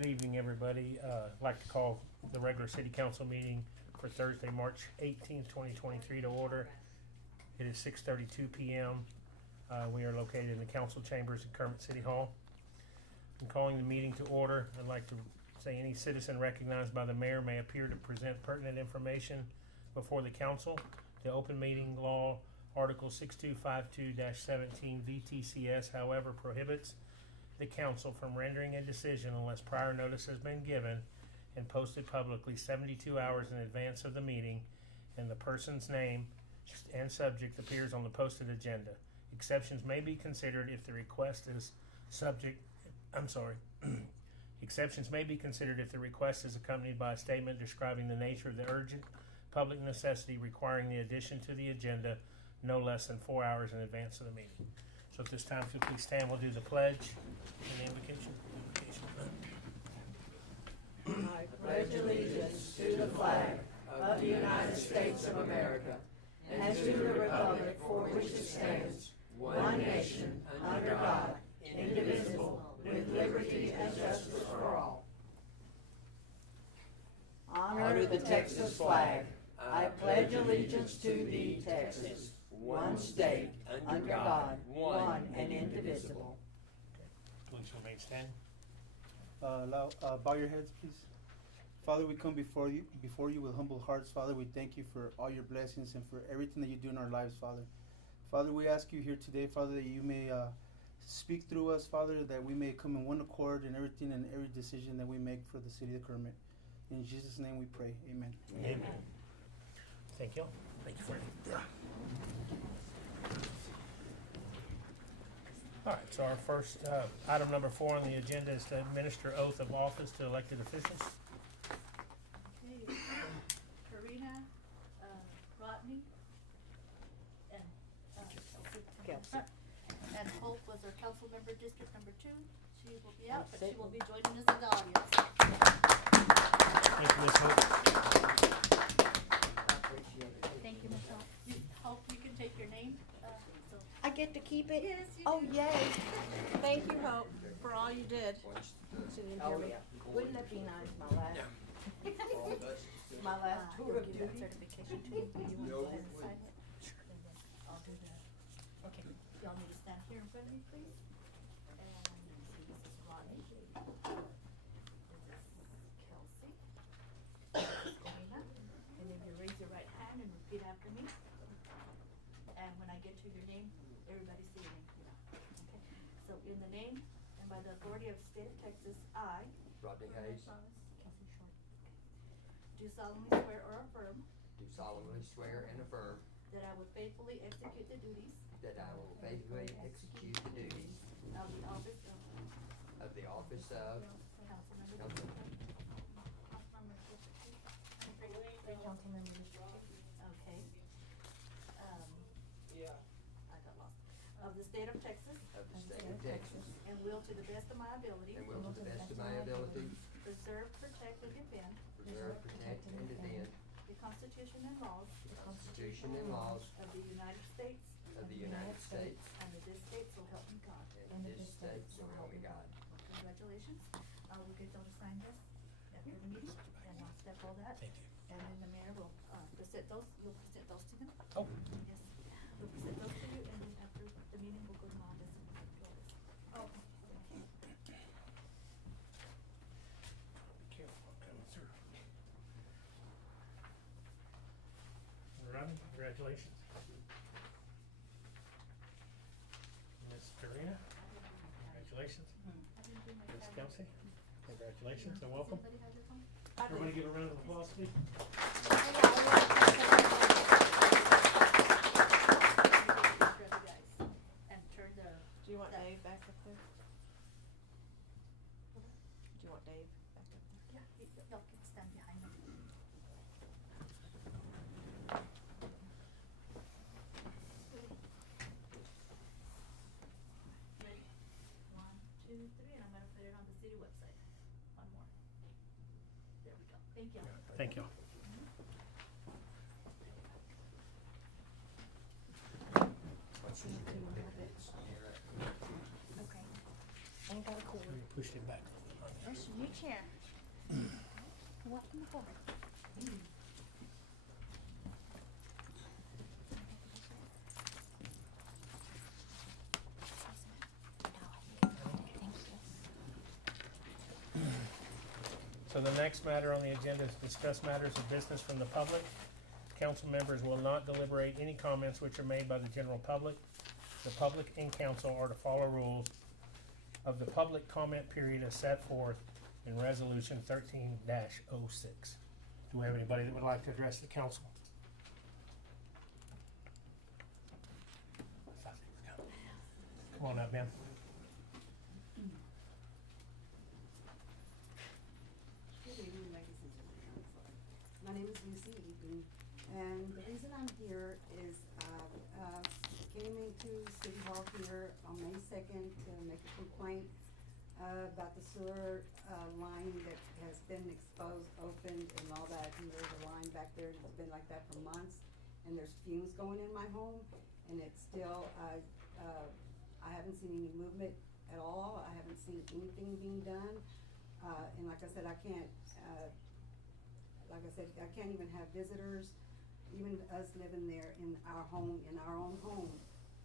Good evening, everybody. I'd like to call the regular city council meeting for Thursday, March 18th, 2023 to order. It is 6:32 p.m. We are located in the council chambers at Kermit City Hall. In calling the meeting to order, I'd like to say any citizen recognized by the mayor may appear to present pertinent information before the council. The open meeting law, Article 6252-17 VTCS, however, prohibits the council from rendering a decision unless prior notice has been given and posted publicly 72 hours in advance of the meeting, and the person's name and subject appears on the posted agenda. Exceptions may be considered if the request is Exceptions may be considered if the request is accompanied by a statement describing the nature of the urgent public necessity requiring the addition to the agenda no less than 4 hours in advance of the meeting. So at this time, if you'll please stand, we'll do the pledge and the invocation. I pledge allegiance to the flag of the United States of America and to the republic for which it stands, one nation, under God, indivisible, with liberty and justice for all. Honor the Texas flag. I pledge allegiance to thee, Texas, one state, under God, one and indivisible. Please remain standing. Bow your heads, please. Father, we come before you with humble hearts. Father, we thank you for all your blessings and for everything that you do in our lives, Father. Father, we ask you here today, Father, that you may speak through us, Father, that we may come in one accord in everything and every decision that we make for the city of Kermit. In Jesus' name we pray. Amen. Amen. Thank you. Thank you for it. All right, so our first item number 4 on the agenda is to administer oath of office to elected officials. Okay, Karina, Rodney, and Kelsey. And Hope was our council member, district number 2. She will be out, but she will be joining us in the audience. Thank you, Ms. Hope. Thank you, Ms. Hope. Hope, you can take your name. So. I get to keep it? Yes, you Oh, do. yay. Thank you, Hope, for all you did. Oh, yeah. Wouldn't that be nice, my last tour of Give that duty? certification to you. You want to go ahead and sign it? Sure. I'll do that. Okay, y'all need to stand here in front of me, please. And this is Ronnie. This is Kelsey. This is Karina. And then you raise your right hand and repeat after me. And when I get to your name, everybody say your name. Okay. So in the name and by the authority of the state of Texas, I, Rodney Hayes, Kelsey Short, do solemnly swear or affirm do solemnly swear and affirm that I will faithfully execute the duties that I will faithfully execute the duties of the office of of the office of Councilmember Council- Councilmember District 2. Okay. I got lost. Of the state of Texas. of the state of Texas, And will to the best of my ability. and will to the best of my ability Preserve, protect, and defend. preserve, protect, and defend The Constitution and laws. the Constitution and laws Of the United States. of the United States And of this state, so help me God. and this state, so help me God. Congratulations. We'll get y'all to sign this after the meeting, and I'll step all that. Thank you. And then the mayor will present those, you'll present those to him? Oh. Yes, we'll present those to you, and then after the meeting, we'll go to my office and do all this. Oh. Careful, coming through. All right, congratulations. Ms. Karina, congratulations. I didn't do my Ms. time. Kelsey, congratulations and welcome. Somebody have their phone? Everybody give a round of applause, please. Picture of you guys, and turn the. Do you want that- Dave back up there? Do you want Dave back up there? Yeah, y'all can stand behind them. Ready? 1, 2, 3, and I'm gonna put it on the city website. One more. There we go. Thank you. Thank you. Okay. Ain't got a cord. You pushed it back. There's your new chair. Welcome aboard. So the next matter on the agenda is discuss matters of business from the public. Council members will not deliberate any comments which are made by the general public. The public and council are to follow rules of the public comment period as set forth in Resolution 13-06. Do we have anybody that would like to address the council? Come on up, Ben. Good evening, ladies and gentlemen. My name is Lucy Eaton, and the reason I'm here is came into City Hall here on May 2nd to make a complaint about the sewer line that has been exposed, opened, and all that. And there's a line back there that's been like that for months, and there's fumes going in my home, and it's still I haven't seen any movement at all. I haven't seen anything being done. And like I said, I can't even have visitors, even us living there in our home, in our own home.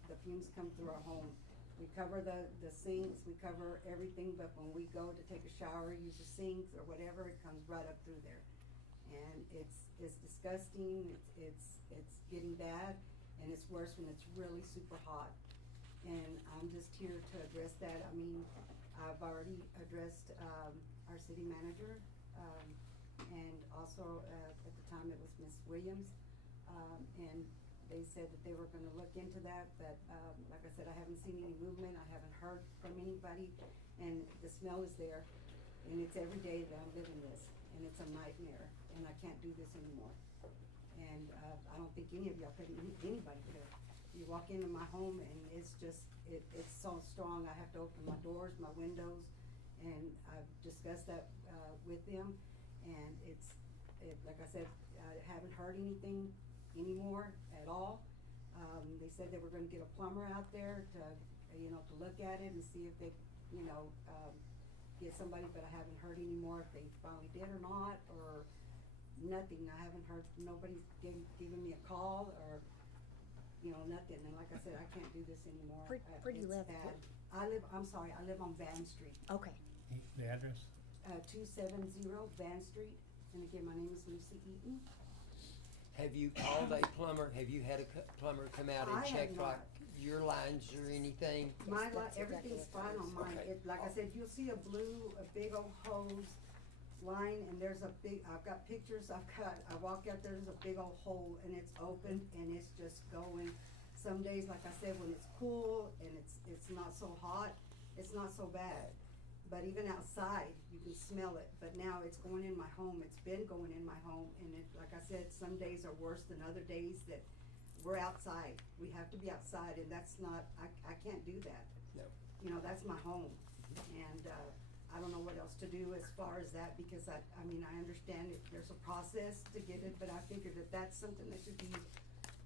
The fumes come through our home. We cover the sinks, we cover everything, but when we go to take a shower, use the sinks or whatever, it comes right up through there. And it's disgusting, it's getting bad, and it's worse when it's really super hot. And I'm just here to address that. I mean, I've already addressed our city manager, and also at the time it was Miss Williams, and they said that they were gonna look into that, but like I said, I haven't seen any movement, I haven't heard from anybody, and the smell is there, and it's every day that I'm living this, and it's a nightmare, and I can't do this anymore. And I don't think any of y'all could, anybody could. You walk into my home and it's just, it's so strong. I have to open my doors, my windows, and I've discussed that with them. And like I said, I haven't heard anything anymore at all. They said they were gonna get a plumber out there to look at it and see if they, get somebody, but I haven't heard anymore if they finally did or not, or nothing. I haven't heard, nobody's giving me a call or nothing, and like I said, I can't do this anymore. Where do you live? Bad. I live on Van Street. Okay. The address? 270 Van Street, and again, my name is Lucy Eaton. Have you called a plumber? Have you had a plumber come out and I check have like not. your lines or anything? My that's everything's exactly what fine on mine. Okay. Like I said, you'll see a big old hose line, and there's I've got pictures, I walk out there, there's a big old hole, and it's open, and it's just going. Some days, like I said, when it's cool, and it's not so hot, it's not so bad. But even outside, you can smell it, but now it's going in my home, it's been going in my home, and like I said, some days are worse than other days that we're outside. We have to be outside, and that's not, I can't do that. No. That's my home, and I don't know what else to do as far as that, because I understand there's a process to get it, but I figured that that's something that should be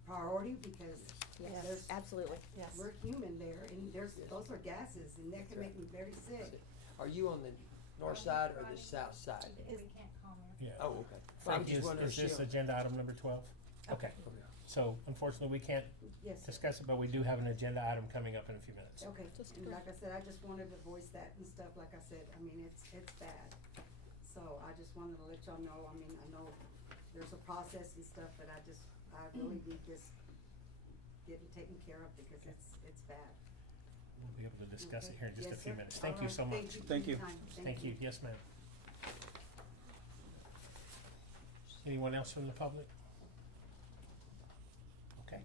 priority, because Yes, absolutely, yes. we're human there, and those are gases, and that can make me very sick. Are you on the north side or the south side? We can't comment. Yeah. Oh, okay. Well, I'm Frankie, just wondering is this if she- agenda item number 12? Okay. So unfortunately, we can't Yes, sir. discuss it, but we do have an agenda item coming up in a few minutes. Okay, Just and for- like I said, I just wanted to voice that and stuff, like I said, it's bad. So I just wanted to let y'all know, I know there's a process and stuff, but I really need this getting taken care of, because it's bad. We'll be able to discuss it here in just a Yes, few sir. minutes. Thank All you right. so much. for Thank your you. time. Thank you. Yes, ma'am. Anyone else from the public? Okay.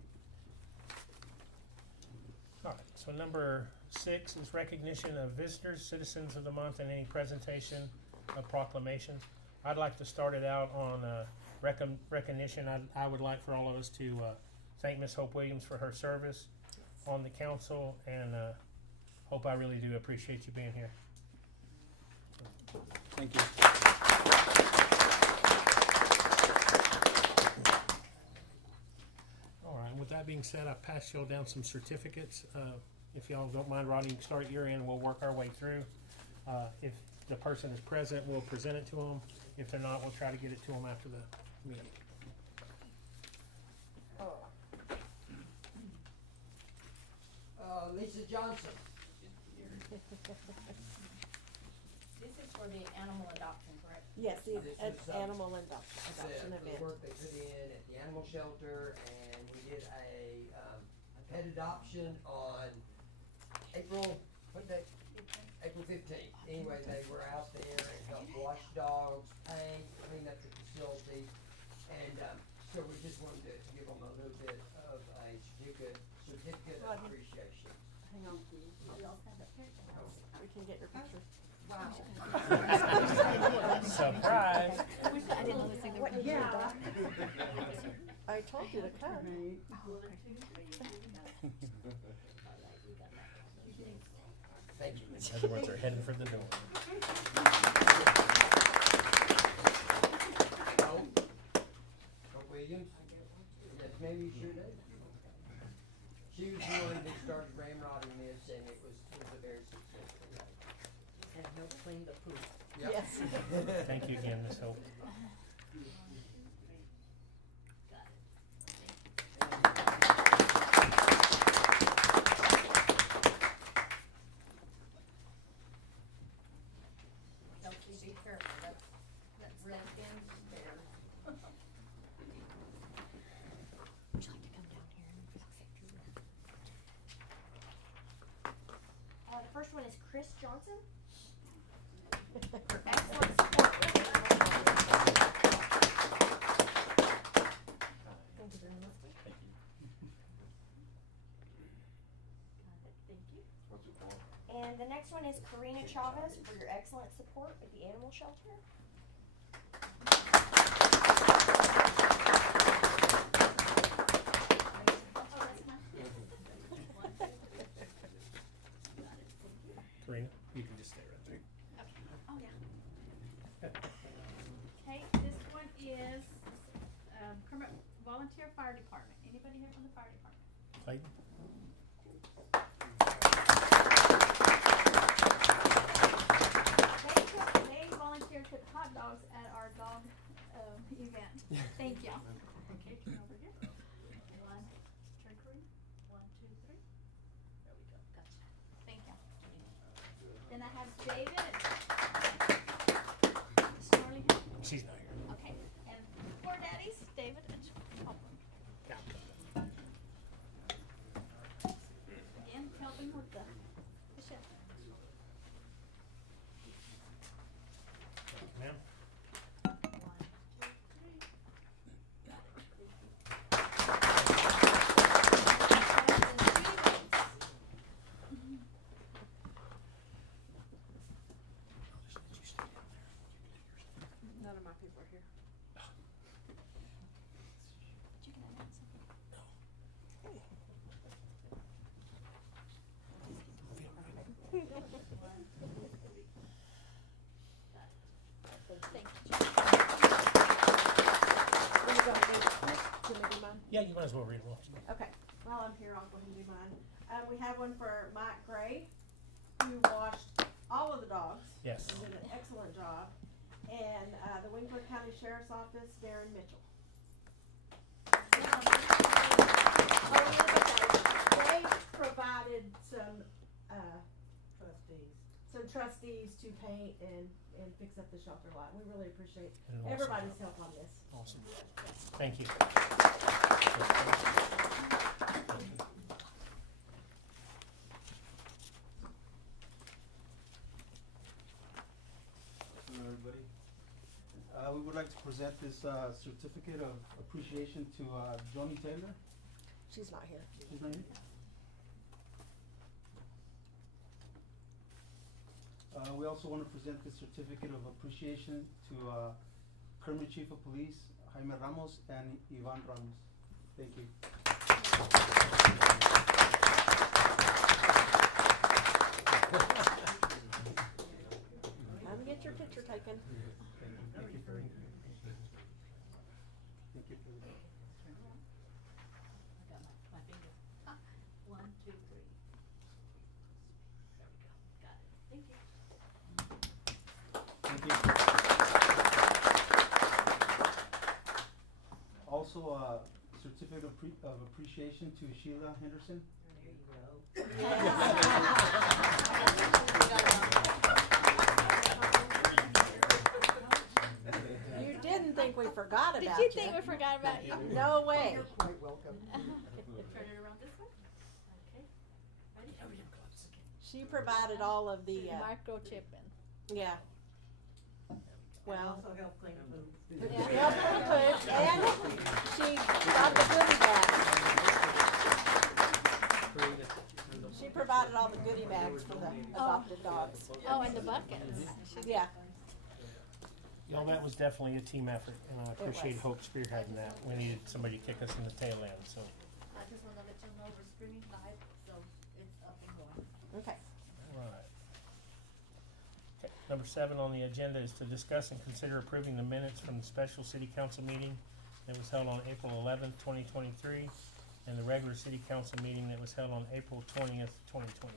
All right, so number 6 is recognition of visitors, citizens of the month, and any presentation of proclamations. I'd like to start it out on recognition. I would like for all of us to thank Ms. Hope Williams for her service on the council, and Hope, I really do appreciate you being here. Thank you. All right, with that being said, I've passed y'all down some certificates. If y'all don't mind, Rodney, you can start at your end, we'll work our way through. If the person is present, we'll present it to them. If they're not, we'll try to get it to them after the meeting. Lisa Johnson. This is for the animal adoption, correct? Yes, the This was, animal adoption The event. work they put in at the animal shelter, and we did a pet adoption on April, what day? April 15th. Anyway, they were out there and helped wash dogs, paint, clean up the facility, and so we just wanted to give them a little bit of a certificate of appreciation. Hang on, We all stand up here. we can get your picture. Wow. Surprise! I didn't know this thing. What, yeah. I told you to come. Thank you. In other words, they're heading for the door. Hope Williams? Yes, maybe you sure did. She was the one that started ramrodding this, and it was a very successful one. And help clean the poop. Yep. Yes. Thank you again, Ms. Hope. Kelsey, be careful, that's red skin bear. Would you like to come down here and accept your The first one is Chris Johnson. For excellent support. Thank you very much. Thank you. And the next one is Karina Chavez for your excellent support at the animal shelter. Karina, you can just stay right there. Oh, yeah. Okay, this one is, Kermit Volunteer Fire Department. Anybody here from the fire department? Clayton? They volunteered to put hot dogs at our dog, event. Thank you. Okay, turn over here. One, turn Karina. 1, 2, 3. There we go. Gotcha. Thank you. Then I have David. Snorley. She's not here. Okay, and poor daddies, David and Yeah. again helping with the shelter. Thank you, ma'am. 1, 2, 3. Got it. None of my people are here. You can announce something. Thank you. Are you gonna read it? Can I do mine? Yeah, you might as well read them off. Okay, while I'm here, I'll go ahead and do mine. We have one for Mike Gray, who washed all of the dogs. Yes. And did an excellent job. And, the Winkler County Sheriff's Office, Darren Mitchell. They provided some, trustees to paint and fix up the shelter lot. We really appreciate And an awesome everybody's job. help on this. Awesome. Thank you. Hello, everybody. We would like to present this certificate of appreciation to Joni Taylor. She's not here. She's not here? We also want to present the certificate of appreciation to Kermit Chief of Police, Jaime Ramos, and Ivan Ramos. Thank you. Come get your picture taken. Thank you for. Thank you for. I got my finger. 1, 2, 3. There we go. Got it. Thank you. certificate of appreciation to Sheila Henderson. You didn't think we forgot about you. Did you think we forgot about you? No way. You're quite welcome. Turn it around this way. Okay. Ready? She provided all of the, Microchipping. yeah. Well, Also help clean food. help her food, and she got the goodie bags. She provided all the goodie bags for the adopted dogs. Oh, and the buckets. Yeah. Y'all, that was definitely a team effort, and I appreciate was. Hope spearheading that. We needed somebody to kick us in the tail end, so. I just wanna let you know we're streaming live, so it's up and going. Okay. Right. Okay, number 7 on the agenda is to discuss and consider approving the minutes from the special city council meeting that was held on April 11th, 2023, and the regular city council meeting that was held on April 20th, 2023.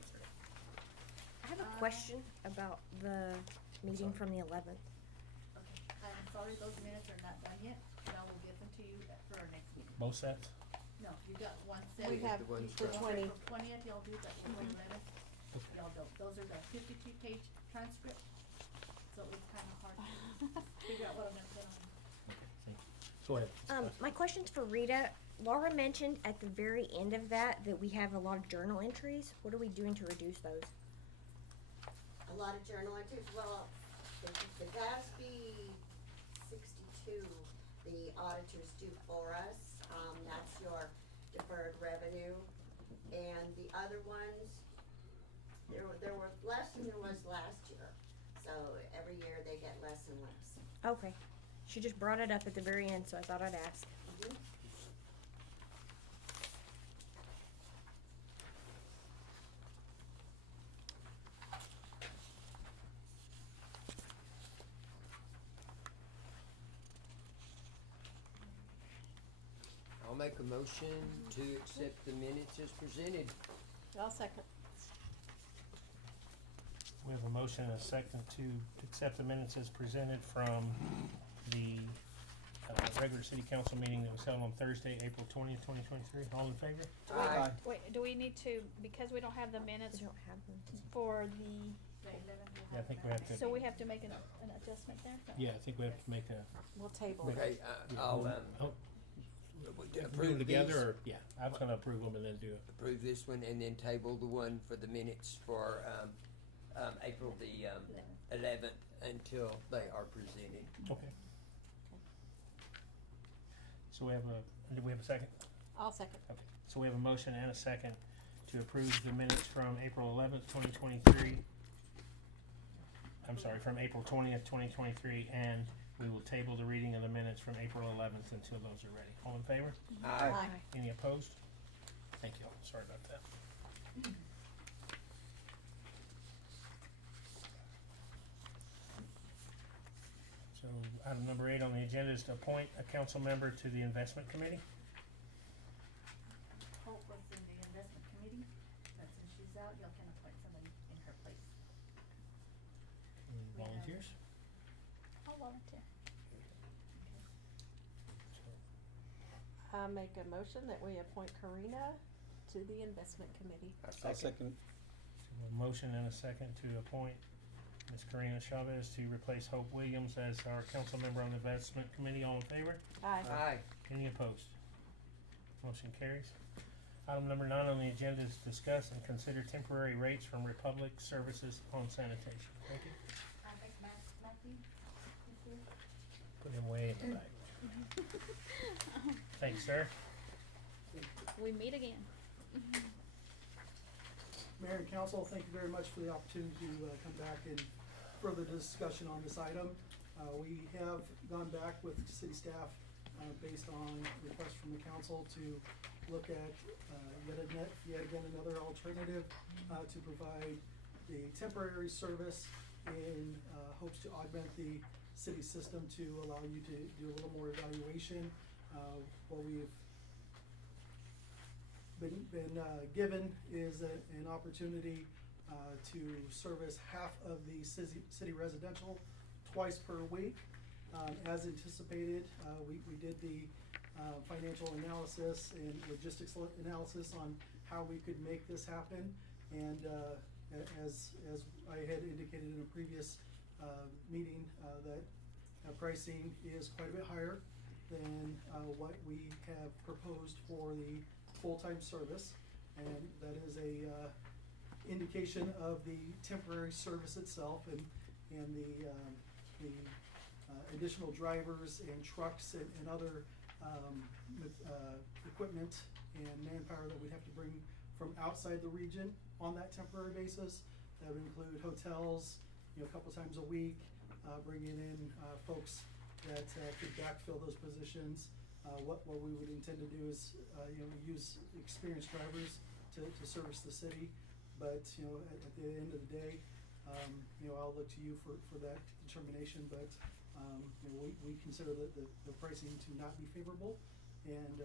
I have a question about the meeting from the 11th. Okay, I'm sorry, those minutes are not done yet, but I will get them to you for our next meeting. Both sets? No, you got one set. We have The ones the from- 20. April 20th, y'all do that, April 11th, y'all don't, those are the 52-page transcript, so it's kinda hard to figure out what I'm gonna put on. Okay, thank you. Go ahead. My question's for Rita. Laura mentioned at the very end of that we have a lot of journal entries. What are we doing to reduce those? A lot of journal entries, well, the GASB 62, the auditors do for us, that's your deferred revenue. And the other ones, there were less than there was last year, so every year they get less and less. Okay. She just brought it up at the very end, so I thought I'd ask. Mhm. I'll make a motion to accept the minutes as presented. I'll second. We have a motion and a second to accept the minutes as presented from the regular city council meeting that was held on Thursday, April 20th, 2023. All in favor? Aye. Wait, do we need to, because we don't have the minutes We don't have them. for the, The 11th will Yeah, I think we have to. so we have to make an adjustment there? Yeah, I think we have to make a. We'll table it. Okay, I'll, Oh, do approve them together, these, or, yeah, I was gonna approve them and then do it. approve this one and then table the one for the minutes for, April the, 11th until they are presented. Okay. So we have do we have a second? I'll second. Okay, so we have a motion and a second to approve the minutes from April 11th, 2023. I'm sorry, from April 20th, 2023, and we will table the reading of the minutes from April 11th until those are ready. All in favor? Aye. Any opposed? Thank you all. Sorry about that. So item number 8 on the agenda is to appoint a council member to the investment committee. Hope was in the investment committee, but since she's out, y'all can appoint somebody in her place. Any We have- volunteers? I'll volunteer. So, I make a motion that we appoint Karina to the investment committee. I'll second. so a motion and a second to appoint Ms. Karina Chavez to replace Hope Williams as our council member on the investment committee. All in favor? Aye. Aye. Any opposed? Motion carries. Item number 9 on the agenda is discuss and consider temporary rates from Republic Services on sanitation. Thank you. I think Matthew is here. Put him way in the back. Thanks, sir. We meet again. Mayor and council, thank you very much for the opportunity to come back and further discussion on this item. We have gone back with city staff based on requests from the council to look at yet again another alternative to provide the temporary service in hopes to augment the city system to allow you to do a little more evaluation. What we've been given is an opportunity to service half of the city residential twice per week. As anticipated, we did the financial analysis and logistics analysis on how we could make this happen. And as I had indicated in a previous meeting, that pricing is quite a bit higher than what we have proposed for the full-time service, and that is a indication of the temporary service itself and the additional drivers and trucks and other equipment and manpower that we'd have to bring from outside the region on that temporary basis. That would include hotels, a couple times a week, bringing in folks that could backfill those positions. What we would intend to do is use experienced drivers to service the city. But at the end of the day, I'll look to you for that determination. But we consider the pricing to not be favorable, and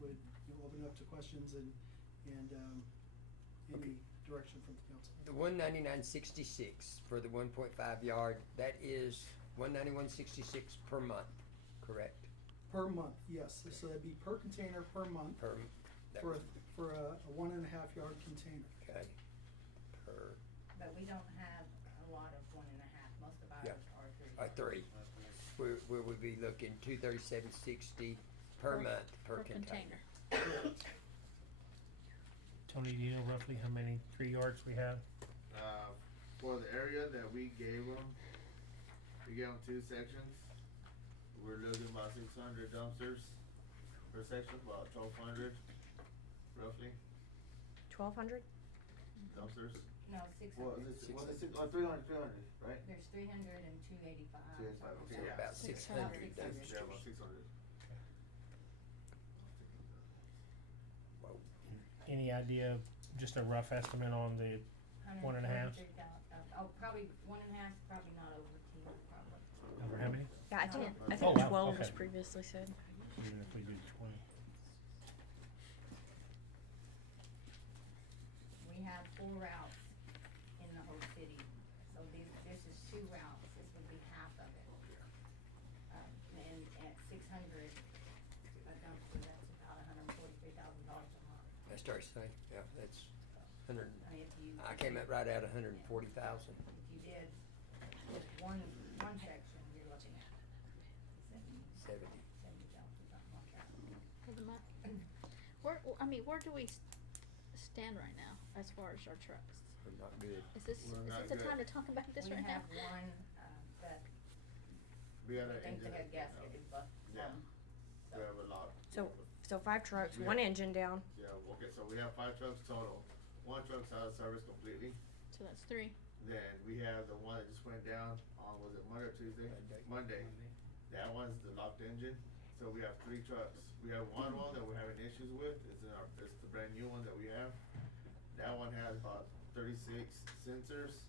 would open it up to questions and any direction from the council. The 199.66 for the 1.5 yard, that is 191.66 per month, correct? Per month, yes. So that'd be per container per month for a 1.5 yard container. Okay. Per. But we don't have a lot of 1.5, most of ours are 3. 3. We would be looking $237.60 per month per container. Tony, do you know roughly how many 3 yards we have? For the area that we gave them 2 sections. We're looking about 600 dumpsters per section, about 1,200 roughly 1,200? dumpsters. No, 600. Was it 300, right? There's 300 and 285. 285, okay, So yeah. about 600 600. dumpsters. Yeah, about 600. Whoa. Any idea, just a rough estimate on the 1.5? Oh, probably 1.5, probably not over 10, probably. Over how many? Yeah, I think Oh, wow, 12 was okay. previously said. Even if we do 20. We have 4 routes in the whole city, so this is 2 routes, this would be half of it. And at 600 a dumpster, that's about $143,000 a month. I started saying, yeah, that's 100. I mean, if you. I came out right at 140,000. If you did just one section, you're looking at 70. 70,000, something like that. For the month. Where do we stand right now as far as our trucks? We're not good. Is this the time to talk about this right now? We have one, that We got I an think engine. that had gasketed, but, Yeah. We have a lot. So 5 trucks, 1 engine down. Yeah, okay, so we have 5 trucks total. 1 truck's out of service completely. So that's 3. Then we have the one that just went down on, was it Monday or Tuesday? Monday. That one's the locked engine. So we have 3 trucks. We have one that we're having issues with. It's the brand new one that we have. That one has about 36 sensors.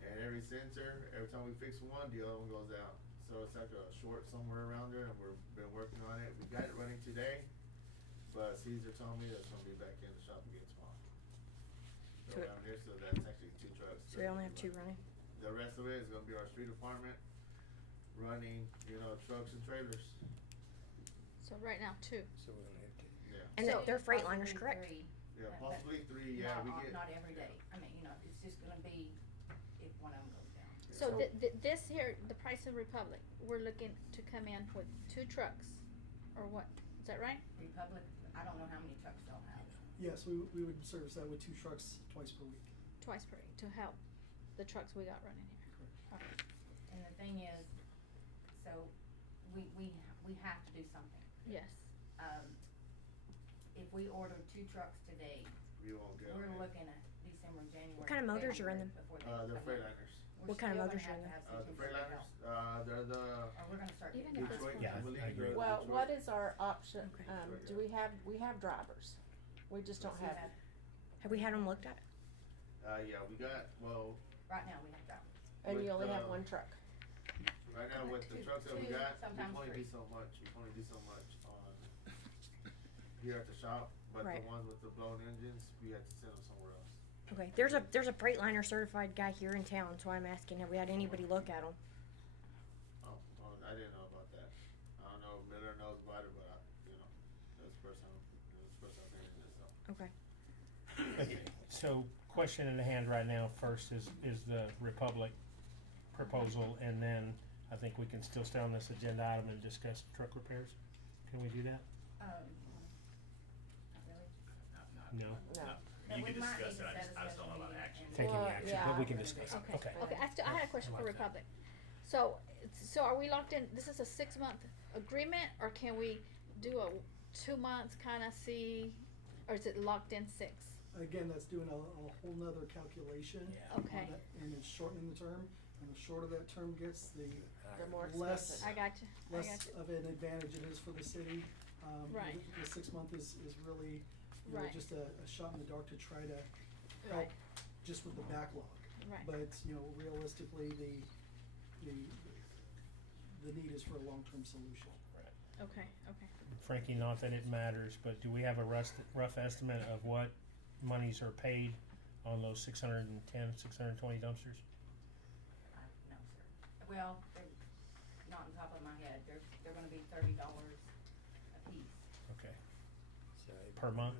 And every sensor, every time we fix one, the other one goes out. So it's like a short somewhere around there, and we've been working on it. We got it running today, but Caesar told me that's gonna be back in the shop again tomorrow. So So- around here, so that's actually 2 trucks. So we only have 2 running. The rest of it is gonna be our street department running, trucks and trailers. So right now 2. So we're gonna have to. Yeah. And So- they're Freightliners, possibly correct? 3. Yeah, But possibly 3, yeah, we get. Not every day, I mean, it's just gonna be if one of them goes down. So this here, the Price of Republic, we're looking to come in with 2 trucks, or what? Is that right? Republic, I don't know how many trucks they'll have. Yes, we would service that with 2 trucks twice per week. Twice per week to help the trucks we got running here. Okay. And the thing is, so we have to do something. Yes. If we order 2 trucks today, We won't get we're them. looking at December, January. What kind of motors are in them? before they They're come in. Freightliners. We're What kind of still motors gonna are in have to have The some Freightliners, they're the Or we're gonna start Even getting. if it's Detroit, for- Yeah, I believe. I agree. the Well, Detroit. what is our option? Okay. Do we have drivers? We just don't have. Have we had them looked at? Yeah, we got, well, Right now, we have drivers. And with, you only have 1 truck. right now with the 2, trucks that we 2, got, we sometimes can only 3. do so much. We can only do so much on here at the shop, but Right. the ones with the blown engines, we have to send them somewhere else. Okay, there's a Freightliner certified guy here in town, so I'm asking, have we had anybody look at them? Oh, I didn't know about that. I don't know if Miller knows about it, but Okay. So, question in the hand right now first is the Republic proposal, and then I think we can still stay on this agenda item and discuss truck repairs. Can we do that? Not really. No? No. But You we can might discuss need it, to I set a just don't know special about meeting action. and- Taking Well, action, yeah. but we can discuss it. Okay. Okay. Okay, I had a question for Republic. So are we locked in, this is a 6-month agreement, or can we do a 2 months kinda see, or is it locked in 6? Again, that's doing a whole nother calculation. Yeah. on Okay. that, and it's shortening the term, and the shorter that term gets, the The more less, expensive. I got you, less of an advantage it is for the city. Right. The 6 month is really, you know, Right. just a shot in the dark to try to help Right. just with the backlog. Right. But, you know, realistically, the need is for a long-term solution. Okay. Frankie, not that it matters, but do we have a rough estimate of what monies are paid on those 610, 620 dumpsters? No, sir. Well, they're not on top of my head. They're gonna be $30 a piece. Okay. So, Per month?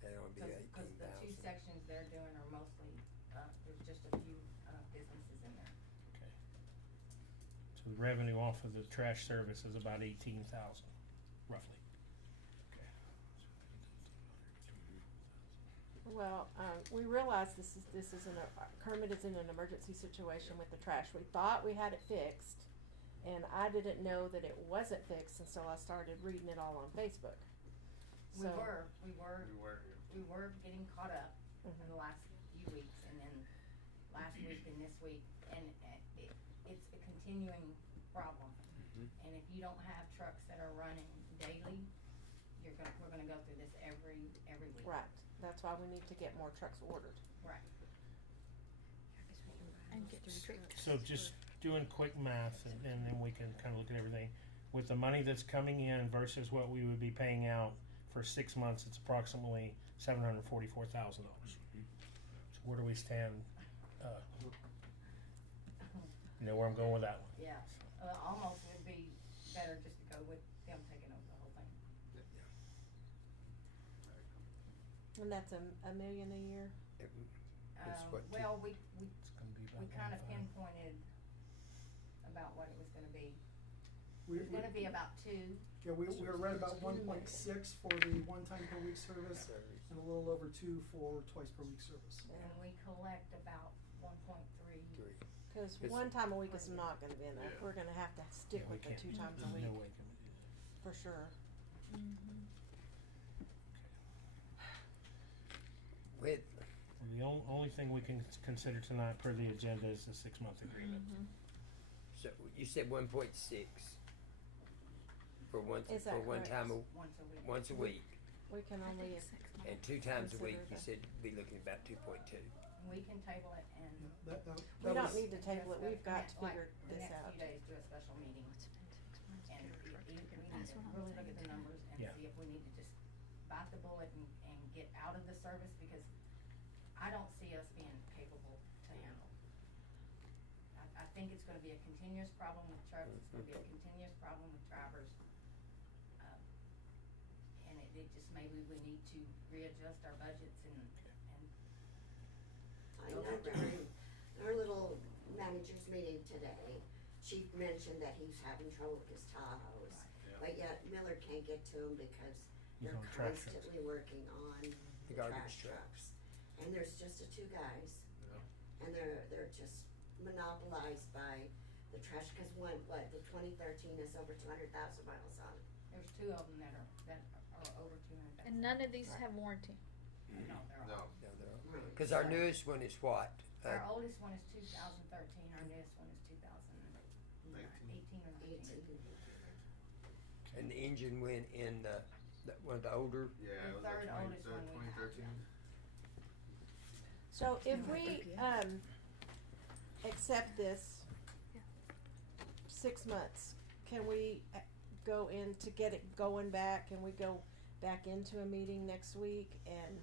that'll be Cause 18,000. the 2 sections they're doing are mostly, there's just a few, businesses in there. Okay. So the revenue off of the trash service is about 18,000, roughly. Okay. Well, we realize this is Kermit is in an emergency situation with the trash. We thought we had it fixed, and I didn't know that it wasn't fixed until I started reading it all on Facebook. We So- were getting caught up in Mhm. the last few weeks, and then last week and this week, and it's a continuing problem. And if you don't have trucks that are running daily, we're gonna go through this every week. Right. That's why we need to get more trucks ordered. Right. And get strict. So just doing quick math, and then we can kind of look at everything. With the money that's coming in versus what we would be paying out for 6 months, it's approximately $744,000. So where do we stand? You know where I'm going with that one? Yeah, almost would be better just to go with them taking over the whole thing. And that's a million a year? Well, we It's gonna be about kind of 1.5. pinpointed about what it was gonna be. It We, was gonna be about 2. yeah, we were right about 1.6 for the one-time per week service, and a little over 2 for twice per week service. And we collect about 1.3. Because It's- one time a week is not gonna be enough. Yeah. We're gonna have to stick Yeah, we with the can't- 2 times a there's week, no way can we do that. for sure. With, Well, the only thing we can consider tonight per the agenda is the 6-month agreement. so you said 1.6 for one, Is that for one correct? time, Once a week. once a week, We can only, and 2 times a week, Consider you that. said be looking about 2.2. We can table it and. That we don't was- need to table it. We've got to Like, figure the this next out. few days, do a special meeting. And we need to That's what I'm really look at the saying. numbers and Yeah. see if we need to just bite the bullet and get out of the service, because I don't see us being capable to handle. I think it's gonna be a continuous problem with trucks, it's gonna be a continuous problem with drivers. And it just, maybe we need to readjust our budgets and I know during our little managers meeting today, Chief mentioned that he's having trouble with his Tahoes. But yet Miller can't get to them because He's they're on the trash trucks. constantly working on The the garbage trash trucks. trucks. And there's just the 2 guys. And they're just monopolized by the trash, cause the 2013 is over 200,000 miles on it. there's 2 of them that are over 200,000. And none of these have warranty. No, they're all. No. No, they're all. Right. Cause our newest one is what? Our oldest one is 2013, our newest one is 2018 or 19. 18. And the engine went in one of the older, Yeah, The it was third like oldest one we have. 2013. So if we, accept this 6 months, can we go in to get it going back? Can we go back into a meeting next week and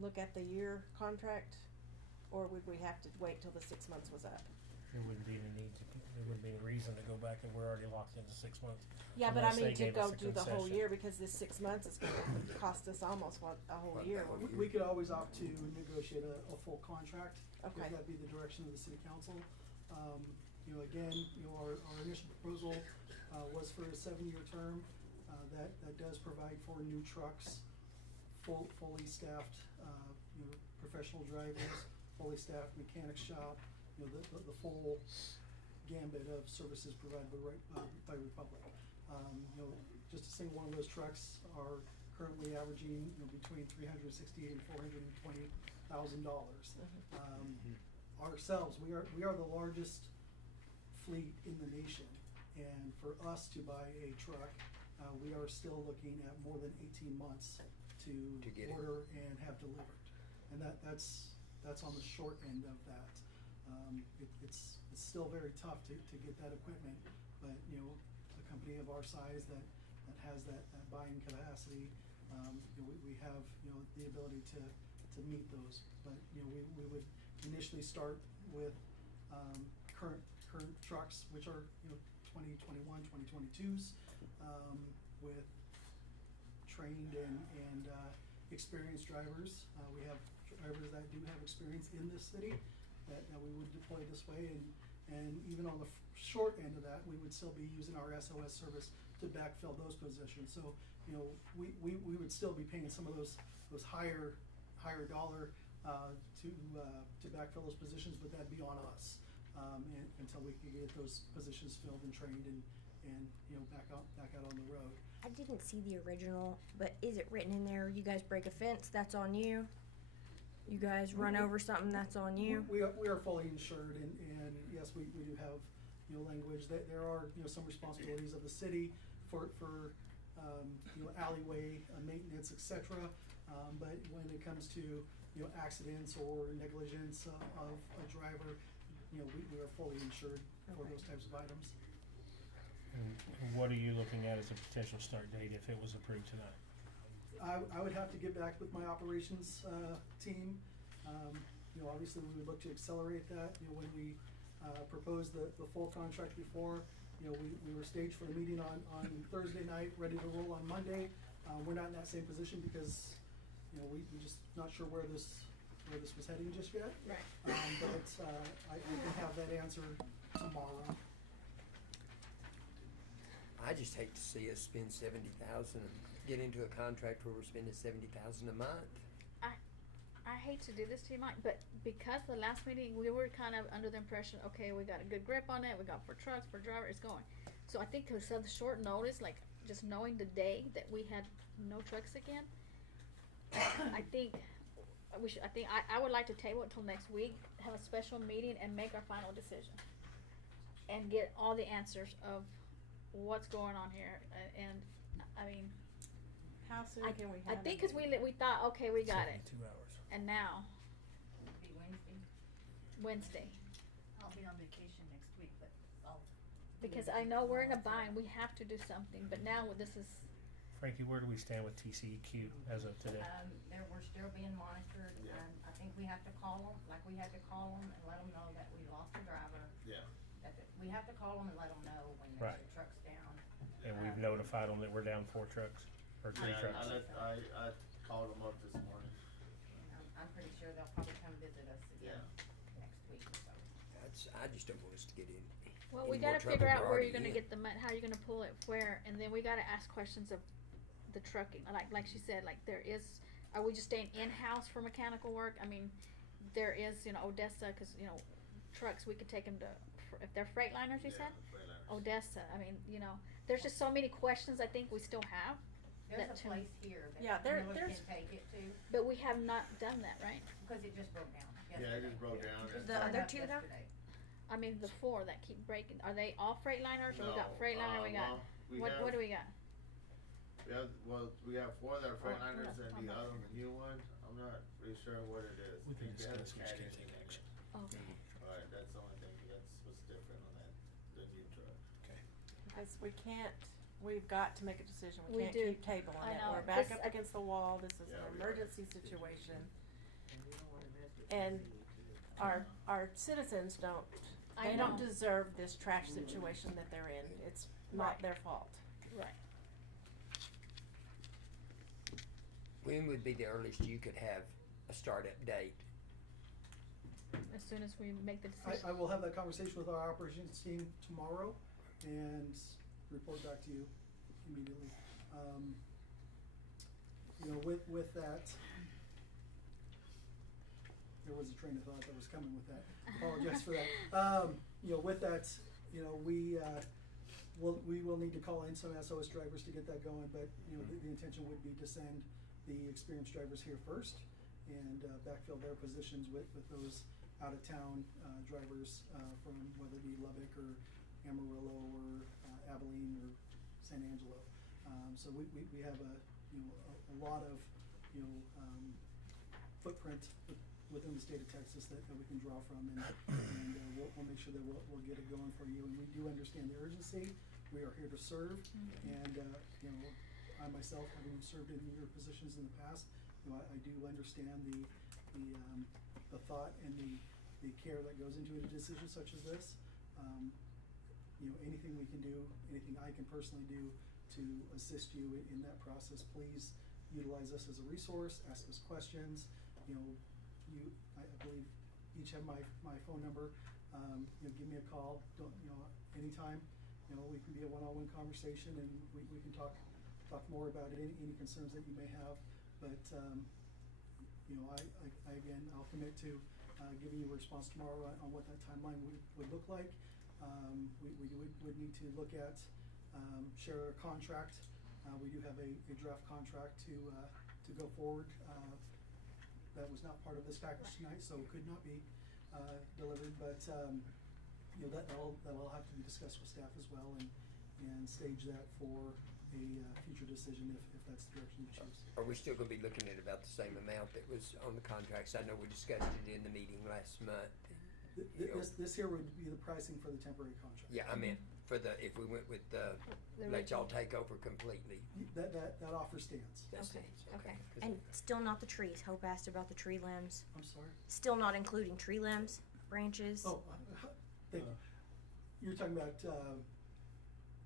look at the year contract? Or would we have to wait till the 6 months was up? there wouldn't be any need to, there wouldn't be any reason to go back, and we're already locked into 6 months. Yeah, but I Unless mean, they to gave go us a do the whole concession. year, because this 6 months is gonna cost us almost a whole year. We could always opt to negotiate a full contract, Okay. if that'd be the direction of the city council. You know, again, you know, our initial proposal, was for a 7-year term, that does provide for new trucks, fully staffed, you know, professional drivers, fully staffed mechanic shop, you know, the full gambit of services provided by Republic. You know, just a single one of those trucks are currently averaging, you know, between $368,000 and $420,000. Ourselves, we are the largest fleet in the nation, and for us to buy a truck, we are still looking at more than 18 months to get it. order and have delivered, and that's on the short end of that. It's still very tough to get that equipment, but you know, a company of our size that has that buying capacity, you know, we have, you know, the ability to meet those. But you know, we would initially start with current trucks, which are, you know, 2021, 2022s, with trained and experienced drivers. We have drivers that do have experience in this city that we would deploy this way, and even on the short end of that, we would still be using our SOS service to backfill those positions. So, you know, we would still be paying some of those higher dollar to backfill those positions, but that'd be on us, until we can get those positions filled and trained and you know, back out on the road. I didn't see the original, but is it written in there, you guys break a fence, that's on you? You guys run over something, that's on you? We are fully insured, and yes, we do have, you know, language that there are, you know, some responsibilities of the city for you know, alleyway maintenance, etc. But when it comes to, you know, accidents or negligence of a driver, you know, we are fully insured for those types of items. And what are you looking at as a potential start date if it was approved tonight? I would have to get back with my operations team. You know, obviously we would look to accelerate that. You know, when we proposed the full contract before, you know, we were staged for the meeting on Thursday night, ready to roll on Monday. We're not in that same position because, you know, we just not sure where this was heading just yet. Right. But I can have that answer tomorrow. I just hate to see us spend $70,000 and get into a contract where we're spending $70,000 a month. I hate to do this to you, Mike, but because the last meeting, we were kind of under the impression, okay, we got a good grip on it, we got 4 trucks, per driver, it's going. So I think because of the short notice, like just knowing the day that we had no trucks again, I think I would like to table it till next week, have a special meeting and make our final decision. And get all the answers of what's going on here, and I mean, How soon can we I have think it? because we thought, okay, we got it, 72 hours. and now It'll be Wednesday, I'll be on vacation next week, but I'll. because I know we're in a bind, we have to do something, but now this is, Frankie, where do we stand with TCEQ as of today? we're still being monitored, Yeah. I think we have to call them, like we had to call them and let them know that we lost a driver. Yeah. We have to call them and let them know when Right. there's trucks down. And we've notified them that we're down 4 trucks, or 3 Yeah, trucks. I called them up this morning. And I'm pretty sure they'll probably come visit us again Yeah. next week, so. I just don't want us to get in. well, any we more gotta trouble figure we're out where already you're gonna in. get the money, how you're gonna pull it, where, and then we gotta ask questions of the trucking, like she said, like there is, are we just staying in-house for mechanical work? I mean, there is, you know, Odessa, cause, you know, trucks, we could take them to, if they're Freightliners, you said? Freightliners. Odessa, I mean, you know, there's just so many questions I think we still have, There's That a too. place here Yeah, that Miller there's- can take it to, but we have not done that, right? because it just broke down Yeah, it yesterday. just broke down. It just The burned other up 2 though? yesterday. I mean, the 4 that keep breaking, are they all Freightliners, or we got No, Freightliner, we got, well, we what have- do we got? We have 4 that are Freightliners, yeah, and the okay. other one, the new one, I'm not really sure what it is. We can They have discuss, we just CAD can't take engine in action. it. Okay. Alright, that's the only thing, that's what's different on that, the new truck. Okay. Because we've got to make a decision, We we can't do. keep tabling I it, know. we're back This- up against the wall, this is Yeah, an we are. emergency situation. And our citizens don't I They don't know. deserve this trash situation that they're in. It's not Right. their fault. Right. When would be the earliest you could have a startup date? As soon as we make the decision. I will have that conversation with our operations team tomorrow and report back to you immediately. You know, with that, there was a train of thought that was coming with that. Apologize for that. You know, with that, you know, we will need to call in some SOS drivers to get that going, but, you know, the intention would be to send the experienced drivers here first and backfill their positions with those out-of-town drivers from whether it be Lubbock or Amarillo or Abilene or San Angelo. So we have a lot of, you know, footprint within the state of Texas that we can draw from, and we'll make sure that we'll get it going for you. And we do understand the urgency. We are here to serve, and you know, I myself, having served in your positions in the past, you know, I do understand the thought and the care that goes into a decision such as this. You know, anything we can do, anything I can personally do to assist you in that process, please utilize us as a resource, ask us questions. You know, I believe each have my phone number. You know, give me a call. Don't, you know, anytime. You know, we can be a one-on-one conversation, and we can talk more about it, any concerns that you may have. But you know, I again, I'll commit to giving you a response tomorrow on what that timeline would look like. We would need to look at share a contract. We do have a draft contract to go forward. That was not part of this package tonight, so it could not be delivered. But you know, that'll have to be discussed with staff as well, and stage that for a future decision if that's the direction you choose. Are we still gonna be looking at about the same amount that was on the contracts? I know we discussed it in the meeting last month. This here would be the pricing for the temporary contract. Yeah, I meant for if we went with let y'all take over completely. That offer stands. That Okay, stands, okay. 'Cause And still not the trees. Hope asked about the tree limbs. I'm sorry. Still not including tree limbs, branches. Oh, thank you. You're talking about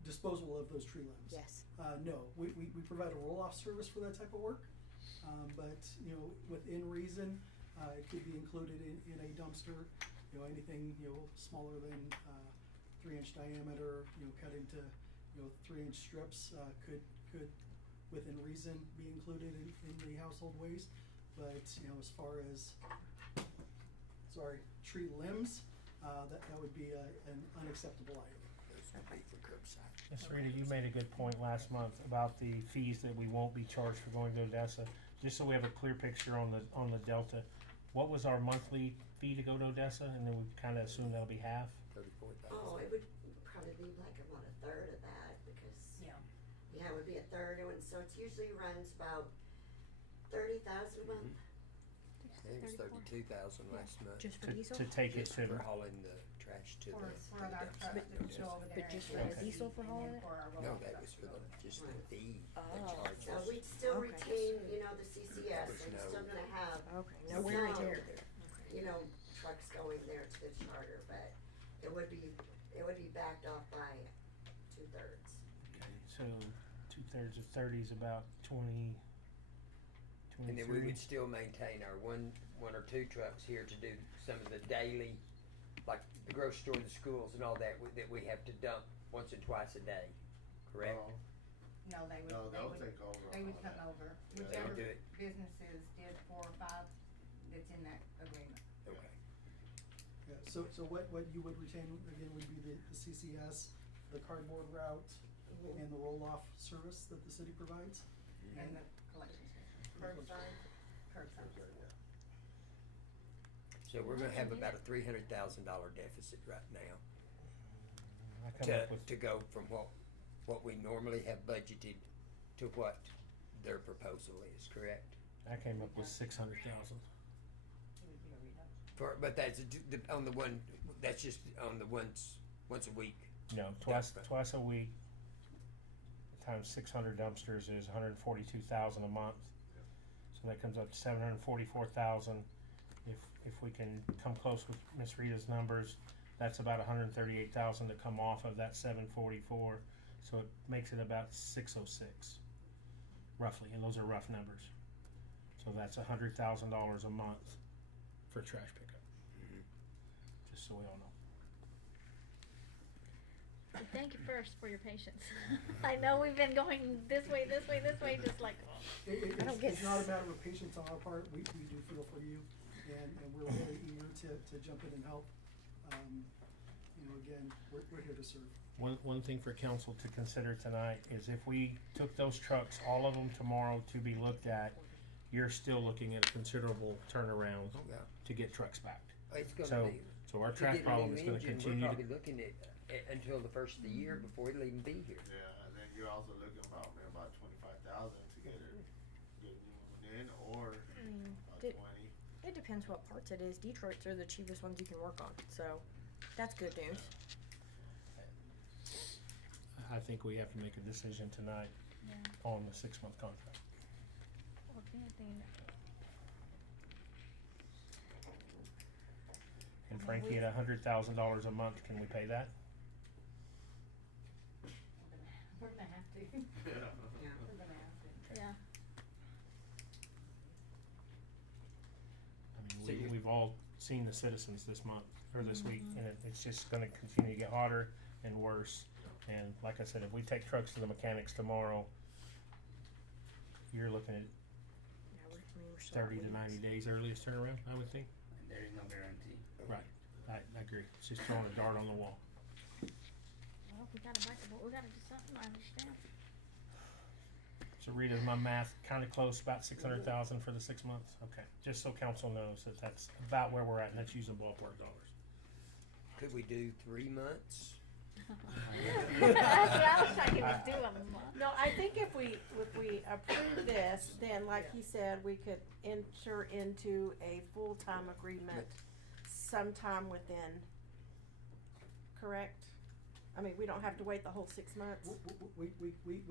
disposal of those tree limbs. Yes. No, we provide a roll-off service for that type of work, but you know, within reason, it could be included in a dumpster. You know, anything smaller than 3-inch diameter, cut into 3-inch strips could within reason be included in the household waste. But as far as tree limbs, that would be an unacceptable item. Those would be for curbside. Ms. Rita, you made a good point last month about the fees that we won't be charged for going to Odessa. Just so we have a clear picture on the Delta, what was our monthly fee to go to Odessa, and then we kind of assume that'll be half? 34,000. Oh, it would probably be like about a third of that, because, yeah, it would be a third, and so it usually runs about 30,000 a month. I think it was 32,000 last month. Just for diesel? To take it Just to, for hauling the trash to For the our dumpster. trucks to go over there. But just and for the get diesel for and hauling then it? for our No, roll-off that trucks was to for go the, over there. just the fee, the Oh. charges. So we'd still Okay. retain, the CCS, There's and no- still gonna have, Okay, no wear and tear. trucks going there to the charter, but it would be backed off by 2/3. okay, so 2/3 of 30 is about 20, And then we 23. would still maintain our one or two trucks here to do some of the daily, like the grocery store, the schools and all that we have to dump once or twice a day, correct? Oh, No, they would, no, they they'll would, take over. they would on come that. over, Yeah, they whichever would do it. businesses did 4 or 5 that's in that agreement. Okay. Yeah, so what you would retain again would be the CCS, the cardboard route, and the roll-off service that the city provides. And the collection station. Curbside. So we're gonna have about a $300,000 deficit right now I come up with to go from what we normally have budgeted to what their proposal is, correct? I came up with 600,000. It would be a reduction. But that's on the one, that's just on the once a week. No, twice a week times 600 dumpsters is 142,000 a month. So that comes up to 744,000. If we can come close with Ms. Rita's numbers, That's about 138,000 to come off of that 744, so it makes it about 606, roughly, and those are rough numbers. So that's $100,000 a month for trash pickup. Just so we all know. Well, thank you first for your patience. I know we've been going this way, just like, It's not a matter of patience on our part, we do feel for you, and we're really eager to jump in and help. You know, again, we're here to serve. One thing for council to consider tonight is if we took those trucks, all of them tomorrow to be looked at, you're still looking at a considerable turnaround to get trucks back. It's gonna be. So our To trash get a problem new is gonna engine, continue we're to. probably looking at until the first of the year before it'll even be here. Yeah, and then you're also looking about maybe about 25,000 to get a new one in, or I mean, 20. it depends what parts it is. Detroit's are the cheapest ones you can work on, so that's good news. I think we have to make a decision tonight on the 6-month contract. well, the other thing, And Frankie, at $100,000 a month, can we pay that? We're gonna have to. Yeah. We're gonna have to. yeah. I So mean, you- we've all seen the citizens this month, or this week, and it's just gonna continue to get hotter and worse. And like I said, if we take trucks to the mechanics tomorrow, you're looking at Yeah, we're still 30 to 90 days earliest turnaround, I would think. And there is no guarantee. Right, I agree. It's just throwing a dart on the wall. Well, we gotta bite the bullet, we gotta do something, I understand. So Rita, is my math kinda close, about 600,000 for the 6 months? Okay, just so council knows that that's about where we're at, and that's using ballpark dollars. Could we do 3 months? That's what I was trying to do a month. No, I think if we approve this, then like he said, we could enter into a full-time agreement sometime within, correct? I mean, we don't have to wait the whole 6 months. We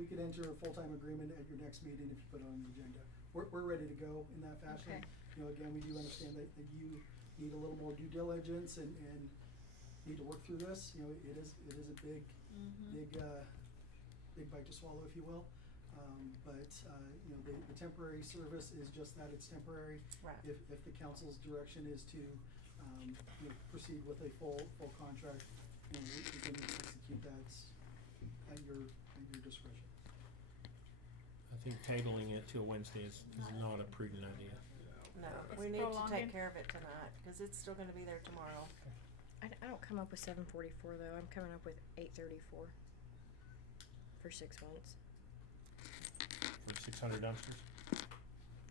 could enter a full-time agreement at your next meeting if you put it on the agenda. We're ready to go in that fashion. Okay. You know, again, we do understand that you need a little more due diligence and need to work through this. You know, it is a big bite to swallow, if you will. But you know, the temporary service is just that, it's temporary. Right. If the council's direction is to you know, proceed with a full contract, you know, we can execute that at your discretion. I think tabling it till Wednesday is not a prudent idea. No, It's we need to prolonging. take care of it tonight, cause it's still gonna be there tomorrow. I don't come up with 744 though. I'm coming up with 834 for 6 months. For 600 dumpsters?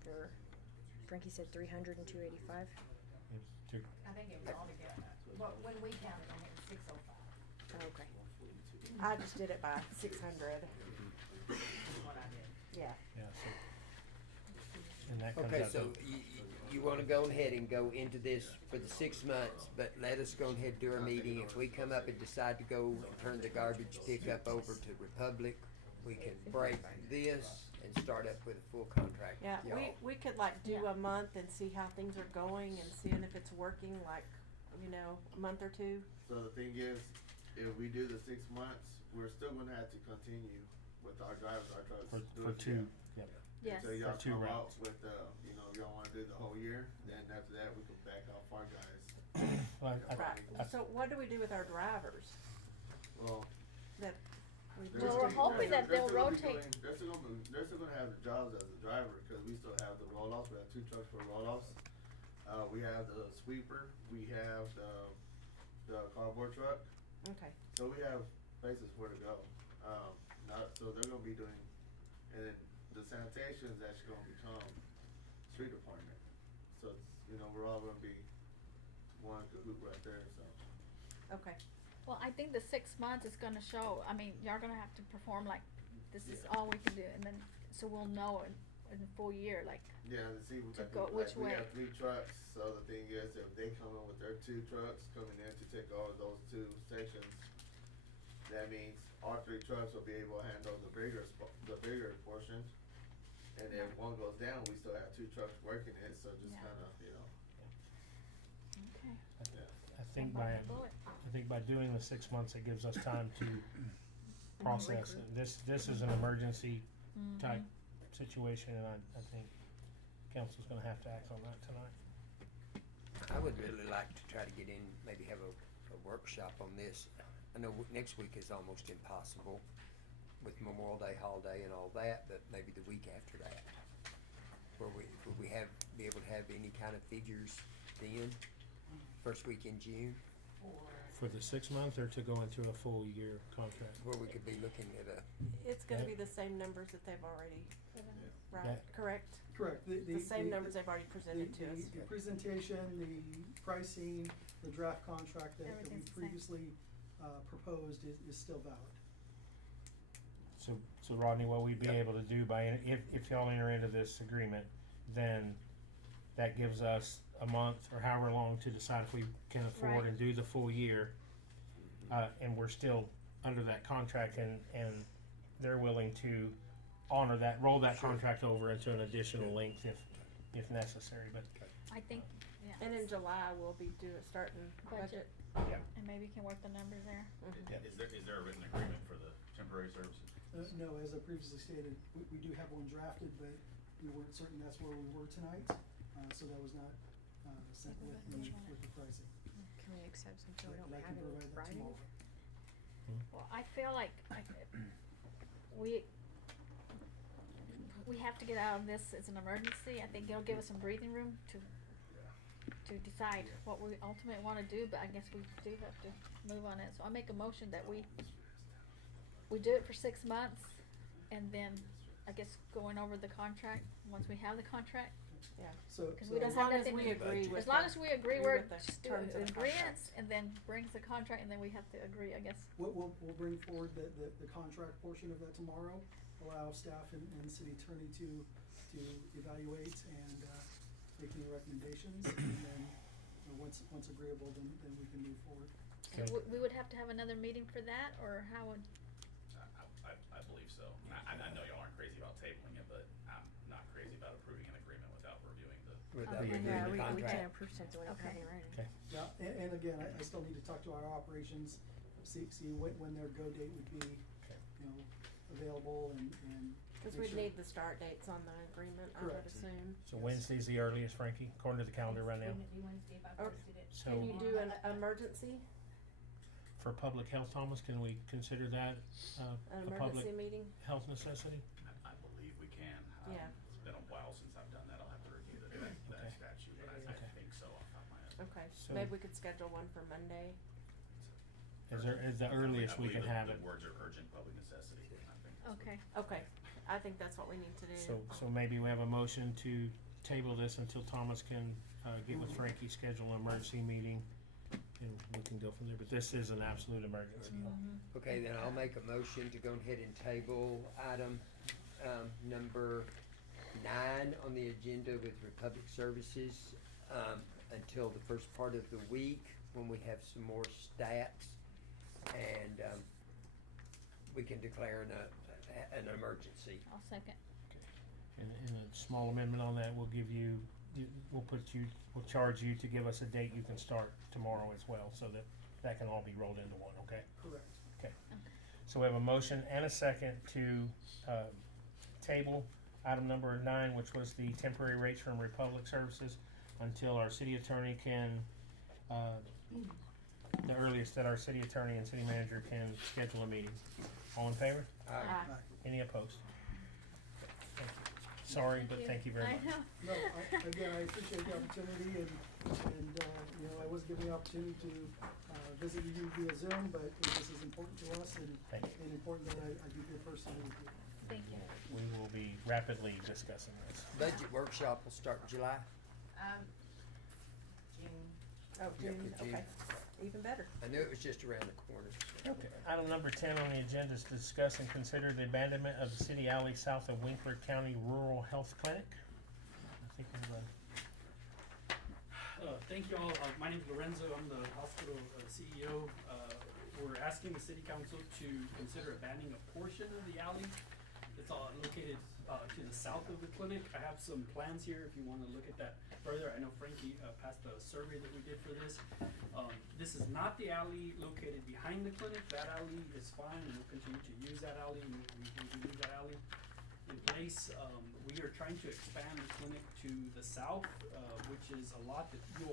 For Frankie said 300 and 285. I think it was all together. Well, when we counted them, it was 605. Oh, okay. I just did it by 600. Is what I did. Yeah. Yeah, so. And that comes Okay, out so to, you wanna go ahead and go into this for the 6 months, but let us go ahead and do our meeting. If we come up and decide to go and turn the garbage pickup over to Republic, we can break this and start up with a full contract. Yeah, Y'all. we could like do a month and see how things are going and seeing if it's working, like, you know, a month or two. So the thing is, if we do the 6 months, we're still gonna have to continue with our drivers, our trucks. for two, yep. Yes. Until y'all For two come routes. out with, you know, y'all wanna do the whole year, then after that, we can back off our guys. Well, Right, so what do we do with our drivers? Well, That we they're Well, just, we're still- hoping they're that they'll still gonna be rotate. doing- They're still gonna have the jobs as a driver, cause we still have the roll-offs, we have 2 trucks for roll-offs. We have the sweeper, we have the cardboard truck, okay, so we have places where to go. So they're gonna be doing, and then the sanitation is actually gonna become street department. So it's, you know, we're all gonna be one cahoot right there, so. okay. Well, I think the 6 months is gonna show, I mean, y'all gonna have to perform like, this is Yeah. all we can do, and then, so we'll know in the full year, like, Yeah, and see, To go which we way. have 3 trucks, so the thing is, if they come in with their 2 trucks coming in to take all of those 2 sections, that means all 3 trucks will be able to handle the bigger portion. And if one goes down, we still have 2 trucks working it, so just Yeah. kinda, you know, okay. yeah. I think Bite by, the bullet. I think by doing the 6 months, it gives us time to process it. This is an emergency type situation, and I think council's gonna have to act on that tonight. I would really like to try to get in, maybe have a workshop on this. I know next week is almost impossible with Memorial Day holiday and all that, but maybe the week after that. Would we be able to have any kind of figures then, first week in June? For the 6 month or to go into a full year contract? Where we could be looking at a, It's gonna Yeah. be the same numbers that they've already, right, Yeah. correct? Correct. The same numbers they've already presented to us. The presentation, the pricing, the draft contract that we Everything's the same. previously, proposed is still valid. So Rodney, what we'd be Yep. able to do if y'all enter into this agreement, then that gives us a month or however long to decide if we can afford Right. and do the full year. And we're still under that contract and they're willing to honor that, roll that Sure. contract over into an additional length if necessary, but I think, yeah. And in July, we'll be starting budget. And maybe you can work the numbers there. Yep. Is there a written agreement for the temporary services? No, as I previously stated, we do have one drafted, but we weren't certain that's where we were tonight, so that was not, sent with the pricing. Can we accept some so we But don't I have can it in provide that writing? tomorrow. Well, I feel like we have to get out of this. It's an emergency. I think it'll give us some breathing room to decide what we ultimately want to do, but I guess we do have to move on it. So I make a motion that we do it for 6 months, and then I guess going over the contract once we have the contract. Yeah. So, Because we don't As have long as nothing we to- agree with As long the- as we agree, agree we're with the just do terms of the agreements, contract. and then brings the contract, and then we have to agree, I guess. we'll bring forward the contract portion of that tomorrow, allow staff and city attorney to evaluate and, make any recommendations, and then, once agreeable, then we can move forward. So Okay. we would have to have another meeting for that, or how would? I believe so. I know y'all aren't crazy about tabling it, but I'm not crazy about approving an agreement without reviewing the. without Okay. reviewing Yeah, the we can't contract. approve something we don't have Okay. in writing. Okay. Yeah, and again, I still need to talk to our operations, see when their go date would be, available and. Cause make we'd sure- need the start dates on the agreement, I would Correct. assume. So Wednesday's the earliest, Frankie, according to the calendar right now. Wednesday if I Or- posted it. So Can you do an emergency, for public health, Thomas, can we consider that an a public emergency meeting? health necessity? I believe we can. Yeah. It's been a while since I've done that. I'll have to review that Okay. statute, but I Okay. think so off the top of my head. Okay, So- maybe we could schedule one for Monday. Is the earliest we can have it? The words are urgent public necessity. I think that's what- Okay. Okay, I think that's what we need to do. So maybe we have a motion to table this until Thomas can, get with Frankie, schedule an emergency meeting, and we can go from there, but this is an absolute emergency. Okay, then I'll make a motion to go ahead and table item, number 9 on the agenda with Republic Services, until the first part of the week when we have some more stats and, we can declare an emergency. I'll second. And a small amendment on that, we'll give you, we'll charge you to give us a date you can start tomorrow as well, so that can all be rolled into one, okay? Correct. So we have a motion and a second to, table item number 9, which was the temporary rates from Republic Services, until our city attorney can, the earliest that our city attorney and city manager can schedule a meeting. All in favor? Aye. Any opposed? Thank you. Sorry, but thank you very much. I know. No, again, I appreciate the opportunity and, I was given the opportunity to, visit you via Zoom, but this is important to us and Thank you. important that I be here personally with you. Thank you. We will be rapidly discussing this. Budget workshop will start in July. June. Oh, Yep, June, June. okay, even better. I knew it was just around the corner. Okay. Item number 10 on the agenda is to discuss and consider the abandonment of the city alley south of Winkler County Rural Health Clinic. I think we'll, Thank you all. My name is Lorenzo. I'm the hospital CEO. We're asking the city council to consider abandoning a portion of the alley. It's all located to the south of the clinic. I have some plans here if you want to look at that further. I know Frankie passed a survey that we did for this. This is not the alley located behind the clinic. That alley is fine, and we'll continue to use that alley, and we leave that alley in place. We are trying to expand the clinic to the south, which is a lot that we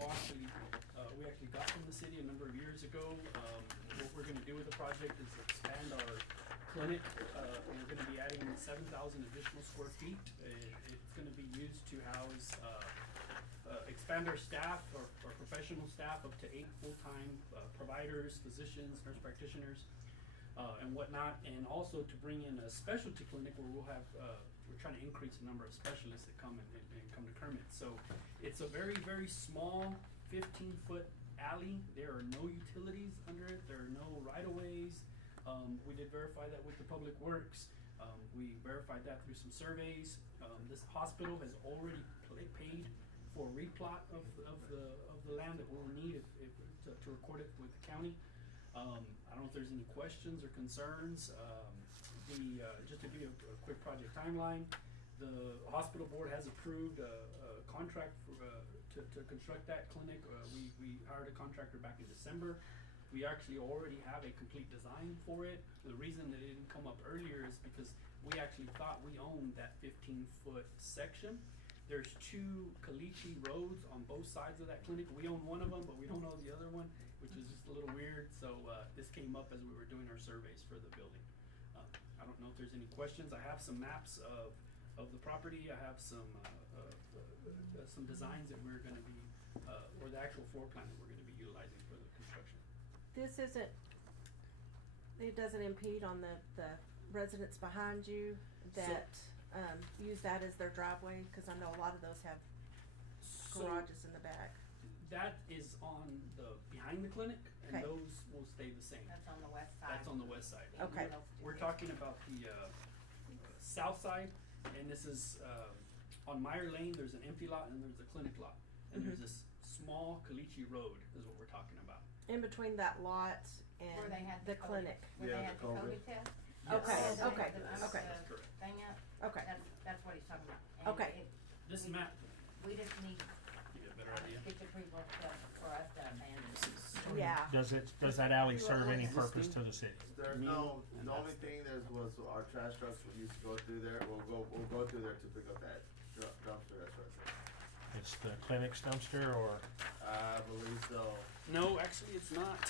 actually got from the city a number of years ago. What we're going to do with the project is expand our clinic. We're going to be adding 7,000 additional square feet. It's going to be used to house, expand our staff, our professional staff, up to 8 full-time providers, physicians, nurse practitioners, and whatnot, and also to bring in a specialty clinic where we'll have, we're trying to increase the number of specialists that come and come to Kermit. So it's a very, very small 15-foot alley. There are no utilities under it. There are no right-of-ways. We did verify that with the Public Works. We verified that through some surveys. This hospital has already paid for a replot of the land that we'll need to record it with the county. I don't know if there's any questions or concerns. Just to give you a quick project timeline, the hospital board has approved a contract to construct that clinic. We hired a contractor back in December. We actually already have a complete design for it. The reason that it didn't come up earlier is because we actually thought we owned that 15-foot section. There's 2 caliche roads on both sides of that clinic. We own one of them, but we don't own the other one, which is just a little weird. So this came up as we were doing our surveys for the building. I don't know if there's any questions. I have some maps of the property. I have some designs that we're going to be, or the actual floor plan that we're going to be utilizing for the construction. This isn't, it doesn't impede on the residents behind you that use that as their driveway? Because I know a lot of those have garages in the back. That is on the, behind the clinic, and those will stay the same. That's on the west side. That's on the west side. Okay. We're talking about the south side, and this is on Meyer Lane. There's an empty lot, and there's a clinic lot, and there's this small caliche road is what we're talking about. In between that lot and Where they had the clinic. Where they had the COVID test? Yes. Okay, Yes. okay, That's okay. the thing up? Okay. That's what he's talking about. Okay. This map, We just need give you a better idea. get the approval for us to abandon it. Yeah. Does that alley serve any purpose to the city? There's no, the only thing was our trash trucks used to go through there. We'll go through there to pick up that dumpster that's right there. It's the clinic's dumpster, or? I believe so. No, actually, it's not.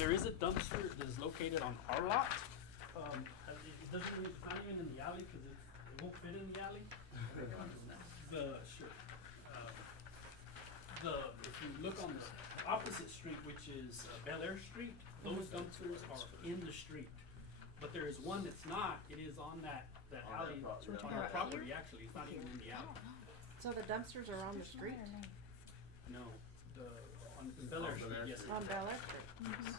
There is a dumpster that is located on our lot. It doesn't really, it's not even in the alley because it won't fit in the alley. If you look on the opposite street, which is Bel Air Street, those dumpsters are in the street. But there is one that's not. It is on that alley, on our property. Actually, it's not even in the alley. So the dumpsters are on the street? No, on Bel Air Street, yes. On Bel Air Street?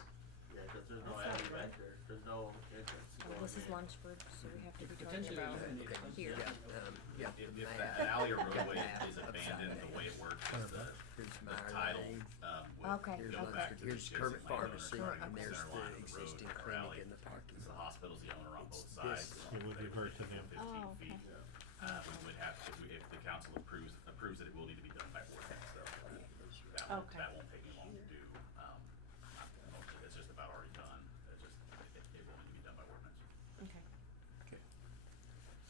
Yeah, because there's no That's not alley back right. there. There's no entrance to go in This is there. Lunsford, so we have to be talking Potentially about eliminate here. If that alley or roadway is abandoned, the way it works is the title, will Okay, go back to the Here's adjacent Kermit landowner, Pharmacy, starting and from there's center the line of the road existing or clinic alley. in the parking So the lot. hospital's the owner on both It's sides. It would revert to them. 15 Oh, okay. feet. We would have to, if the council approves it, it will need to be done by ordinance, so Okay. that won't take me long to do. It's just about already done. It will need to be done by ordinance. Okay.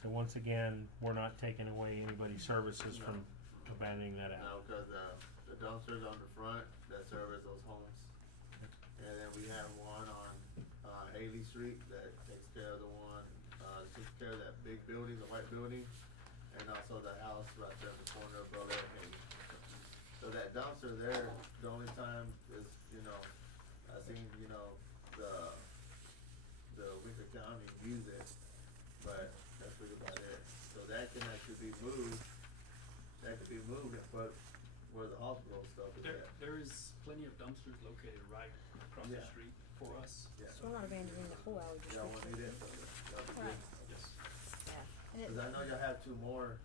So once again, we're not taking away anybody's services from abandoning that alley. No, because the dumpsters on the front that service those homes. And then we have one on Haley Street that takes care of the one, takes care of that big building, the white building, and also the house right there in the corner of Bel Air and Haley. So that dumpster there, the only time is, I seen, the Winter County use it, but that's really about it. So that can actually be moved, and put where the hospital stuff is at. There is plenty of dumpsters located right across the Yeah. street for us. Yeah. So we're not abandoning the whole alley, just Y'all wanna do restricting. that? That'd be Right. good. Yes. Yeah. Cause I know y'all have 2 more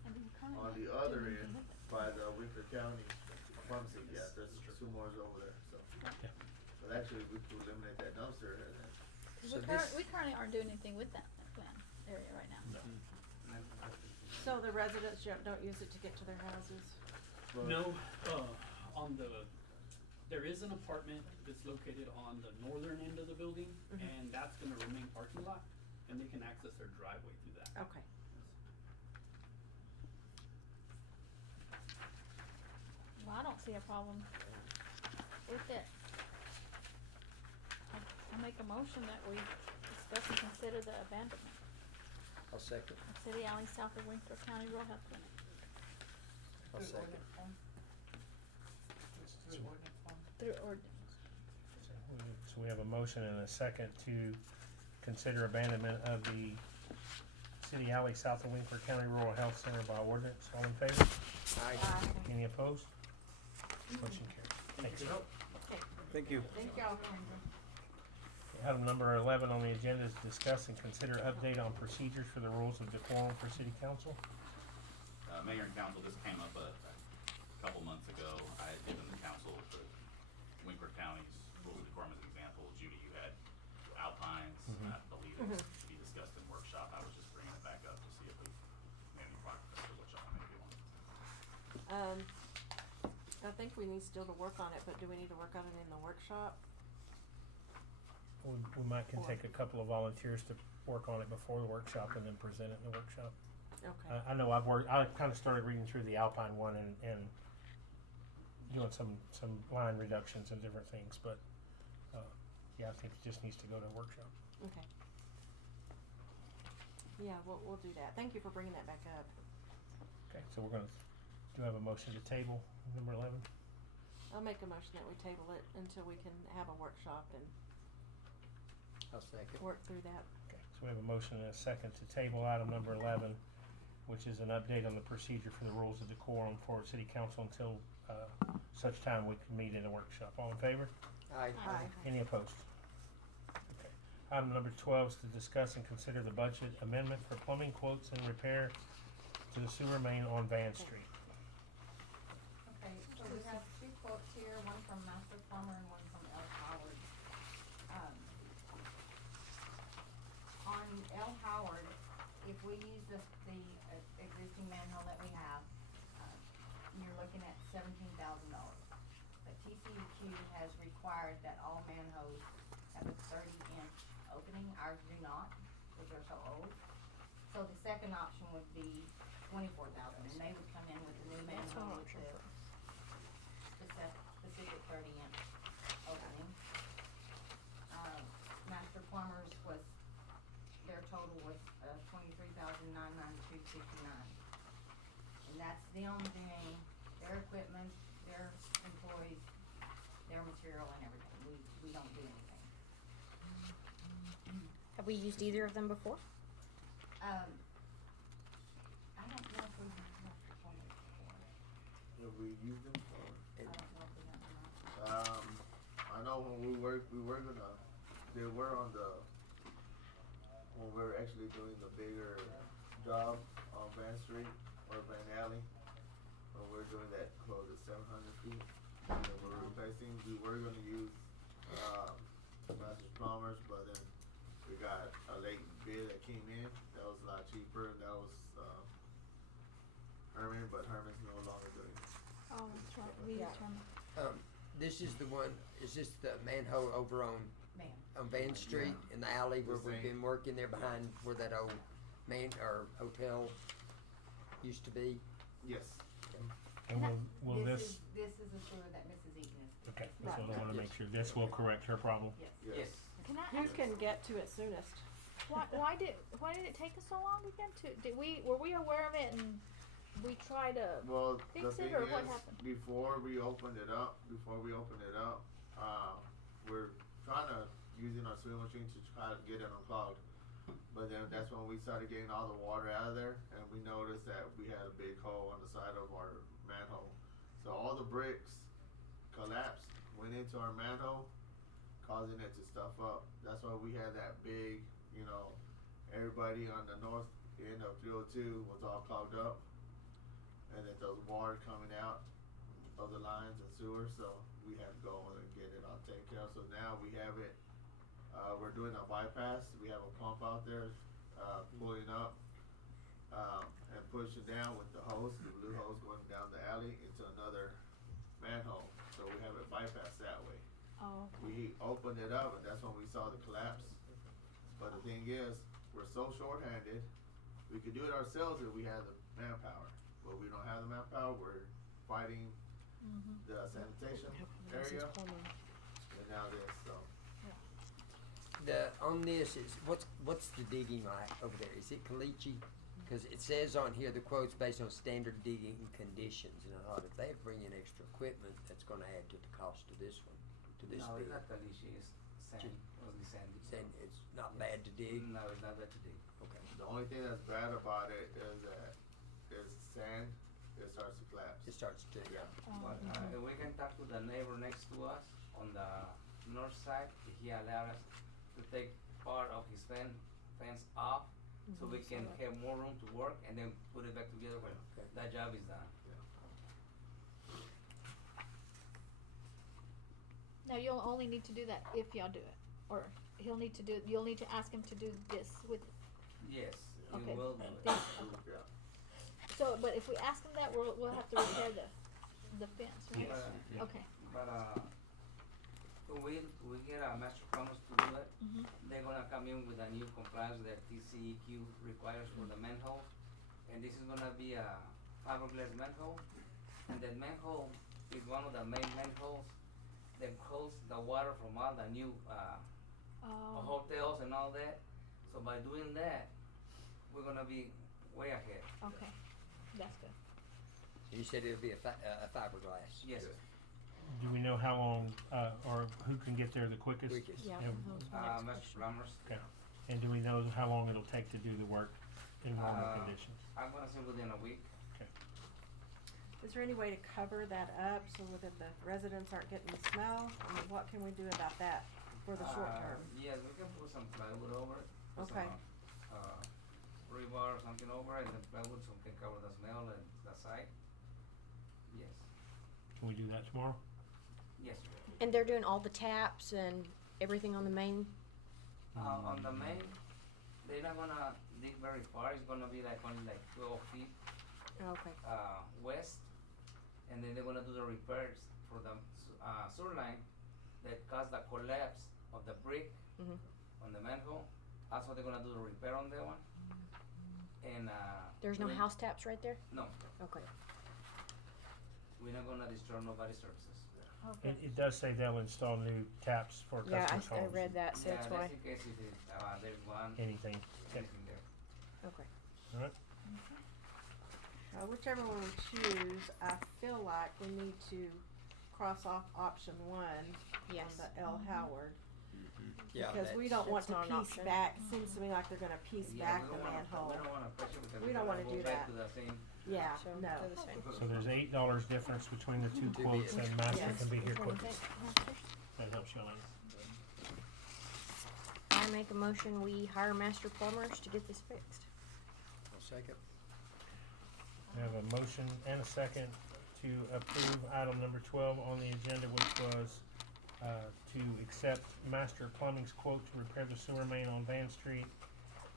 on the other end by the Winter County pharmacy. Yeah, there's 2 more over there, so. But actually, we could eliminate that dumpster and then. We currently aren't doing anything with that plan. area right now. No. So the residents don't use it to get to their houses? No, there is an apartment that's located on the northern end of the building, Mhm. and that's gonna remain parking lot, and they can access their driveway through that. Okay. Well, I don't see a problem with it. I make a motion that we discuss and consider the abandonment I'll second. of City Alley south of Winkler County Rural Health Clinic. I'll second. Through ordinance. So we have a motion and a second to consider abandonment of the City Alley south of Winkler County Rural Health Center by ordinance. All in favor? Aye. Any opposed? Motion carries. Thanks. Thank you. Thank y'all. Item number 11 on the agenda is discuss and consider update on procedures for the rules of decorum for city council. Mayor and council, this came up a couple months ago. I had given the council the Winkler County's rules of decorum as an example. Judy, you had Alpines, I believe it was to be discussed in workshop. I was just bringing it back up to see if we made any progress for workshop. I may be on. I think we need still to work on it, but do we need to work on it in the workshop? We might can take a couple of volunteers to work on it before the workshop and then present it in the workshop. Okay. I know I kind of started reading through the Alpine one and doing some line reductions and different things, but yeah, I think it just needs to go to a workshop. Okay. Yeah, we'll do that. Thank you for bringing that back up. Okay, so we're gonna do have a motion to table number 11. I'll make a motion that we table it until we can have a workshop and I'll second. work through that. Okay, so we have a motion and a second to table item number 11, which is an update on the procedure for the rules of decorum for city council until such time we can meet in a workshop. All in favor? Aye. Aye. Any opposed? Okay. Item number 12 is to discuss and consider the budget amendment for plumbing quotes and repair to the sewer main on Van Street. Okay, so we have two quotes here, one from Master Plumber and one from L. Howard. On L. Howard, if we use the existing manhole that we have, you're looking at $17,000. But TCEQ has required that all manholes have a 30-inch opening. Ours do not, because they're so old. So the second option would be $24,000, and they would come in with a new manhole with the specific 30-inch opening. Master Plumbers was, their total was $23,992.59, and that's them doing their equipment, their employees, their material, and everything. We don't do anything. Have we used either of them before? I don't know if we have Master Plumbers before. Have we used them? I don't know if we have or not. I know when we were gonna, they were on the, when we were actually doing the bigger job on Van Street or Van Alley, when we were doing that close to 700 feet, and then we were replacing, we were gonna use, Master's Plumbers, but then we got a late bid that came in, that was a lot cheaper, and that was, Herman, but Herman's no longer doing it. Oh, that's right, we used Herman. This is the one, is this the manhole over on Van Street in the alley where we've been working there behind where that old hotel used to be? Yes. And will this, This is a sewer that Mrs. Eaton is. okay, so I want to make sure this will correct her problem. Yes. Can I Who ask, can get to it soonest? why did it take us so long to get to, were we aware of it and we tried to Well, the fix thing it, or what is, happened? before we opened it up, we're trying to using our sewing machine to try to get it unclogged. But then that's when we started getting all the water out of there, and we noticed that we had a big hole on the side of our manhole. So all the bricks collapsed, went into our manhole, causing it to stuff up. That's why we had that big, everybody on the north end of 302 was all clogged up. And then there was water coming out of the lines and sewers, so we had to go and get it all taken care of. So now we have it, we're doing a bypass. We have a pump out there, pulling up, and pushing down with the hose, the blue hose going down the alley into another manhole, so we have it bypassed that way. Oh, We opened it up, and that's when we saw the collapse. But the thing is, we're so short-handed, we could do it ourselves if we had the manpower, but we don't have the manpower. We're fighting the sanitation area, and now this, so. On this is, what's the digging like over there? Is it caliche? Cause it says on here, the quote's based on standard digging conditions, and I thought if they bring in extra equipment, that's gonna add to the cost of this one, to this No, bid. it's not caliche, it's sand, only sandy. Saying it's not bad to dig? No, it's not bad to dig. Okay. The only thing that's bad about it is that it's sand, it starts to collapse. It starts to, yeah. But, if we can talk to the neighbor next to us on the north side, if he allowed us to take part of his fence off, so we can have more room to work and then put it back together when that job is done. now you'll only need to do that if y'all do it, or you'll need to ask him to do this with, Yes, we Okay. will do it. Thank Yeah. so, but if we ask him that, we'll have to repair the fence, right? But, Okay. But, we get a master plumbers to do it. They're gonna come in with a new compliance that TCEQ requires for the manhole. And this is gonna be a fiberglass manhole. And that manhole is one of the main manholes that holds the water from all the new, hotels and all that. So by doing that, we're gonna be way ahead. Okay, that's good. You said it would be a fiberglass? Yes, sir. Do we know how long, or who can get there the quickest? Quickest. Yeah. And- that was my next Master question. plumbers, Okay, and do we know how long it'll take to do the work in normal conditions? I'm gonna say within a week. Is there any way to cover that up so that the residents aren't getting the smell? I mean, what can we do about that for the short term? Yes, we can put some plywood over it. Put Okay. Some, rebar or something over it, and then plywood so we can cover the smell and the site. Yes, Can we do that tomorrow? yes. And they're doing all the taps and everything on the main? On the main, they're not gonna dig very far, it's gonna be like only like 12 feet, Okay. west. And then they're gonna do the repairs for the, sewer line that caused the collapse of the brick on the manhole. Also, they're gonna do the repair on that one. And, There's no then- house taps right there? No, Okay. we're not gonna destroy nobody's services. It does say they'll install new taps for Yeah, customers' I homes. read that, so Yeah, that's why. in case if it, there's one, Anything, okay, anything there. Okay. alright, Whichever one we choose, I feel like we need to cross off option one Yes. on the L. Howard. Yeah, Because we don't want to That's not an piece option. back, seems to me like they're gonna piece Yeah, back we the don't wanna- manhole. We don't wanna pressure because We we're don't gonna wanna go do back that. to the same. Yeah, So no. they're the same. so there's $8 difference between the two Two quotes, bids. and Master Yes. can be here Which one quickest. is it? Masters? That helps you, Elaine. I make a motion, we hire master plumbers to get this fixed. I'll second. We have a motion and a second to approve item number 12 on the agenda, which was to accept Master Plumbing's quote to repair the sewer main on Van Street.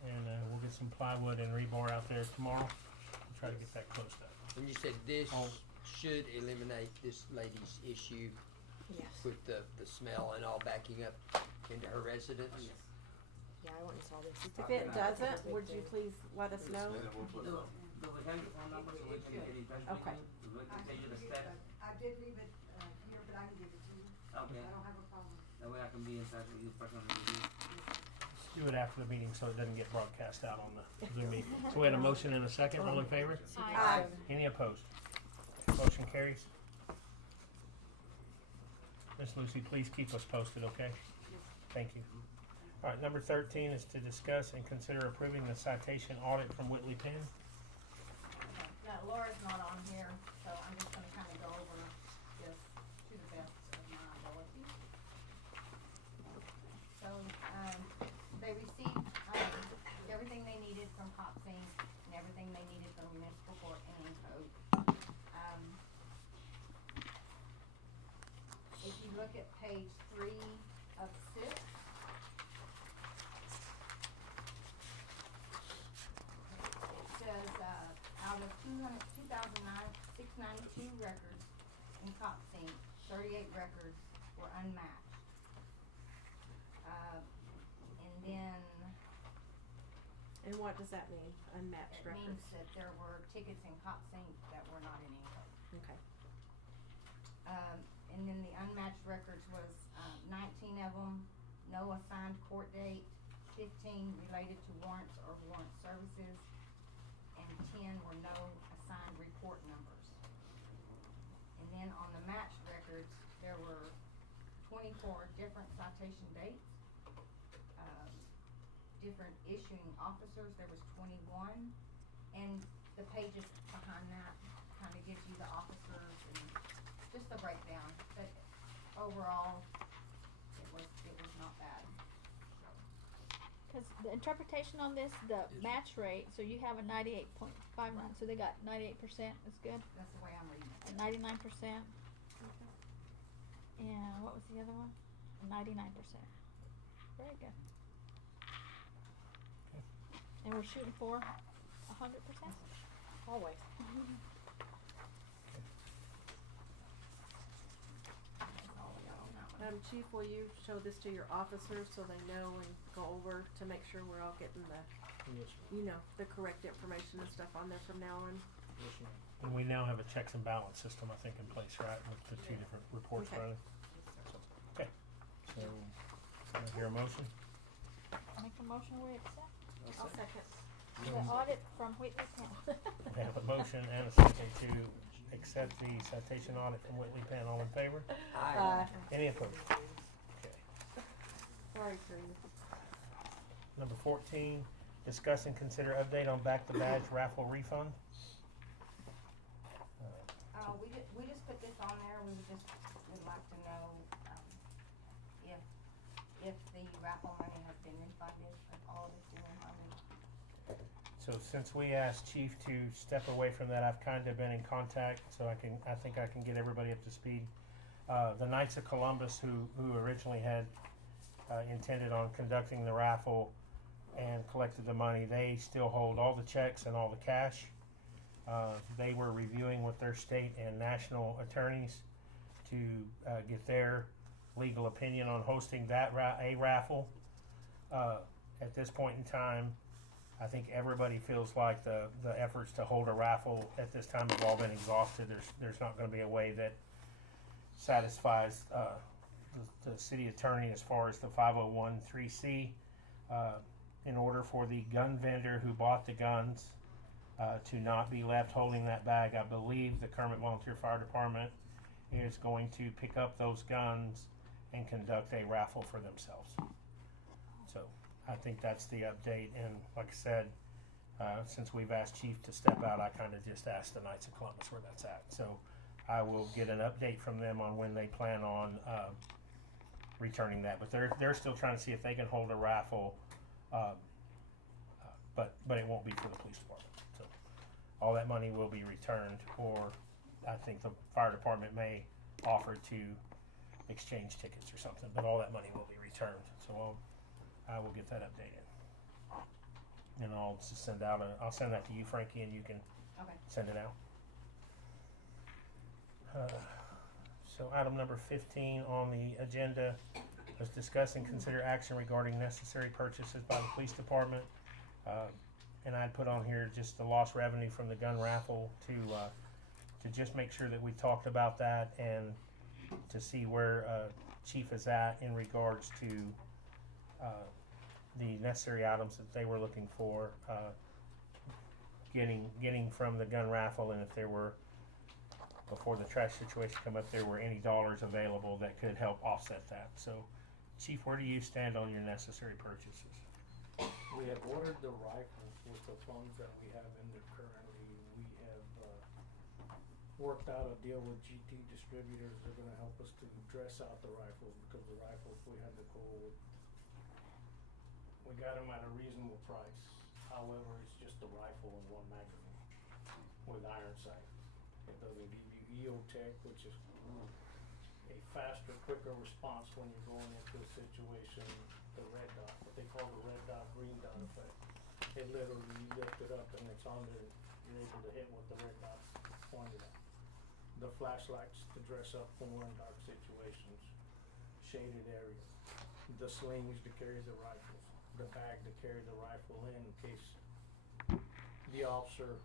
And we'll get some plywood and rebar out there tomorrow and try to get that closed up. And you said this Oh. should eliminate this lady's issue Yes. with the smell and all backing up into her residence? Yeah, I went and saw this. If it doesn't, would you please let us know? And then we'll put some. Do we have your phone number so we can get in touch with Okay. you? We can tell you the steps. I did leave it, here, but I can give it to you. Okay, I don't have a problem. that way I can be in touch with you personally. Do it after the meeting so it doesn't get broadcast out on the Zoom meeting. So we had a motion and a second. All in favor? Aye. Any opposed? Motion carries. Miss Lucy, please keep us posted, okay? Thank you. All right, number 13 is to discuss and consider approving the citation audit from Whitley Penn. Now, Laura's not on here, so I'm just gonna kinda go over this to the best of my ability. So, they received, everything they needed from Hopsing and everything they needed from municipal court and code. If you look at page 3 of 6, of 2,692 records in cop sync, 38 records were unmatched. And then And what does that mean, unmatched it means records? that there were tickets in cop sync that were not in encode. Okay. And then the unmatched records was 19 of them, no assigned court date, 15 related to warrants or warrant services, and 10 were no assigned report numbers. And then on the matched records, there were 24 different citation dates, different issuing officers, there was 21, and the pages behind that kind of gives you the officers and just the breakdown, but overall, it was not bad. Cause the interpretation on this, the match rate, so you have a 98.59, so they got 98%, is good? That's the way I'm reading it. 99%. And what was the other one? 99%. Very good. And we're shooting for 100%? Always. Madam Chief, will you show this to your officers so they know and go over to make sure we're all getting the, Yes, the correct information and stuff on there from now on? And we now have a checks and balance system, I think, in place, right, with the two different reports Okay. running? Okay, so, can I hear a motion? Make a motion we accept I'll second. the audit from Whitley Penn. We have a motion and a second to accept the citation audit from Whitley Penn. All in favor? Aye. Any opposed? Okay. Sorry, Karina. Number 14, discuss and consider update on back to badge raffle refund. We just put this on there, we'd like to know, if the raffle money has been refunded, if all of it's been refunded. So since we asked Chief to step away from that, I've kind of been in contact, so I think I can get everybody up to speed. The Knights of Columbus, who originally had intended on conducting the raffle and collected the money, they still hold all the checks and all the cash. They were reviewing with their state and national attorneys to get their legal opinion on hosting that a raffle. At this point in time, I think everybody feels like the efforts to hold a raffle at this time have all been exhausted. There's not going to be a way that satisfies the city attorney as far as the 501(c)(3). In order for the gun vendor who bought the guns to not be left holding that bag, I believe the Kermit Volunteer Fire Department is going to pick up those guns and conduct a raffle for themselves. So I think that's the update, and like I said, since we've asked Chief to step out, I kind of just asked the Knights of Columbus where that's at. So I will get an update from them on when they plan on returning that, but they're still trying to see if they can hold a raffle, but it won't be for the police department. So all that money will be returned, or I think the fire department may offer to exchange tickets or something, but all that money will be returned. So I will get that updated, and I'll just send out I'll send that to you, Frankie, and you can send it out. So item number 15 on the agenda was discuss and consider action regarding necessary purchases by the police department, and I'd put on here just the lost revenue from the gun raffle to just make sure that we talked about that and to see where Chief is at in regards to the necessary items that they were looking for, getting from the gun raffle, and if there were, before the trash situation come up, there were any dollars available that could help offset that. So, Chief, where do you stand on your necessary purchases? We have ordered the rifles with the funds that we have in there currently. We have worked out a deal with GT Distributors. They're gonna help us to dress out the rifles, because the rifles we had to go with, we got them at a reasonable price. However, it's just a rifle and one magazine with iron sight. It doesn't give you EOTech, which is a faster, quicker response when you're going into a situation. The red dot, what they call the red dot, green dot effect. It literally, you lift it up and it's under you're able to hit what the red dots pointed at. The flashlights to dress up when we're in dark situations, shaded areas, the slings to carry the rifles, the bag to carry the rifle in case the officer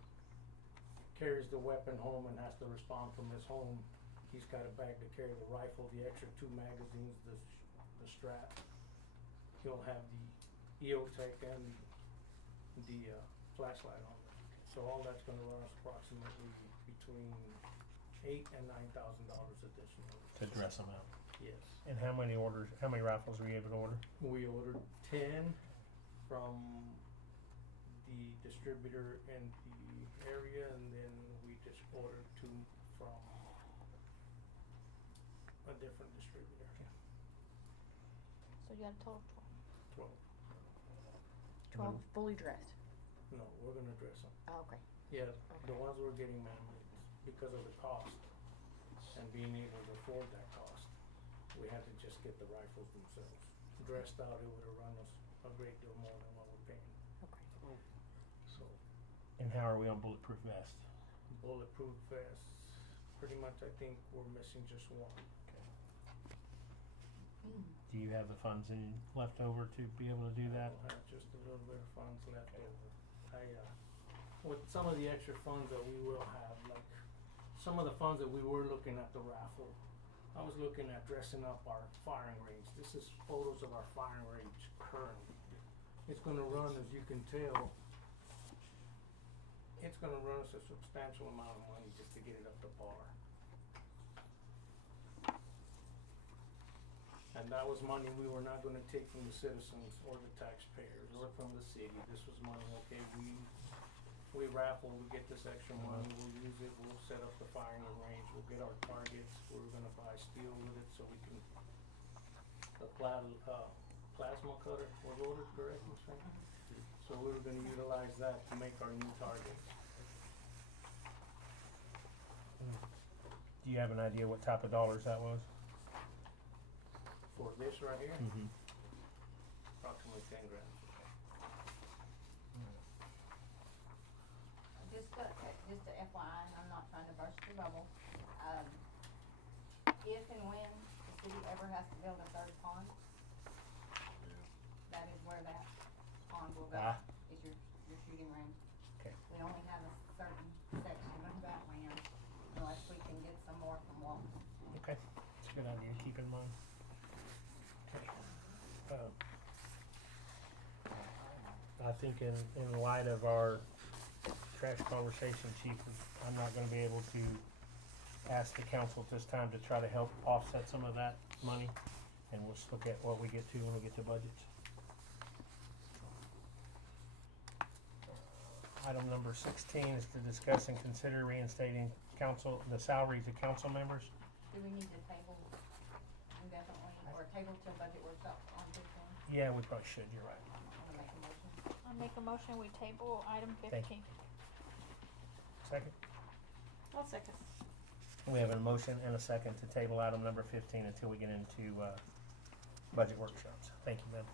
carries the weapon home and has to respond from his home. He's got a bag to carry the rifle, the extra 2 magazines, the strap. He'll have the EOTech and the flashlight on it. So all that's gonna run us approximately between $8,000 and $9,000 additional. To dress them out. Yes. And how many rifles were you able to order? We ordered 10 from the distributor in the area, and then we just ordered 2 from a different distributor. So you got a total of 12. 12 fully dressed. No, we're gonna dress them. Oh, okay. Yeah, the ones we're getting man-made because of the cost and being able to afford that cost. We had to just get the rifles themselves. Dressed out, it would have run us a great deal more than what we're paying. Okay. So, And how are we on bulletproof vests? bulletproof vests, pretty much I think we're missing just one. Do you have the funds left over to be able to do that? We'll have just a little bit of funds left over. With some of the extra funds that we will have, like some of the funds that we were looking at the raffle, I was looking at dressing up our firing range. This is photos of our firing range currently. It's gonna run, as you can tell, it's gonna run us a substantial amount of money just to get it up to par. And that was money we were not gonna take from the citizens or the taxpayers or from the city. This was money, okay, we raffle, we get this extra money, we'll use it, we'll set up the firing range, we'll get our targets, we're gonna buy steel with it so we can, the plasma cutter was ordered, correct, Ms. Frank? So we were gonna utilize that to make our new targets. Do you have an idea what type of dollars that was? For this right here, Mm-hmm. approximately 10 grand. Just a FYI, and I'm not trying to burst the bubble, if and when the city ever has to build a third pond, that is where that pond will go, is your shooting range. Okay. We only have a certain section of that land, unless we can get some more from Walton. Okay, that's a good idea, keep in mind. Okay. I think in light of our trash conversation, Chief, I'm not gonna be able to ask the council at this time to try to help offset some of that money, and we'll just look at what we get to when we get to budgets. Item number 16 is to discuss and consider reinstating the salaries of council members. Do we need to table indefinitely, or table till budget workshop on 15? Yeah, we probably should, you're right. Wanna make a motion? I make a motion, we table item 15. Thank you. Second? I'll second. We have a motion and a second to table item number 15 until we get into budget workshops. Thank you, ma'am.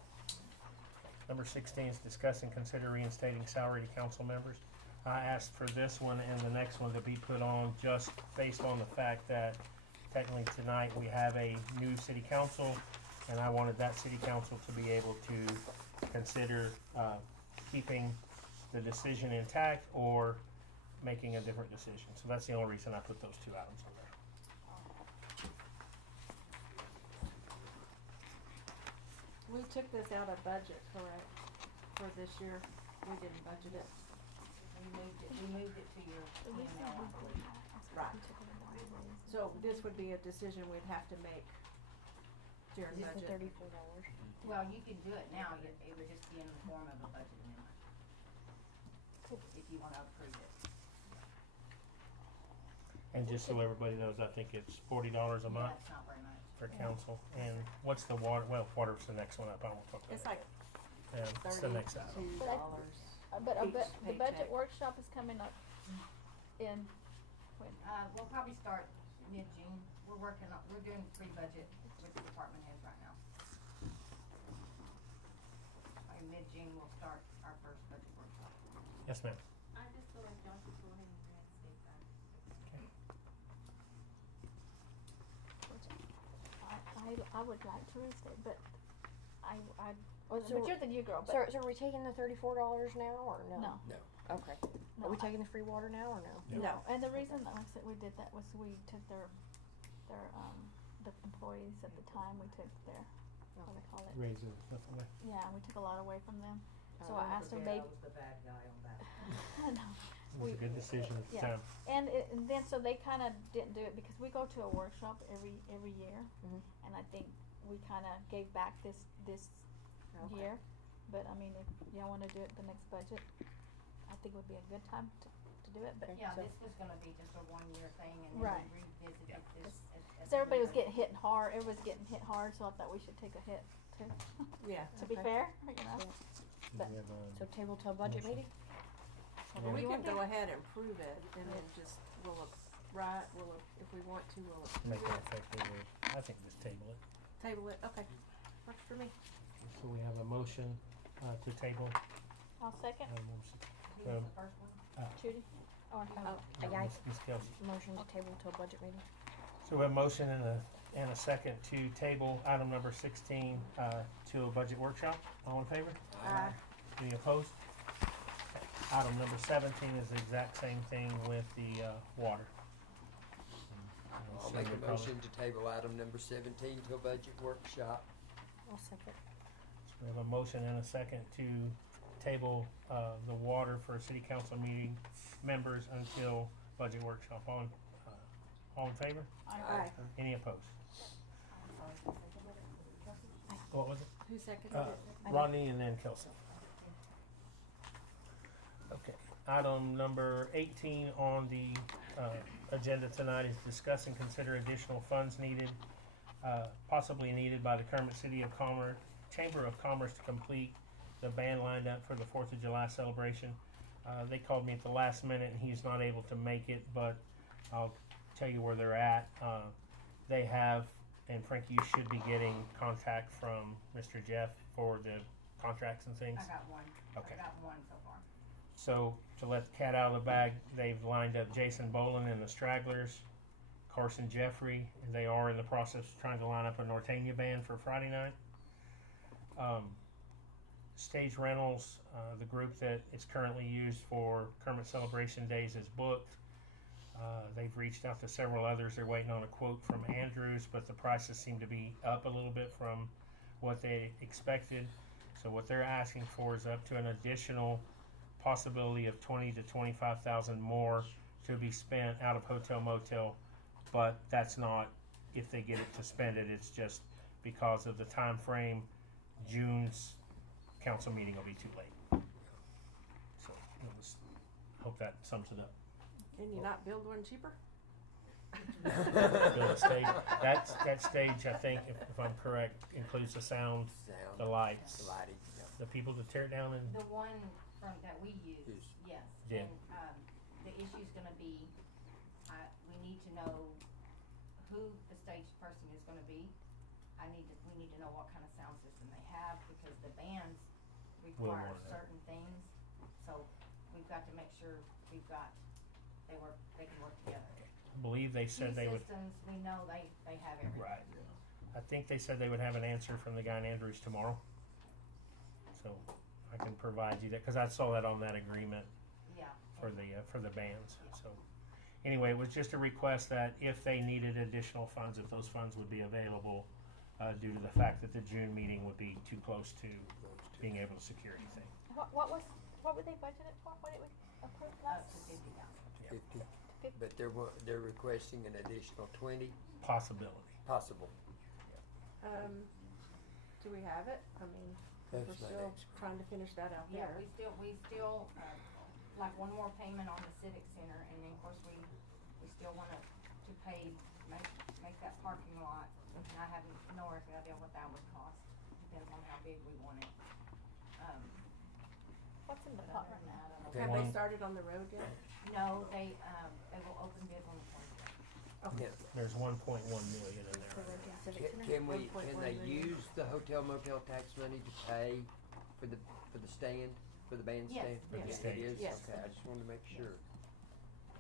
Number 16 is discuss and consider reinstating salary to council members. I asked for this one and the next one to be put on just based on the fact that technically tonight we have a new city council, and I wanted that city council to be able to consider keeping the decision intact or making a different decision. So that's the only reason I put those 2 items on there. We took this out of budget, correct, for this year? We didn't budget it? We moved it to your P&L, I believe. Right. So this would be a decision we'd have to make during Just the budget. $34. Well, you can do it now, it would just be in the form of a budget amendment. If you wanna approve it. And just so everybody knows, I think it's $40 a month Yeah, it's not very much. for council. And what's the water? Well, water's the next one up. I won't talk about It's it. like Yeah, it's the next item. $32 But each the budget paycheck. workshop is coming up in, when? We'll probably start mid-June, we're doing pre-budget with the department heads right now. By mid-June, we'll start our first budget workshop. Yes, ma'am. I just feel like Josh is I would like to reinstate, but I, Oh, but you're the new girl, but. So are we taking the $34 now or no? No. No. Okay. No, Are we I- taking the free water now or no? No, and the reason that, like I said, we did that was we took their, the employees at the time, we took their, what do they call it? Raising stuff away. Yeah, we took a lot away from them, so Oh, I asked them forget maybe. I was the bad guy on that. No. It was a good decision at the Yeah. time. And then, so they kinda didn't do it because we go to a workshop every year, Mhm. and I think we kinda gave back this Okay. year. But I mean, if y'all wanna do it the next budget, I think would be a good time to do it, but. Yeah, So- this was gonna be just a one-year thing, and Right. then we revisited this at Cause the everybody was year. getting hit hard, everybody's getting hit hard, so I thought we should take a hit too. Yeah. To be okay. fair, you know, Yeah. but- We have, So table till budget motion. meeting? Well, we you can want go to? ahead and prove it, and then just, if we want to, we'll make approve that it, effective. I think just table it. table it, okay, works for me. So we have a motion, to table. I'll second, Item number Who was the first one? Judy, or, Aye. Ms. Kelsey. Motion to table till budget meeting. So we have a motion and a second to table item number 16, to a budget workshop. All in favor? Aye. Any opposed? Item number 17 is the exact same thing with the, water. I'll make a motion to table item number 17 to a budget workshop. I'll second. We have a motion and a second to table, the water for a city council meeting members until budget workshop. All in favor? Aye. Any opposed? What was it? Who seconded Uh, it? Rodney and then Kelsey. Okay, item number 18 on the, agenda tonight is discuss and consider additional funds needed, possibly needed by the Kermit City of Commerce, Chamber of Commerce to complete the band lined up for the 4th of July celebration. They called me at the last minute and he's not able to make it, but I'll tell you where they're at. They have, and Frankie, you should be getting contact from Mr. Jeff for the contracts and things. I got one. Okay. I got one so far. So to let the cat out of the bag, they've lined up Jason Bolin and the Stragglers, Carson Jeffrey, and they are in the process of trying to line up a Nortania band for Friday night. Stage Rentals, the group that is currently used for Kermit Celebration Days, is booked. They've reached out to several others. They're waiting on a quote from Andrews, but the prices seem to be up a little bit from what they expected. So what they're asking for is up to an additional possibility of 20 to 25,000 more to be spent out of hotel motel, but that's not if they get it to spend it. It's just because of the time frame. June's council meeting will be too late. So hope that sums it up. Can you not build one cheaper? Build a stage. That stage, I think, if I'm correct, includes the sound, the lights, The lighting, yeah. the people to tear it down and The one that we use, yes. Yeah. And, the issue's gonna be, we need to know who the stage person is gonna be. We need to know what kind of sound system they have, because the bands require want that. certain things. So we've got to make sure they can work together. I believe they said they would. Systems, we know they have everything. Right. I think they said they would have an answer from the guy in Andrews tomorrow. So I can provide you that, because I saw that on that agreement Yeah. for the bands. So anyway, it was just a request that if they needed additional funds, if those funds would be available, due to the fact that the June meeting would be too close to being able to secure anything. what were they budgeted for, what did we approve Up last? to 50,000. 50, but they're requesting an additional 20 Possibility. possible. Do we have it? I mean, we're That's my still next trying to finish that out Yeah, there. we still, like one more payment on the Civic Center, and then of course we still wanna, to pay, make that parking lot. And I have no idea what that would cost, depends on how big we want it. What's in the But pot other right than now? that, I don't Have know. they started on the road yet? No, they will open bids on the 20th. Okay. There's 1.1 million in there. For the Civic Center? Can 1.1 they million. use the hotel motel tax money to pay for the stand, for the bandstand? Yes, For the It stage. is? Yes. Okay, I just wanted to make sure.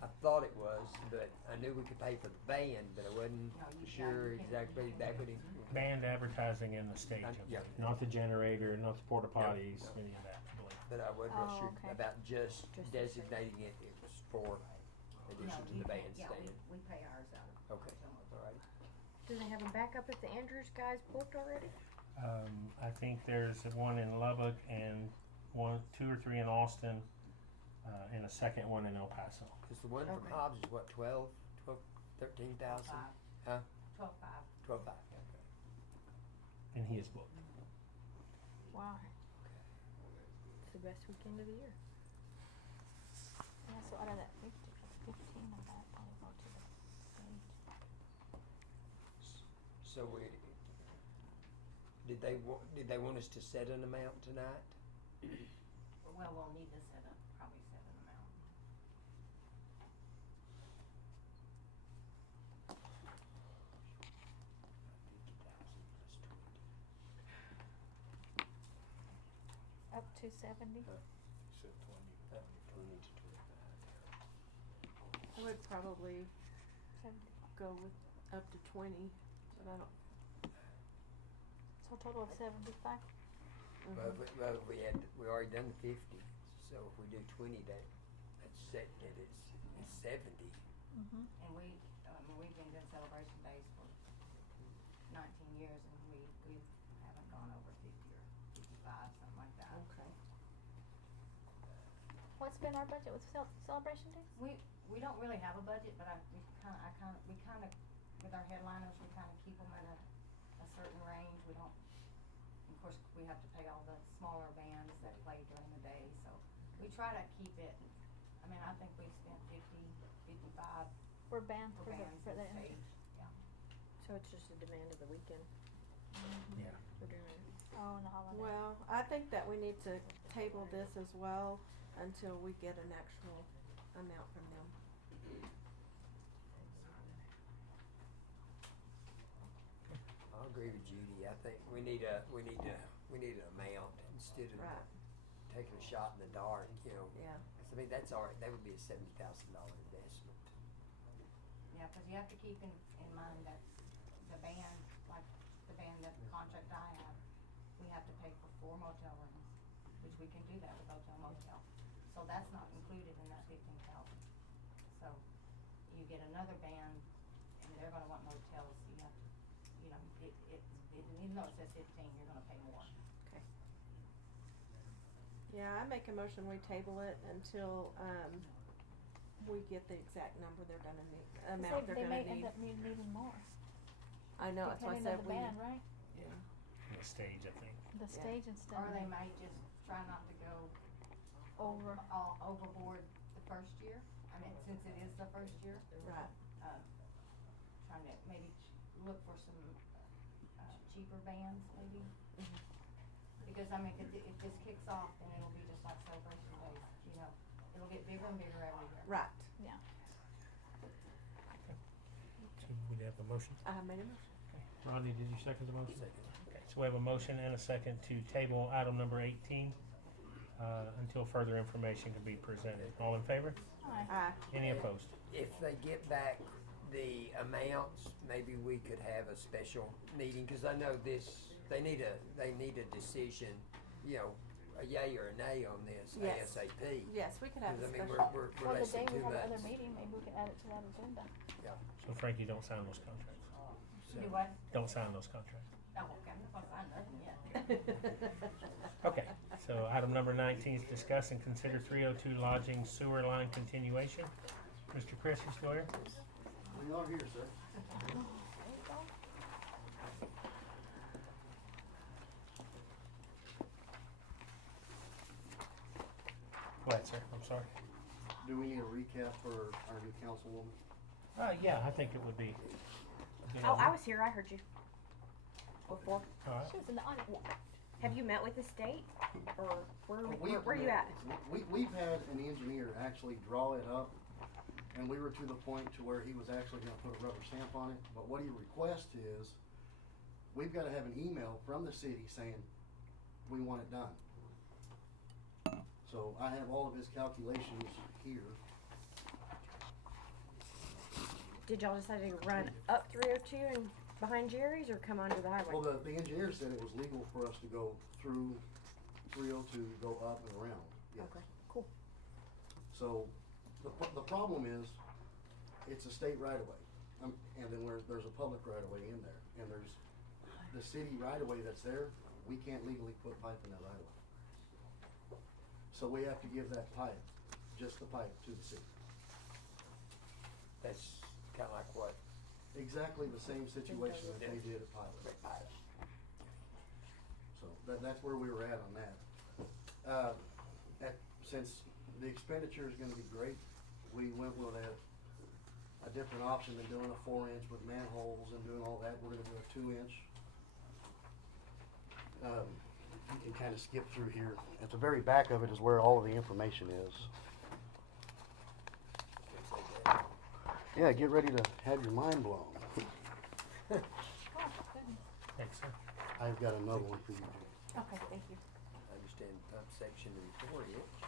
I thought it was, but I knew we could pay for the band, but I wasn't sure exactly that would. Band advertising in the stage, I Yeah. believe. Not the generator, not the porta potties, no. any of that, I believe. But I wasn't real Oh, sure okay. about just Just the designating it. It was for addition to the bandstand. We pay ours out of. Okay, all right. Do they have a backup if the Andrews guys booked already? I think there's one in Lubbock and two or three in Austin, and a second one in El Paso. Because the one from Okay. Hobbs is what, 13,000? Huh? 12.5. 12,500. And he is booked. Wow. It's the best weekend of the year. Yeah, so out of that 15 of that, I'll go to the stage. So did they want us to set an amount tonight? Well, we'll need to probably set an amount. Up to 70. Said 20. 20 to 25. I would probably 70. go with up to 20, but I don't. So a total of 75. Well, we already done the 50, so if we do 20, that's setting it, it's 70. Mm-hmm. And we've been doing celebration days for 19 years, and we haven't gone over 50 or 55, something like that. Okay. What's been our budget with celebration days? We don't really have a budget, but we kind of with our headliners, we kind of keep them at a certain range. We don't. Of course, we have to pay all the smaller bands that play during the day, so we try to keep it. I mean, I think we've spent 50, 55 For bands for bands for and the stage. Yeah. So it's just a demand of the weekend. Yeah. We're doing it. Oh, and the holiday. Well, I think that we need to table this as well until we get an actual amount from them. I agree with Judy. I think we need an amount instead of Right. taking a shot in the dark. You know. Yeah. 'Cause I mean, that's all right. That would be a $70,000 investment. Yeah, because you have to keep in mind that the band, like the band, that contract I have, we have to pay for 4 motel rooms, which we can do that with hotel motel. So that's not included in that 15,000. So you get another band, and they're gonna want motels, so you have to, even though it says 15, you're gonna pay more. Okay. Yeah, I make a motion we table it until we get the exact number they're gonna need, amount they they're may gonna end need. up needing more. I know, that's why I Depending said on the we. band, right? Yeah. The stage, I think. The stage and stuff. Or they might just try not to go Over. all overboard the first year. I mean, since it is the first year. Right. Trying to maybe look for some cheaper bands, maybe. Mhm. Because I mean, if this kicks off, then it'll be just like Celebration Days. It'll get bigger and bigger every year. Right. Yeah. So we'd have a motion. I made a motion. Rodney, did you second the motion? Second. Okay, so we have a motion and a second to table item number 18 until further information can be presented. All in favor? Aye. Aye. Any opposed? If they get back the amounts, maybe we could have a special meeting, because I know they need a decision, a yay or a nay on this Yes. ASAP. Yes, we could have a Because I mean, special. we're Well, the less day than we 2 have months. another meeting, maybe we could add it to that agenda. Yeah. So Frankie, don't sign those contracts. So- Do what? Don't sign those contracts. Oh, okay, I'm not gonna sign nothing yet. Okay, so item number 19 is discuss and consider 302 lodging sewer line continuation. Mr. Chris, is lawyer? We are here, sir. There you go. Go ahead, sir. I'm sorry. Do we need a recap for our new councilwoman? Yeah, I think it would be. a good Oh, I idea. was here. I heard you before. All right. She was in the audience. Have you met with the state, or We- where are you at? We've had an engineer actually draw it up, and we were to the point to where he was actually gonna put a rubber stamp on it, but what he requests is, we've gotta have an email from the city saying, we want it done. So I have all of his calculations here. did y'all decide to run up 302 and behind Jerry's, or come onto the highway? Well, the engineer said it was legal for us to go through 302, go up and around, yes. Okay, cool. So, the problem is, it's a state right of way, and then there's a public right of way in there, and there's the city right of way that's there, we can't legally put pipe in that right of way. So we have to give that pipe, just the pipe, to the city. That's kinda like what? Exactly the same situation that they did at Pilot. So that's where we were at on that. Since the expenditure is gonna be great, we went with a different option than doing a 4-inch with manholes and doing all that. We're gonna do a 2-inch. You can kinda skip through here. At the very back of it is where all of the information is. Yeah, get ready to have your mind blown. Thanks, sir. I've got another one for you. Okay, thank you. Understand pump section and 4-inch.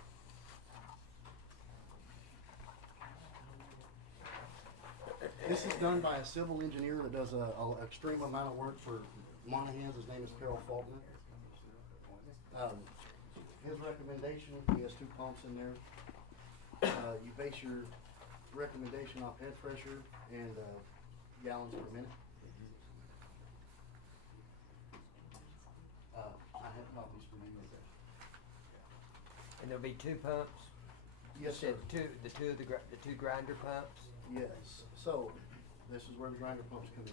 This is done by a civil engineer that does a extreme amount of work for Monahan's. His name is Carol Faulkner. His recommendation, he has 2 pumps in there. You base your recommendation off head pressure and gallons per minute. I have copies for you. And there'll be 2 pumps? Yes, You sir. said the two grinder pumps? Yes. So, this is where the grinder pumps come in.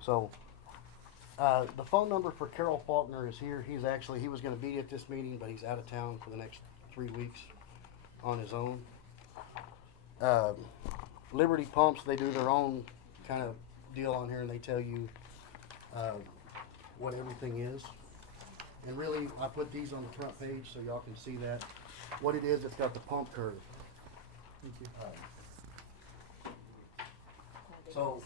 So, the phone number for Carol Faulkner is here. He was gonna be at this meeting, but he's out of town for the next 3 weeks on his own. Liberty Pumps, they do their own kind of deal on here, and they tell you, what everything is. And really, I put these on the front page so y'all can see that. What it is, it's got the pump curve. Thank you. So,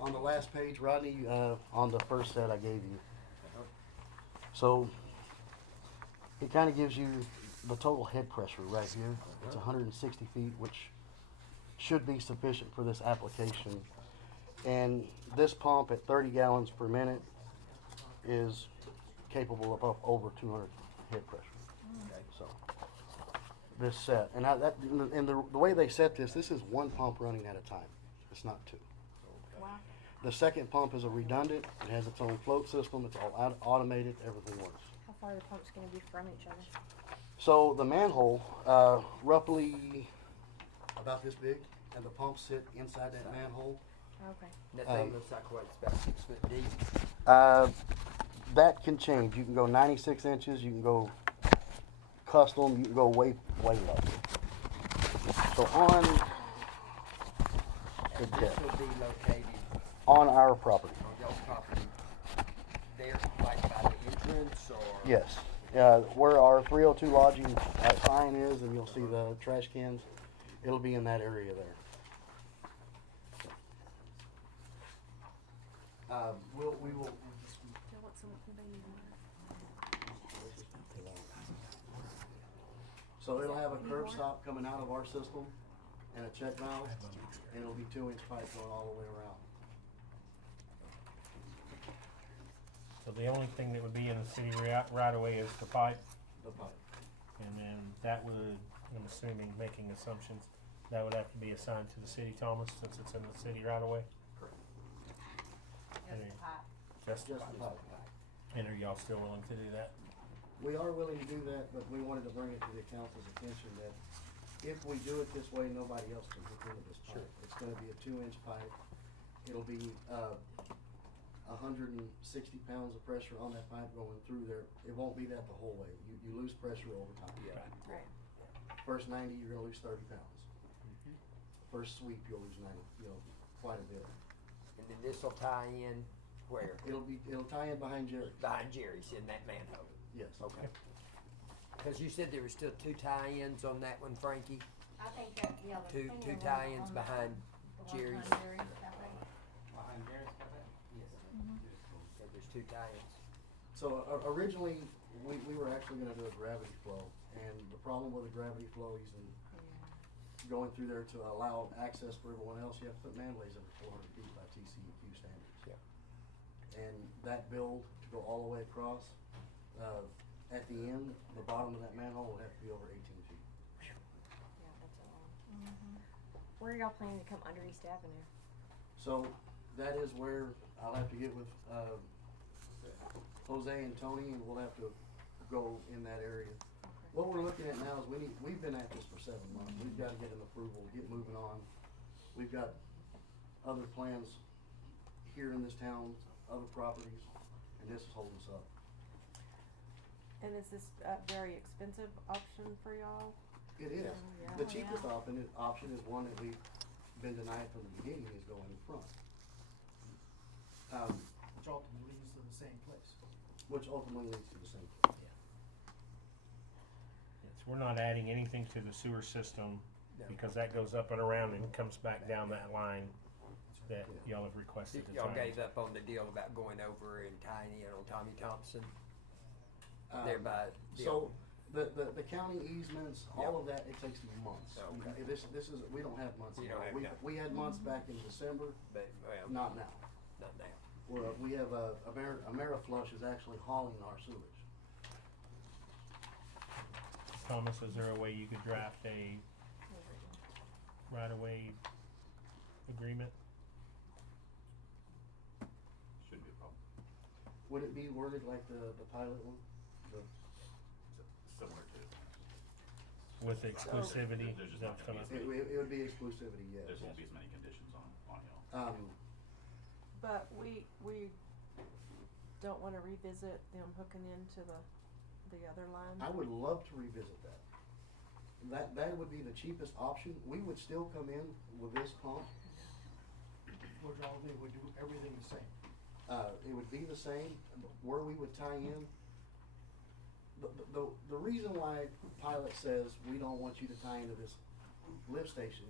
on the last page, Rodney, on the first set I gave you. So, it kind of gives you the total head pressure right here. It's 160 feet, which should be sufficient for this application. And this pump at 30 gallons per minute is capable of up over 200 head pressure. So, this set, and the way they set this is 1 pump running at a time. It's not 2. Wow. The second pump is a redundant. It has its own float system. It's all automated. Everything works. How far are the pumps going to be from each other? So the manhole, roughly about this big, and the pumps sit inside that manhole. Okay. That thing looks like what, it's about 6 foot deep? That can change. You can go 96 inches. You can go custom. You can go way low. So And this will be located on our property. on y'all's property, there, like by the entrance, or? Yes. Where our 302 lodging sign is, and you'll see the trash cans, it'll be in that area there. We will. So it'll have a curb stop coming out of our system and a check valve, and it'll be 2-inch pipe going all the way around. So the only thing that would be in the city right away is the pipe, The pipe. and then that would, I'm assuming, making assumptions, that would have to be assigned to the city, Thomas, since it's in the city right away? Correct. And then- Just the Just the pipe. pipe. And are y'all still willing to do that? We are willing to do that, but we wanted to bring it to the council's attention that if we do it this way, nobody else can hook into this pipe. It's gonna be a 2-inch pipe. It'll be, 160 pounds of pressure on that pipe going through there. It won't be that the whole way. You lose pressure over time. Yeah. Right. First 90, you're gonna lose 30 pounds. First sweep, you'll lose 90, quite a bit. And then this'll tie in where? It'll tie in behind Jerry. Behind Jerry's in that manhole. Yes. Okay. Cause you said there were still 2 tie-ins on that one, Frankie? I think that, yeah, there's Two plenty of tie-ins room on behind the one Jerry's. behind Jerry's cafe. Behind Jerry's cafe? Yes. two tie-ins? So originally, we were actually gonna do a gravity flow, and the problem with a gravity flow is going through there to allow access for everyone else, you have to put manways every 400 feet by TCEQ standards. Yeah. And that build to go all the way across, at the end, the bottom of that manhole would have to be over 18 feet. Yeah, that's a lot. Where are y'all planning to come under East Avenue? So that is where I'll have to get with Jose and Tony, and we'll have to go in that area. What we're looking at now is we've been at this for 7 months. We've got to get an approval, get moving on. We've got other plans here in this town, other properties, and this is holding us up. And is this a very expensive option for y'all? It is. Yeah. The cheapest option is one that we've been denied from the beginning, is going in front. Which ultimately leads to the same place. Which ultimately leads to the same place. Yes, we're not adding anything to the sewer system No. because that goes up and around and comes back down that line that y'all have requested to Y'all tie. gave up on the deal about going over and tying in on Tommy Thompson? Thereby, So the county easements, all of that, it takes months. Okay. This is, we don't have months. You don't now. have now. We had months back in December, but, well, not now. not now. We have Ameriflush is actually hauling our sewage. Thomas, is there a way you could draft a right-of-way agreement? Shouldn't be a problem. Would it be worded like the pilot one? Similar to. With exclusivity? There's Is just that not gonna what be as I'm- many, It would be exclusivity, yes. there won't be as many conditions on y'all. But we don't wanna revisit them hooking into the other line? I would love to revisit that. That would be the cheapest option. We would still come in with this pump. Which ultimately would do everything the same. It would be the same, where we would tie in. The reason why Pilot says we don't want you to tie into this lift station,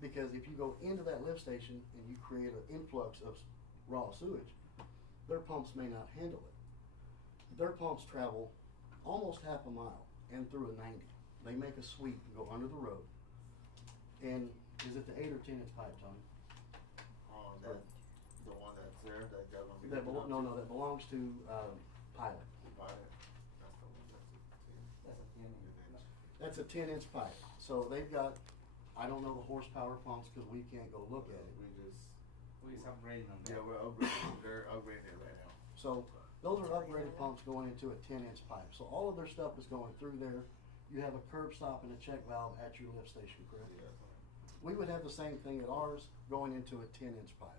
because if you go into that lift station and you create an influx of raw sewage, their pumps may not handle it. Their pumps travel almost half a mile and through a 90. They make a sweep and go under the road. And is it the 8 or 10 inch pipe, Tony? The one that's there, that got on. That belongs to Pilot. That's a 10 inch pipe. So they've got, I don't know the horsepower pumps because we can't go look at it. We just upgrading them. Yeah, we're upgrading, they're upgrading it right now. So those are upgraded pumps going into a 10 inch pipe. So all of their stuff is going through there. You have a curb stop and a check valve at your lift station, correct? Yeah. We would have the same thing at ours going into a 10 inch pipe.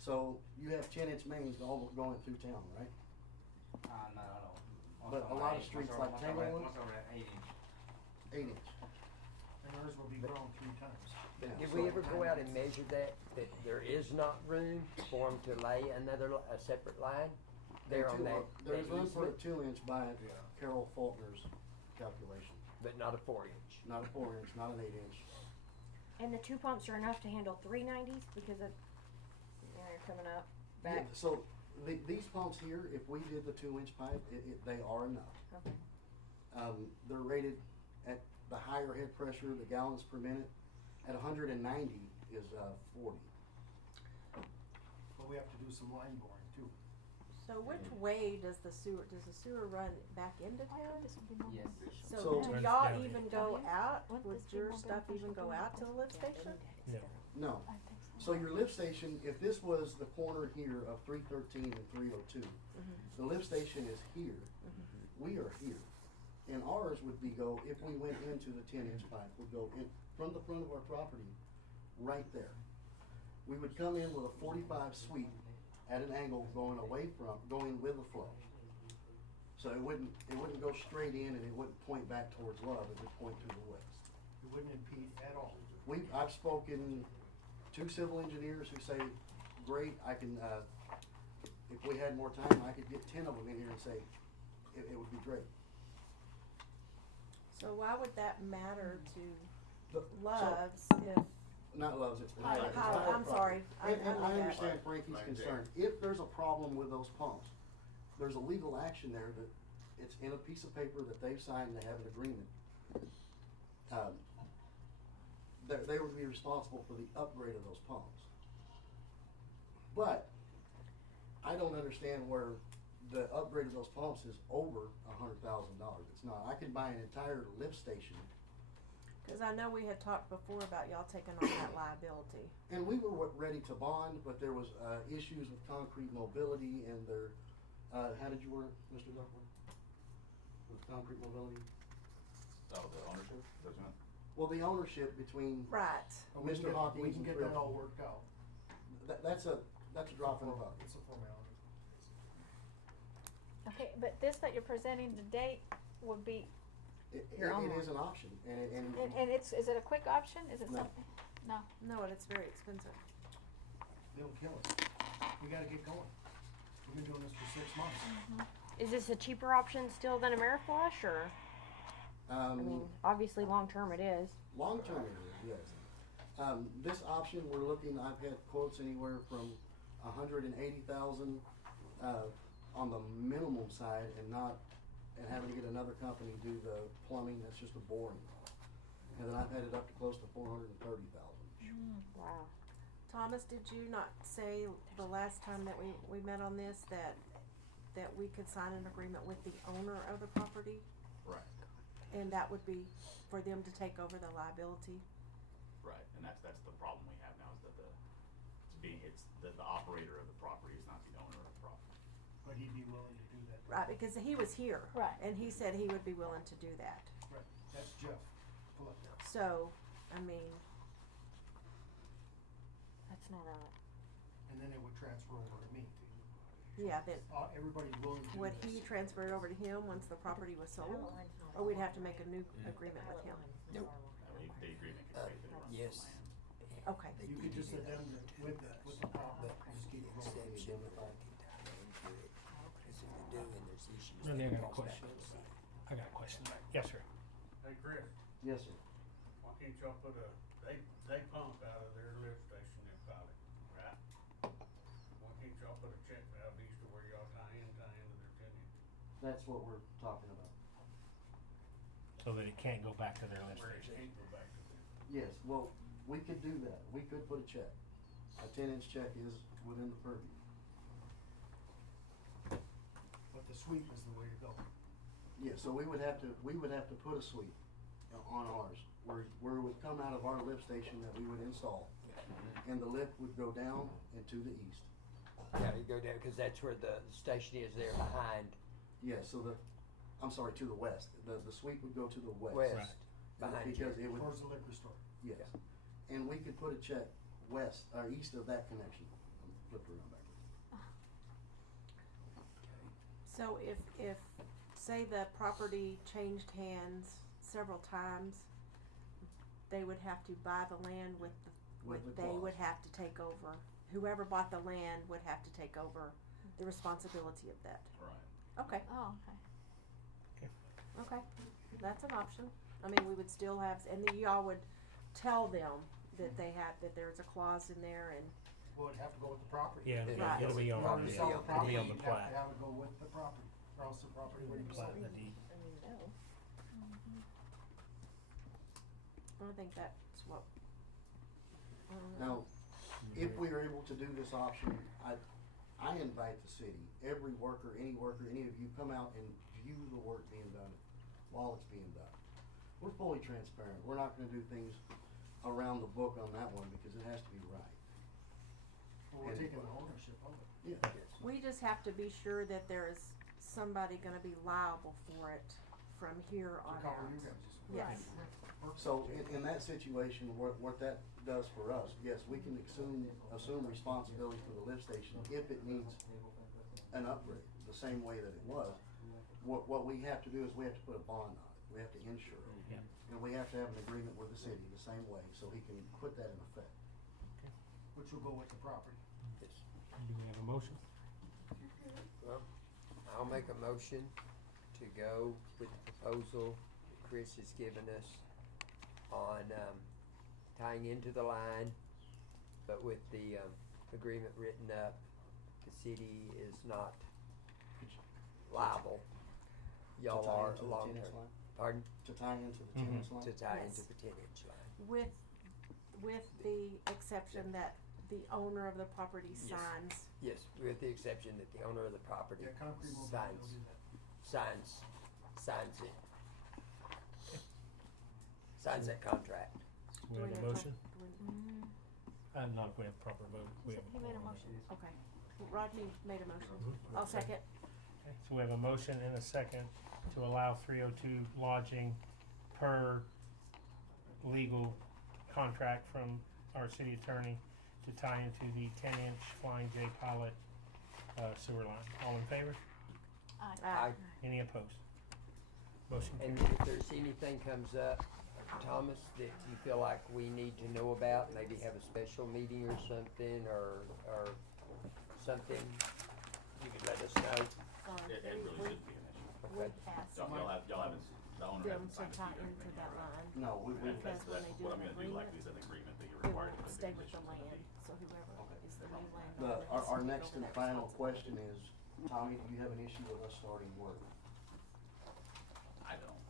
So you have 10 inch mains all going through town, right? Not at all. But a lot of streets like Tanglewood, Most over at 8 inch. 8 inch. And ours will be grown 3 times. Yeah, Did so- we ever go out and measure that there is not room for them to lay a separate line there on that? There's that room for a easement? 2 inch by Carol Faulkner's calculation. But not a 4 inch? Not a 4 inch, not an 8 inch. And the 2 pumps are enough to handle 390s because of, they're coming up Yeah, back. so these pumps here, if we did the 2 inch pipe, they are enough. Okay. They're rated at the higher head pressure, the gallons per minute, at 190 is 40. But we have to do some line boring too. So which way does the sewer run back into town? Yes. So- So do Runs y'all down even here. go out, would your stuff even go out to the lift station? No. No. So your lift station, if this was the corner here of 313 and 302, the lift station is here. We are here. And ours would be if we went into the 10 inch pipe, would go in from the front of our property, right there. We would come in with a 45 sweep at an angle going with the flow. So it wouldn't go straight in and it wouldn't point back towards Love, it would point to the west. It wouldn't impede at all. I've spoken to civil engineers who say, great, I can, if we had more time, I could get 10 of them in here and say, it would be great. So why would that matter to The- Love's if not Love's, it's Pilot. Pilot. Pilot, I'm sorry. And I I knew that. understand Frankie's concern. If there's a problem with those pumps, there's a legal action there that it's in a piece of paper that they've signed, they have an agreement. They would be responsible for the upgrade of those pumps. But I don't understand where the upgrade of those pumps is over $100,000. It's not. I could buy an entire lift station. Cause I know we had talked before about y'all taking on that liability. And we were ready to bond, but there was issues with concrete mobility and their, how did you word it, Mr. Duffler? With concrete mobility? Oh, the ownership, doesn't it? Well, the ownership between Right. Mr. Hawkins We can and get Tripp. that all worked out. That's a drop in the bucket. It's a formality. Okay, but this that you're presenting today would be It your own one. is an option, and And it's, is it a quick option? Is it No. something? No. No, and it's very expensive. It'll kill us. We gotta get going. We've been doing this for 6 months. Is this a cheaper option still than Ameriflush, or? I mean, obviously, long term it is. long term it is, yes. This option, we're looking, I've had quotes anywhere from 180,000 on the minimum side, and having to get another company to do the plumbing. That's just a boring. And then I've had it up to close to 430,000. Wow. Thomas, did you not say the last time that we met on this that we could sign an agreement with the owner of the property? Right. And that would be for them to take over the liability? Right, and that's the problem we have now, is that it's the operator of the property is not the owner of the property. But he'd be willing to do that. Right, because he was here. Right. And he said he would be willing to do that. Right, that's Jeff. Pull up there. So, I mean, That's not a. And then it would transfer over to me. yeah, that, Everybody's willing to do would this. he transfer it over to him once the property was sold? Or we'd have to make a new agreement with him? The agreement could say that it runs the Yes. land. Okay. You could just addend it with the property, just keep it rolling. And then I got a question. I got a question. Yes, sir. Hey, Chris, Yes, sir. why can't y'all put they pump out of their lift station in Pilot, right? Why can't y'all put a check valve east of where y'all tie into their 10-inch? That's what we're talking about. So that it can't go back to their lift Where it station. can't go back to them. Yes, well, we could do that. We could put a check. A 10-inch check is within the purview. But the sweep is the way to go. Yeah, so we would have to put a sweep on ours, where it would come out of our lift station that we would install. And the lift would go down and to the east. Yeah, you go down, cause that's where the station is there behind. Yeah, so I'm sorry, to the west. The sweep would go to the west. West, behind you. Because it would. Towards the liquor store. Yes. And we could put a check west, or east of that connection. Flip it around backwards. So if, say the property changed hands several times, they would have to buy the land they would have to take over. Whoever bought the land would have to take over the responsibility of that. Right. Okay, Oh, okay. okay, that's an option. I mean, we would still have, and then y'all would tell them that that there's a clause in there and. Well, it'd have to go with the property. Yeah, Right. it'll be on In order to sell the it'll property, be on the you'd have plat. to have it go with the property, or else the property wouldn't be sold. The deed. I think that's what. Now, if we are able to do this option, I invite the city, every worker, any of you, come out and view the work being done while it's being done. We're fully transparent. We're not gonna do things around the book on that one because it has to be right. Well, we're taking the ownership of it. Yeah. We just have to be sure that there is somebody gonna be liable for it from here on To cover out. you guys. Yes. So in that situation, what that does for us, yes, we can assume responsibility for the lift station if it needs an upgrade, the same way that it was. What we have to do is we have to put a bond on it. We have to insure it. Yeah. And we have to have an agreement with the city the same way, so he can put that in effect. Which will go with the property. Yes. Do we have a motion? Well, I'll make a motion to go with the proposal that Chris has given us on, tying into the line, but with the, agreement written up, the city is not liable. Y'all tie are into the long 10-inch term. line? Pardon? To tie into the 10-inch line? To tie Yes. into the 10-inch line. With the exception that the owner of the property Yes. signs. Yes, with the exception that the owner of the property Yeah, concrete mobile signs, will do that. signs it. Signs that contract. We have a motion? Not if we have proper vote. We have He made a quorum. motion. Okay. Rodney made a motion. Mhm. I'll second. Okay, so we have a motion and a second to allow 302 lodging per legal contract from our city attorney to tie into the 10-inch Flying J pilot sewer line. All in favor? Aye. Any opposed? Motion And carries. if there's anything comes up, Thomas, that you feel like we need to know about, maybe have a special meeting or something, or something, you could let us know. It really shouldn't be an issue. Okay. Y'all haven't, the owner Them hasn't to signed tie it into either. that line. No, we, Because when That's they do what an I'm gonna do, like, agreement, is an agreement that you're they required will to stay with the conditions of land, the- so whoever is the new landowner. our is next and over that final responsibility. question is, Tommy, do you have an issue with us starting work? I don't.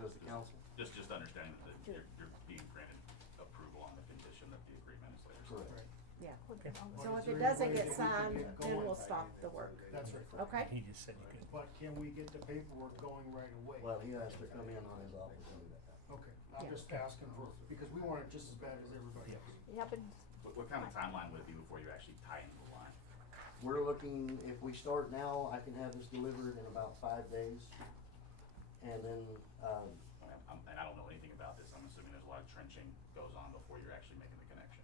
Does the council? Just understanding that you're being granted approval on the condition that the agreement is there. Correct. Yeah. Okay. So But if is it there doesn't any way get that we can signed, get then going? we'll stop the work. That's right. Okay? He just said you could. But can we get the paperwork going right away? Well, he has to come in on his office and do that. Okay, I'm Yeah. just asking for, because we want it just as bad as everybody else. Yeah, but What kind of timeline would it be before you actually tie into the line? We're looking, if we start now, I can have this delivered in about 5 days. And then, And I don't know anything about this, I'm assuming there's a lot of trenching goes on before you're actually making the connection.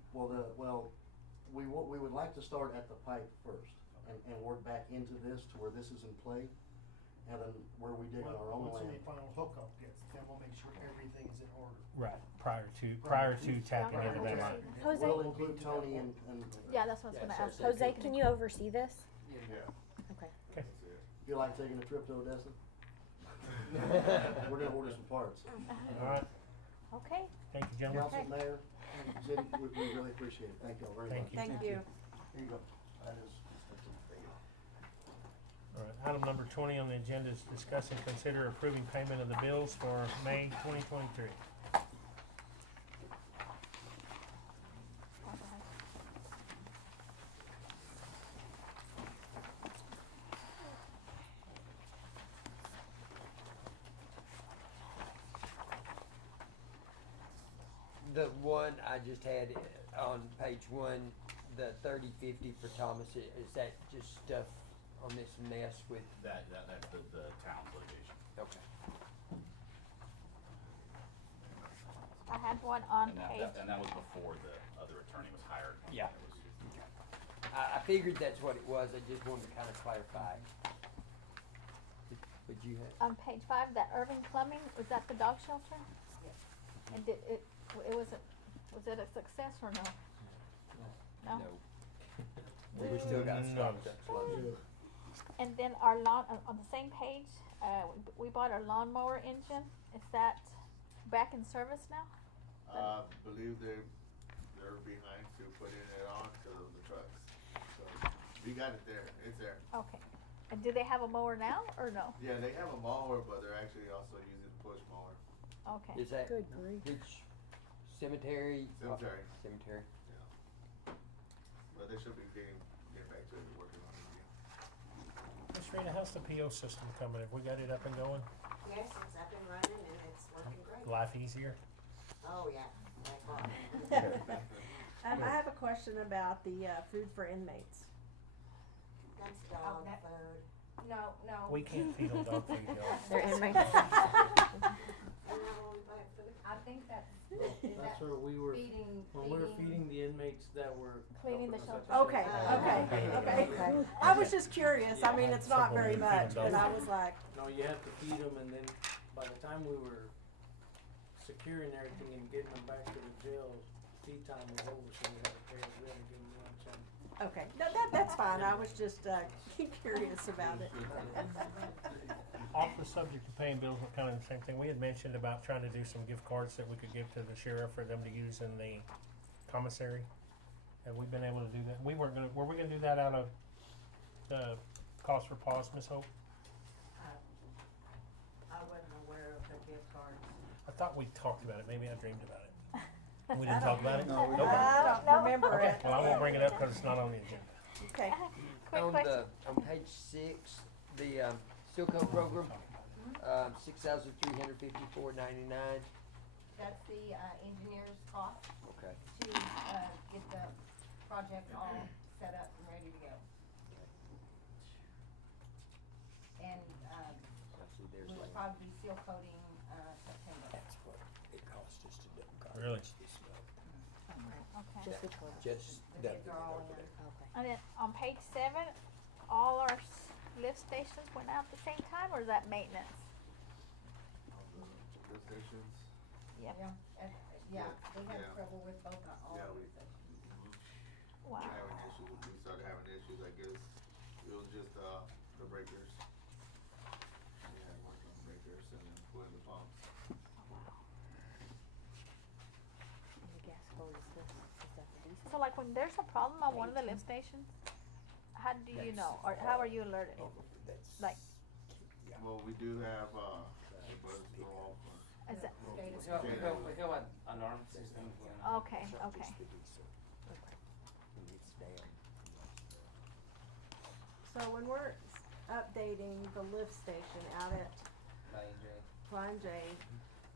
we would like to start at the pipe first and work back into this to where this is in play. And then where we dig on our own Once land. the final hookup gets, then we'll make sure everything is in order. Right, prior to tapping into that line. Jose? We'll include Tony and. Yeah, that's what I was gonna ask. Jose, can you oversee this? Yeah. Okay. Feel like taking a trip to Odessa? We're gonna order some parts. All right, Okay. thank you, gentlemen. Council, Mayor, City, we really appreciate it. Thank you all very much. Thank you. Thank you. Here you go. That is. All right, item number 20 on the agenda is discuss and consider approving payment of the bills for May 2023. The one I just had on page 1, the 3050 for Thomas, is that just stuff on this mess with? That's the town's litigation. Okay. I had one on And page, that was before the other attorney was hired. Yeah. It was- I figured that's what it was, I just wanted to kind of clarify. Would you have? on page 5, that Irving Plumbing, was that the dog shelter? Yes. And did it wasn't, was it a success or no? No? We still got No. stock trucks loaded. And then our lawn, on the same page, we bought our lawnmower engine, is that back in service now? Believe they're behind to putting it on to the trucks. So we got it there. It's there. Okay, and do they have a mower now, or no? Yeah, they have a mower, but they're actually also using a push mower. Okay. Is that, Good grief. which cemetery? Cemetery. Cemetery. Yeah. But they should be getting back to it, working on it again. Miss Rita, how's the PO system coming? Have we got it up and going? Yes, it's up and running and it's working great. Life easier? Oh, yeah, by far. I have a question about the food for inmates. That's dog that- food. No, no. We can't feed them dog food, y'all. They're inmates. I think that's, is That's that where we were, feeding, when we were feeding the inmates that were. Cleaning the helping us shelter. at Okay. I was just curious. I mean, it's not very much, but I was like, No, you have to feed them, and then by the time we were securing everything and getting them back to the jail, feed time was over, so we had to pay, we had to give them lunch and. okay. No, that's fine. I was just curious about it. Off the subject of paying bills, we're kind of the same thing. We had mentioned about trying to do some gift cards that we could give to the sheriff for them to use in the commissary. Have we been able to do that? Were we gonna do that out of the cost for pause, Ms. Hope? I wasn't aware of the gift cards. I thought we talked about it. Maybe I dreamed about it. We didn't talk about it? No, we Okay. I don't remember Okay, it. well, I won't bring it up because it's not on the agenda. Okay. On page 6, the Silco program, $6,354.99. That's the engineer's cost Okay. to get the project all set up and ready to go. And I see there's we'll like, probably be seal coating September. that's what it costs just to dump garbage. Really? Okay. Just which one? Just The dumping bids it are all over in. there. Okay. And then on page 7, all our lift stations went out at the same time, or is that maintenance? Lift stations. Yep. Yeah, we had Yeah. trouble with both all Yeah, of we- them. Wow. Having issues. We started having issues. I guess it was just the breakers. We had work on breakers and then pulling the pumps. And the gas hose is this. Is that the diesel? So like when there's a problem on one of the lift stations, how do you know, or how are you alerted? That's, Like, Well, we do have the buttons go off. is that, We have an alarm system. okay, okay. just the diesel. When it's down. So when we're updating the lift station out at Flying J,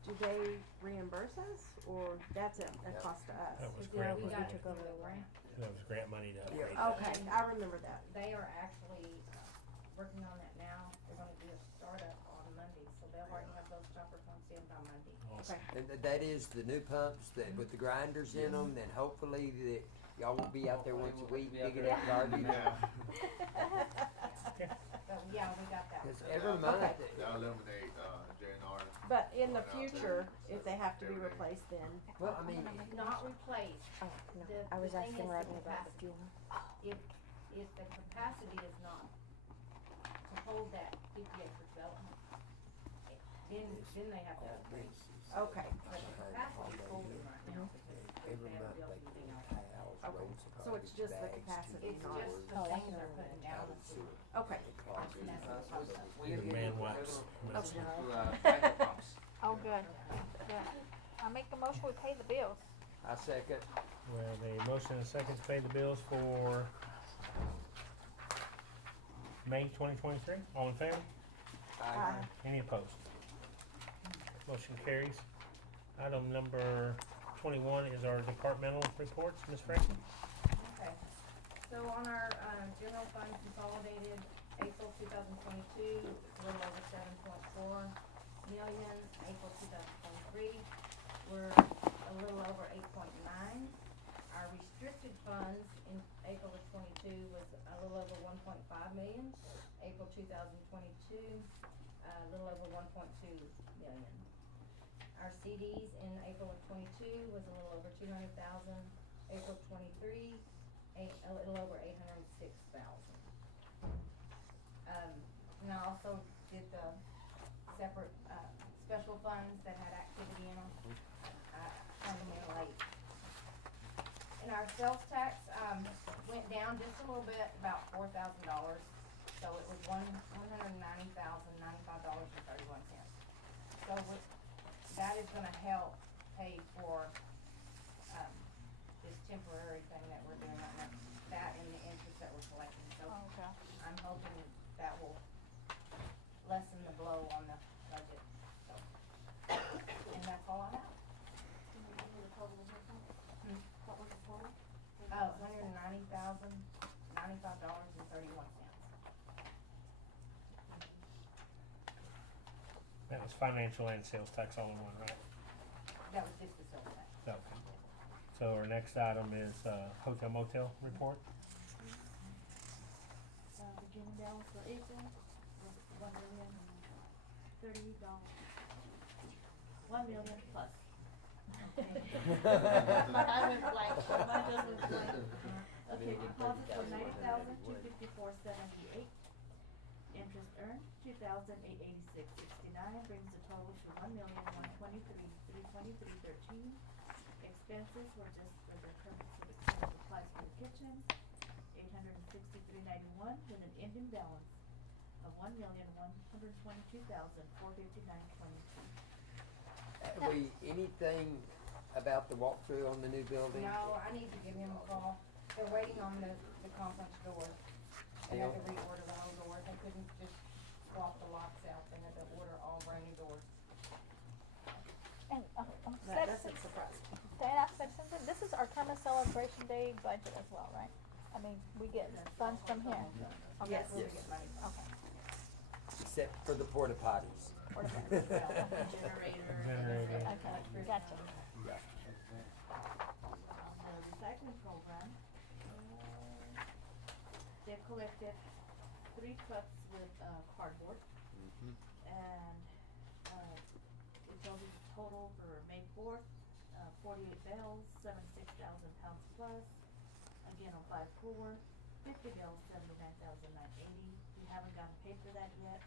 do they reimburse us, or that's a cost to us? That was Yeah, grant we money. took over the grant. That was grant money to upgrade. Okay, I remember that. They are actually working on that now. They're gonna do a startup on Monday, so they'll already have those chopper pumps in by Monday. Awesome. Okay. And that is the new pumps that with the grinders in them, then hopefully that y'all will be out there once a week digging out garbage. Yeah. So, yeah, we got that. Cause every month, That'll eliminate JNR. But in the future, if they have to be replaced, then well, I mean, Not replaced. Oh, no. The- I was the thing asking is the Rodney about the capacity. fuel. If the capacity is not to hold that 50 acre development, then they have to upgrade. okay. But the capacity is holding right now because every they haven't month built they anything put else. towels, Okay. rolls of So it's garbage just the bags, capacity, It's not. just the Oh, I things can they're remember putting out down of the the sewer. Okay. in the closet. And that's the process. We're The man wipes. looking Okay. to private pumps. Oh, good, good. I make a motion, we pay the bills. I second. We have a motion and a second to pay the bills for May 2023. All in favor? Aye. Any opposed? Motion carries. Item number 21 is our departmental reports. Ms. Franklin? Okay, so on our, general fund consolidated, April 2022, a little over 7.4 million. April 2023, we're a little over 8.9. Our restricted funds in April of 22 was a little over 1.5 million. April 2022, a little over 1.2 million. Our CDs in April of 22 was a little over 200,000. April 23, a little over 806,000. And I also did the separate special funds that had activity in them. I turned them in late. And our sales tax went down just a little bit, about $4,000. So it was $190,095.31. So that is gonna help pay for this temporary thing that we're doing right now. That and the interest that we're collecting. So Okay. I'm hoping that will lessen the blow on the budget. So, and that's all I have. What was the total? $190,095.31. That was financial and sales tax all in one, right? That was just the sales tax. Okay. So our next item is hotel motel report. Beginning balance for April was $1,030,000. $1 million plus. But I went blank, mine just went blank. Okay, deposits were $90,254.78. Interest earned $2,886.69 brings the total to $1,123,323.13. Expenses were just for the purpose of expense supplies for the kitchen, $863.91, with an ending balance of $1,122,459.22. Have we, anything about the walkthrough on the new building? No, I need to give him a call. They're waiting on the conference door. They had to reorder the whole door. They couldn't just swap the locks out. They had to order all brand new doors. And, That's a surprise. Diana, something, this is our Kermit Celebration Day budget as well, right? I mean, we get funds from here. Okay. Yes. Yes. Okay. Except for the porta potties. Porta potties. Generator. Okay, gotcha. Yeah. The recycling program, they've collected 3 trucks with cardboard, and it tells you the total for May 4th, 48 bales, 76,000 pounds plus. Again on 5/4, 50 bales, 79,980. We haven't gotten paid for that yet.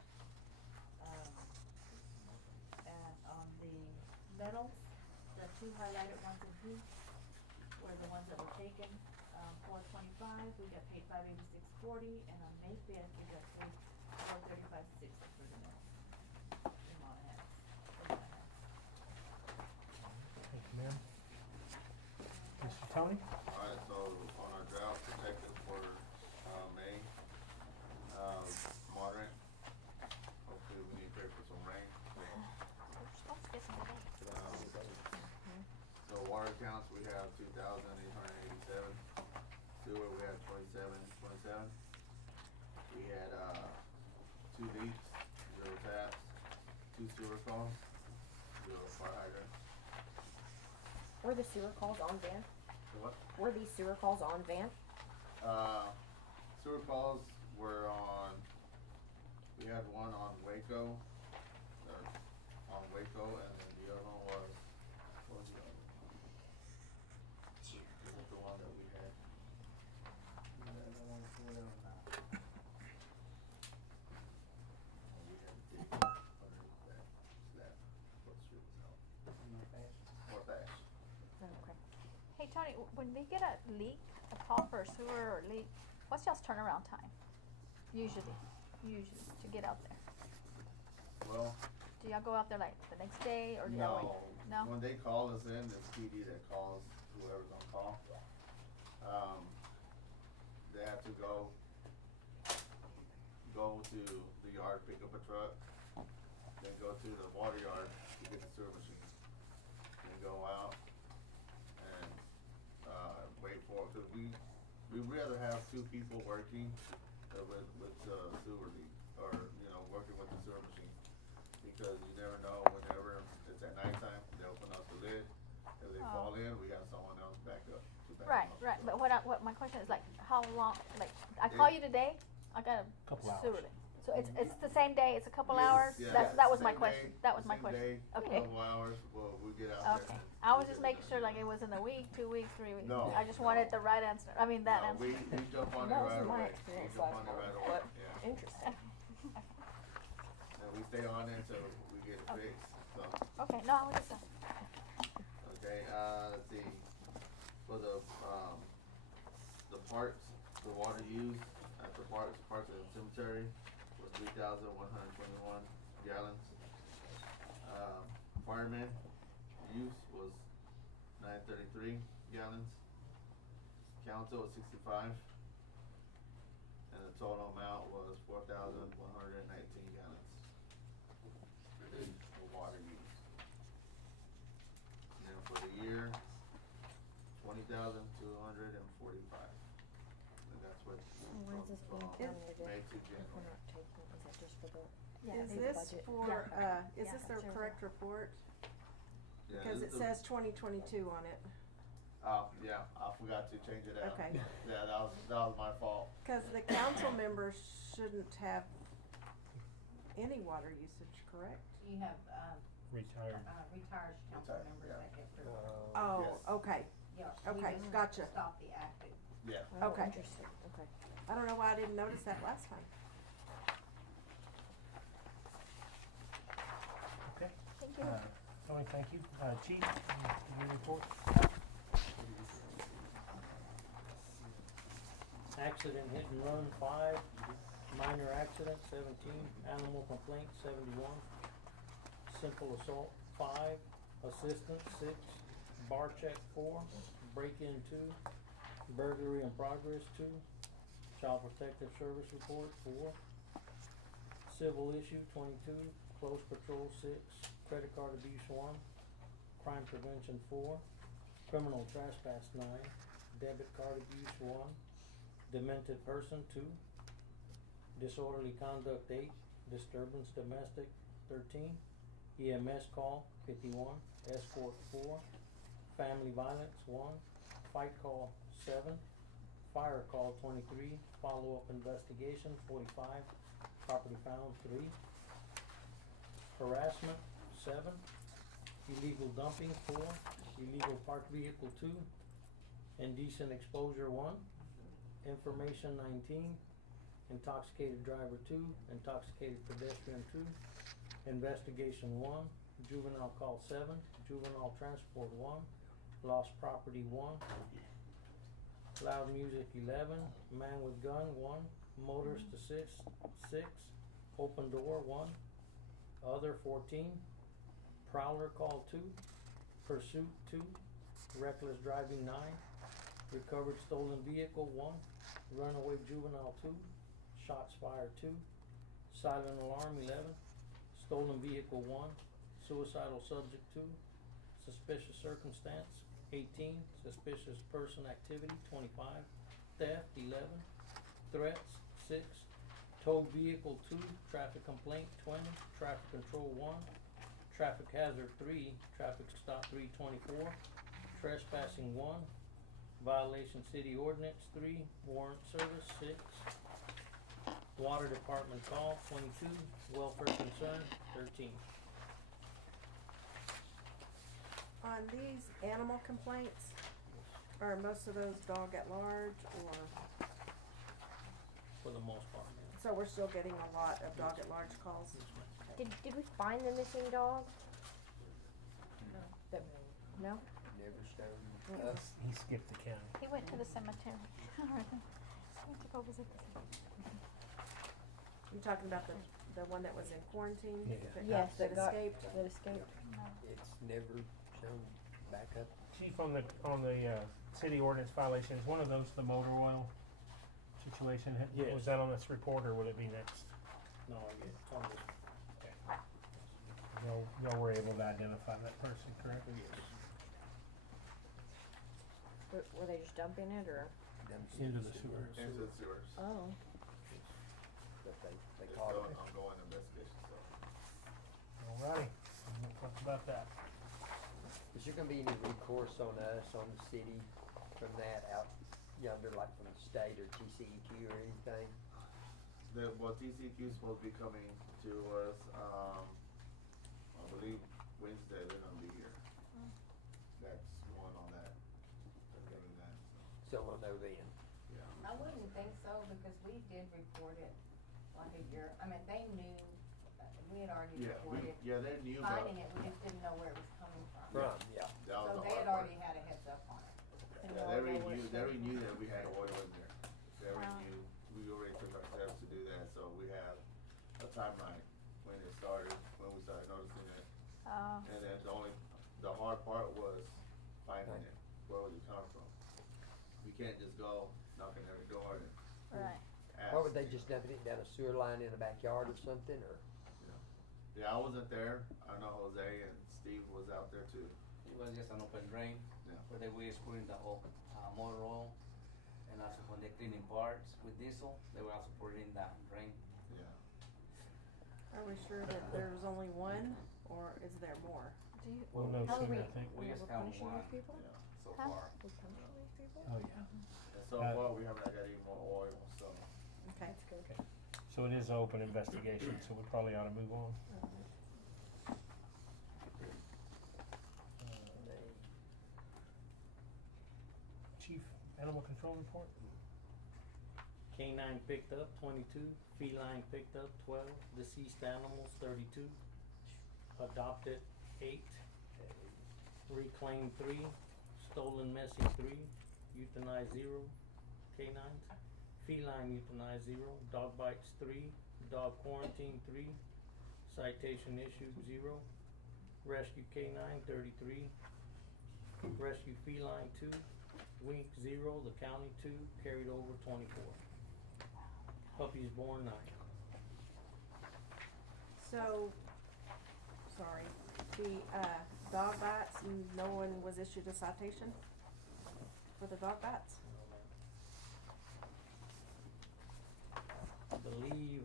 And on the metals, the 2 highlighted ones in pink were the ones that were taken. 425, we got paid 586.40, and on May 5th, we got paid 435.60 for the metals. Thank you, ma'am. Mr. Tony? Alright, so on our drought protection for, May, moderate. Hopefully we need to pray for some rain. So water accounts, we have 2,887. Sewer, we have 27. We had, 2 leaks, 0 taps, 2 sewer calls, 0 fire hydrants. Were the sewer calls on van? So what? Were these sewer calls on van? Sewer calls were on, we had one on Waco, and then the other one was, what was the other one? This is the one that we had. We had the one for, we had the big one underneath that slab. What street was out? North Ash. Okay. Hey, Tony, when they get a leak, a call for a sewer or leak, what's y'all's turnaround time? Usually, to get out there. Well, Do y'all go out there like the next day, or do y'all wait? No? When they call us in, it's PD that calls whoever's on call. They have to go to the yard, pick up a truck, then go to the water yard to get the sewer machine. Then go out and, wait for it, cause we'd rather have 2 people working with the sewer leak, or, working with the sewer machine. Because you never know, whenever it's at nighttime, they open up the lid. If they fall in, we have someone else back up. Right. But what my question is, like, how long? Like, I call you today, I got a Couple hours. sewer leak. So it's the same day. It's a couple Yes, hours. yeah. That was my Same question. day, That was my same question. day, Okay. Couple hours, we'll get out Okay. there. I was just making sure, like, it was in a week, 2 weeks, 3 weeks. No, I just wanted the right answer. I mean, that No, answer. we jump on it That was right my away. We experience jump last on it right time, away, but yeah. interesting. And we stay on it until we get it fixed, so. Okay. No, I was just. Okay, let's see, for the parts, the water used at the parks of the cemetery was 3,121 gallons. Fireman use was 933 gallons. Council was 65. And the total amount was 4,119 gallons for water use. And then for the year, 20,245. And that's what, Why is this being from funded? May to If we're January. not taking, is that just for the? Is the this budget? for, Yeah. is this the correct report? Yeah, Because this it is the- says 2022 on it. Yeah, I forgot to change it out. Okay. Yeah, that was my fault. Because the council members shouldn't have any water usage, correct? You have, Retired. retired council members that get through. Oh, Yes. okay, Yeah. okay, We just gotcha. stop the active. Yeah. Oh, Okay. interesting, okay. I don't know why I didn't notice that last time. Thank you. Tony, thank you. Chief, your report? Accident hit and run 5, minor accident 17, animal complaint 71, simple assault 5, assistance 6, bar check 4, break-in 2, burglary in progress 2, child protective service report 4, civil issue 22, close patrol 6, credit card abuse 1, crime prevention 4, criminal trespass 9, debit card abuse 1, demented person 2, disorderly conduct 8, disturbance domestic 13, EMS call 51, escort 4, family violence 1, fight call 7, fire call 23, follow-up investigation 45, property found 3, harassment 7, illegal dumping 4, illegal parked vehicle 2, indecent exposure 1, information 19, intoxicated driver 2, intoxicated pedestrian 2, investigation 1, juvenile call 7, juvenile transport 1, lost property 1, loud music 11, man with gun 1, motorist assist 6, open door 1, other 14, prowler call 2, pursuit 2, reckless driving 9, recovered stolen vehicle 1, runaway juvenile 2, shots fired 2, silent alarm 11, stolen vehicle 1, suicidal subject 2, suspicious circumstance 18, suspicious person activity 25, theft 11, threats 6, towed vehicle 2, traffic complaint 20, traffic control 1, traffic hazard 3, traffic stop 324, trespassing 1, violation city ordinance 3, warrant service 6, water department call 22, welfare concern 13. On these animal complaints, are most of those dog at large or? For the most part, yeah. So we're still getting a lot of dog at large calls? Did we find the missing dog? No? Never started. He skipped the county. He went to the cemetery. He went to go visit the cemetery. You're talking about the one that was in quarantine? Yeah. Yes, That escaped? That escaped. It's never shown back up. Chief, on the city ordinance violations, one of those the motor oil situation. Yes. Was that on this report or would it be next? No, I get it. On this. Y'all were able to identify that person, correct? Yes. Were they just dumping it or? Into the sewers. Into the sewers. Oh. But they It's caught still it. an ongoing investigation, so. Alrighty, we'll talk about that. Is there gonna be any recourse on us, on the city, from that out yonder, like from the state or TCEQ or anything? TCEQ is supposed to be coming to us, I believe Wednesday, they're gonna be here. That's one on that. They're doing that, So we'll know then. yeah. I wouldn't think so, because we did report it like a year, I mean, they knew, we had already Yeah, reported they knew about. finding it, we just didn't know where it was coming from. From, yeah. That was So the they hard had part. already had a heads up on it. Yeah, they already knew that we had oil in there. They already knew, we already took our steps to do that, so we have a timeline when it started, when we started noticing it. And then the hard part was finding it, where was it coming from? We can't just go knocking every door and Right. ask. Or would they just dump it down a sewer line in the backyard or something, or? Yeah, I wasn't there, I know Jose and Steve was out there too. It was just an open drain, Yeah. where they were spraying the whole motor oil, and also when they're cleaning parts with diesel, they were also putting in that drain. Are we sure that there's only one, or is there more? Do you? We'll know how do soon, we? I think. We We're just found punishing one. these people? So Huh? far. We're punishing these people? Oh, yeah. And so far, we haven't got any more oil, so. Okay. That's good. Okay. So it is an open investigation, so we probably ought to move on. Chief, animal control report? Canine picked up 22, feline picked up 12, deceased animals 32, adopted 8, reclaim 3, stolen missing 3, euthanize 0, canines, feline euthanize 0, dog bites 3, dog quarantine 3, citation issued 0, rescue canine 33, rescue feline 2, wink 0, the county 2, carried over 24. Puppies born 9. So, sorry, the, dog bites, no one was issued a citation for the dog bites? I believe,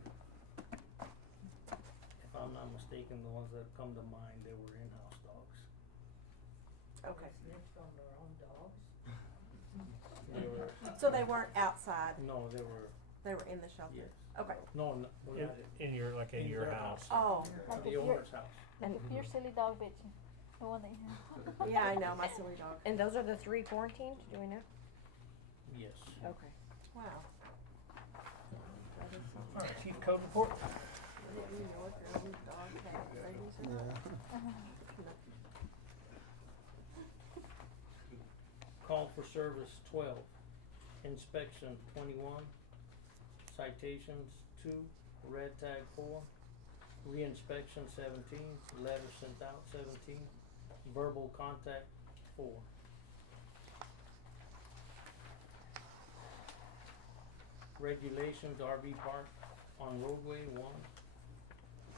if I'm not mistaken, the ones that come to mind, they were in-house dogs. Okay. Snitched on their own dogs? They were, So they weren't outside, no, they were, they were in the shelter? yes. Okay. No, no, we're not In your, like in your their house. Oh. Like The if your- owner's house. Like if your silly dog bit you, the one that you have. Yeah, I know, my silly dog. And those are the 3 quarantined, do we know? Yes. Okay. Wow. That is something. All right, Chief Code Report. Yeah, you know if your own dog had rabies or not. Call for service 12, inspection 21, citations 2, red tag 4, reinspection 17, letter sent out 17, verbal contact 4. Regulations RV park on roadway 1,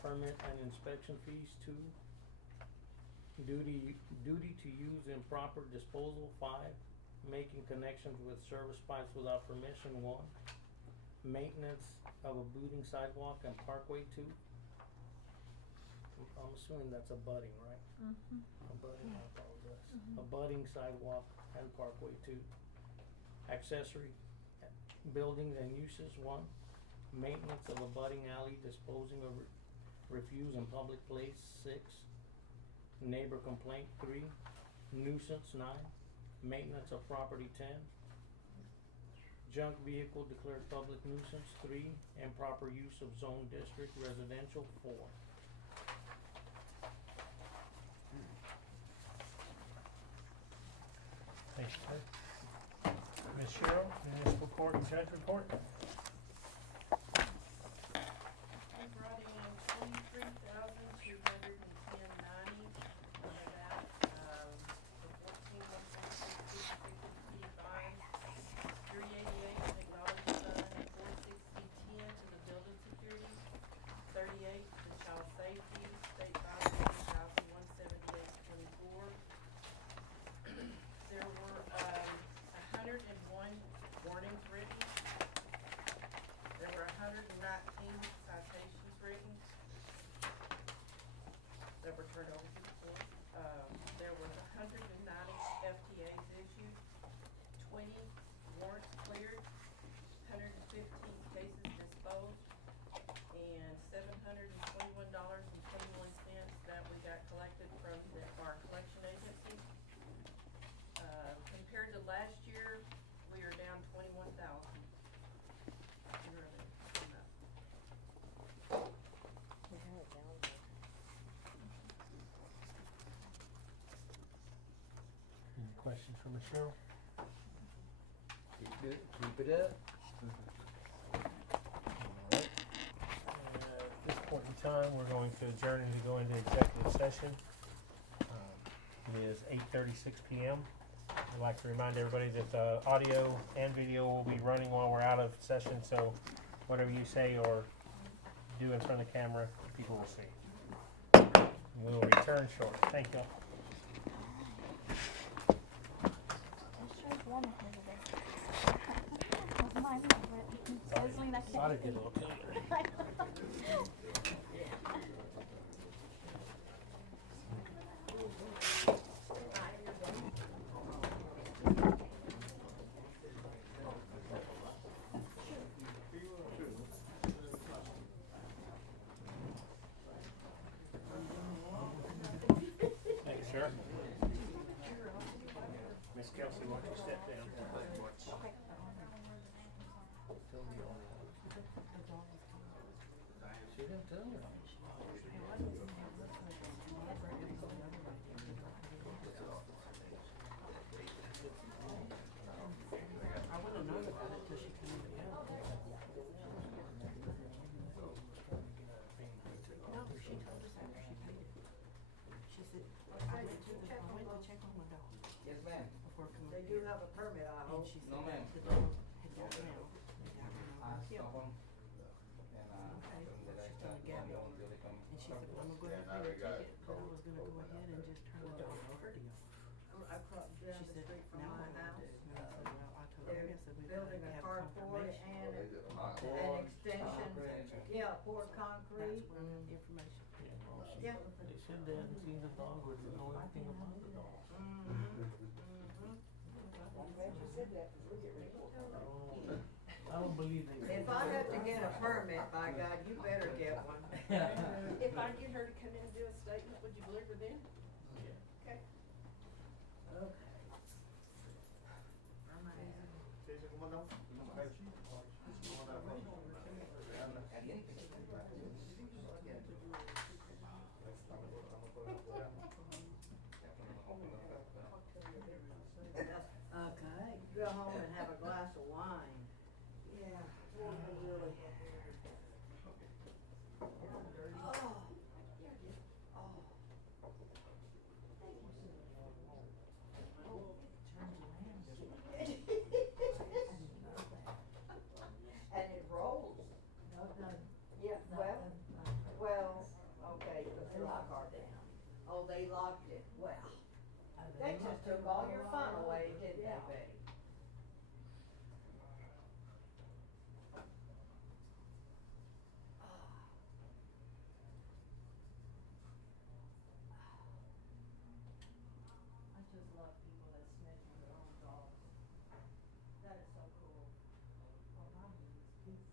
permit and inspection fees 2, duty to use improper disposal 5, making connections with service pipes without permission 1, maintenance of a booting sidewalk and parkway 2. I'm assuming that's a budding, right? Mm-hmm. A budding, I apologize. A budding sidewalk and parkway 2. Accessory buildings and uses 1, maintenance of a budding alley, disposing of refuse in public place 6, neighbor complaint 3, nuisance 9, maintenance of property 10, junk vehicle declared public nuisance 3, improper use of zone district residential 4. Thank you, sir. Ms. Cheryl, municipal court and judge report. I brought in $23,210.90 out of that, for $14,166.55. $388 to technology fund, $460.10 to the building security, $38 to child safety, state fire, $1,178.24. There were 101 warnings written. There were 119 citations written that were turned over to the court. There were 190 FTAs issued, 20 warrants cleared, 115 cases disposed, and $721.21 that we got collected from our collection agency. Compared to last year, we are down 21,000. We have it down there. Any questions for Ms. Cheryl? Keep it up. Alright. At this point in time, we're going to adjourn and to go into executive session. It is 8:36 p.m. I'd like to remind everybody that the audio and video will be running while we're out of session, so whatever you say or do in front of the camera, people will see. We'll return shortly. Thank you. There's one here today. Mine is written. Sizzling, I can't Thought I'd see. get a little clearer. Thank you, sir. Miss Kelsey, why don't you step down? She didn't tell me. my dog. Yes, ma'am. Before coming They up do here. have a permit, I And hope. she No, said ma'am. the dog had gotten out. They got run I over. stop them, and, Okay. tell them that I She's can't gonna gab go it. until they come. And she said, well, I'm gonna go Yeah, ahead now and they pay got the ticket, but I was gonna go ahead and just turn the dog over to you. I crossed down She the said, street from now my what do I house. do? And I said, well, I told her, They're I said, we've got building to a have carport confirmation. and They did a lot. an extension, yeah, poured That's concrete. where I got the information. Yeah. They said they hadn't seen the dog or didn't know anything about the dog. I'm glad you said that, 'cause we get reports. I don't believe they. If I have to get a permit, by God, you better get one. If I get her to come in and do a statement, would you believe her then? Okay. Okay. Jason, ¿cómo andamos? ¿Cómo Okay, go home and have a glass of wine. Yeah. Really. Oh. And it rolls. Yeah, well, okay, but they lock it down. Oh, they locked it, well, they just took all your fun away, didn't they, Betty? I just love people that snitch on their own dogs. That is so cool. Well, mine is peace.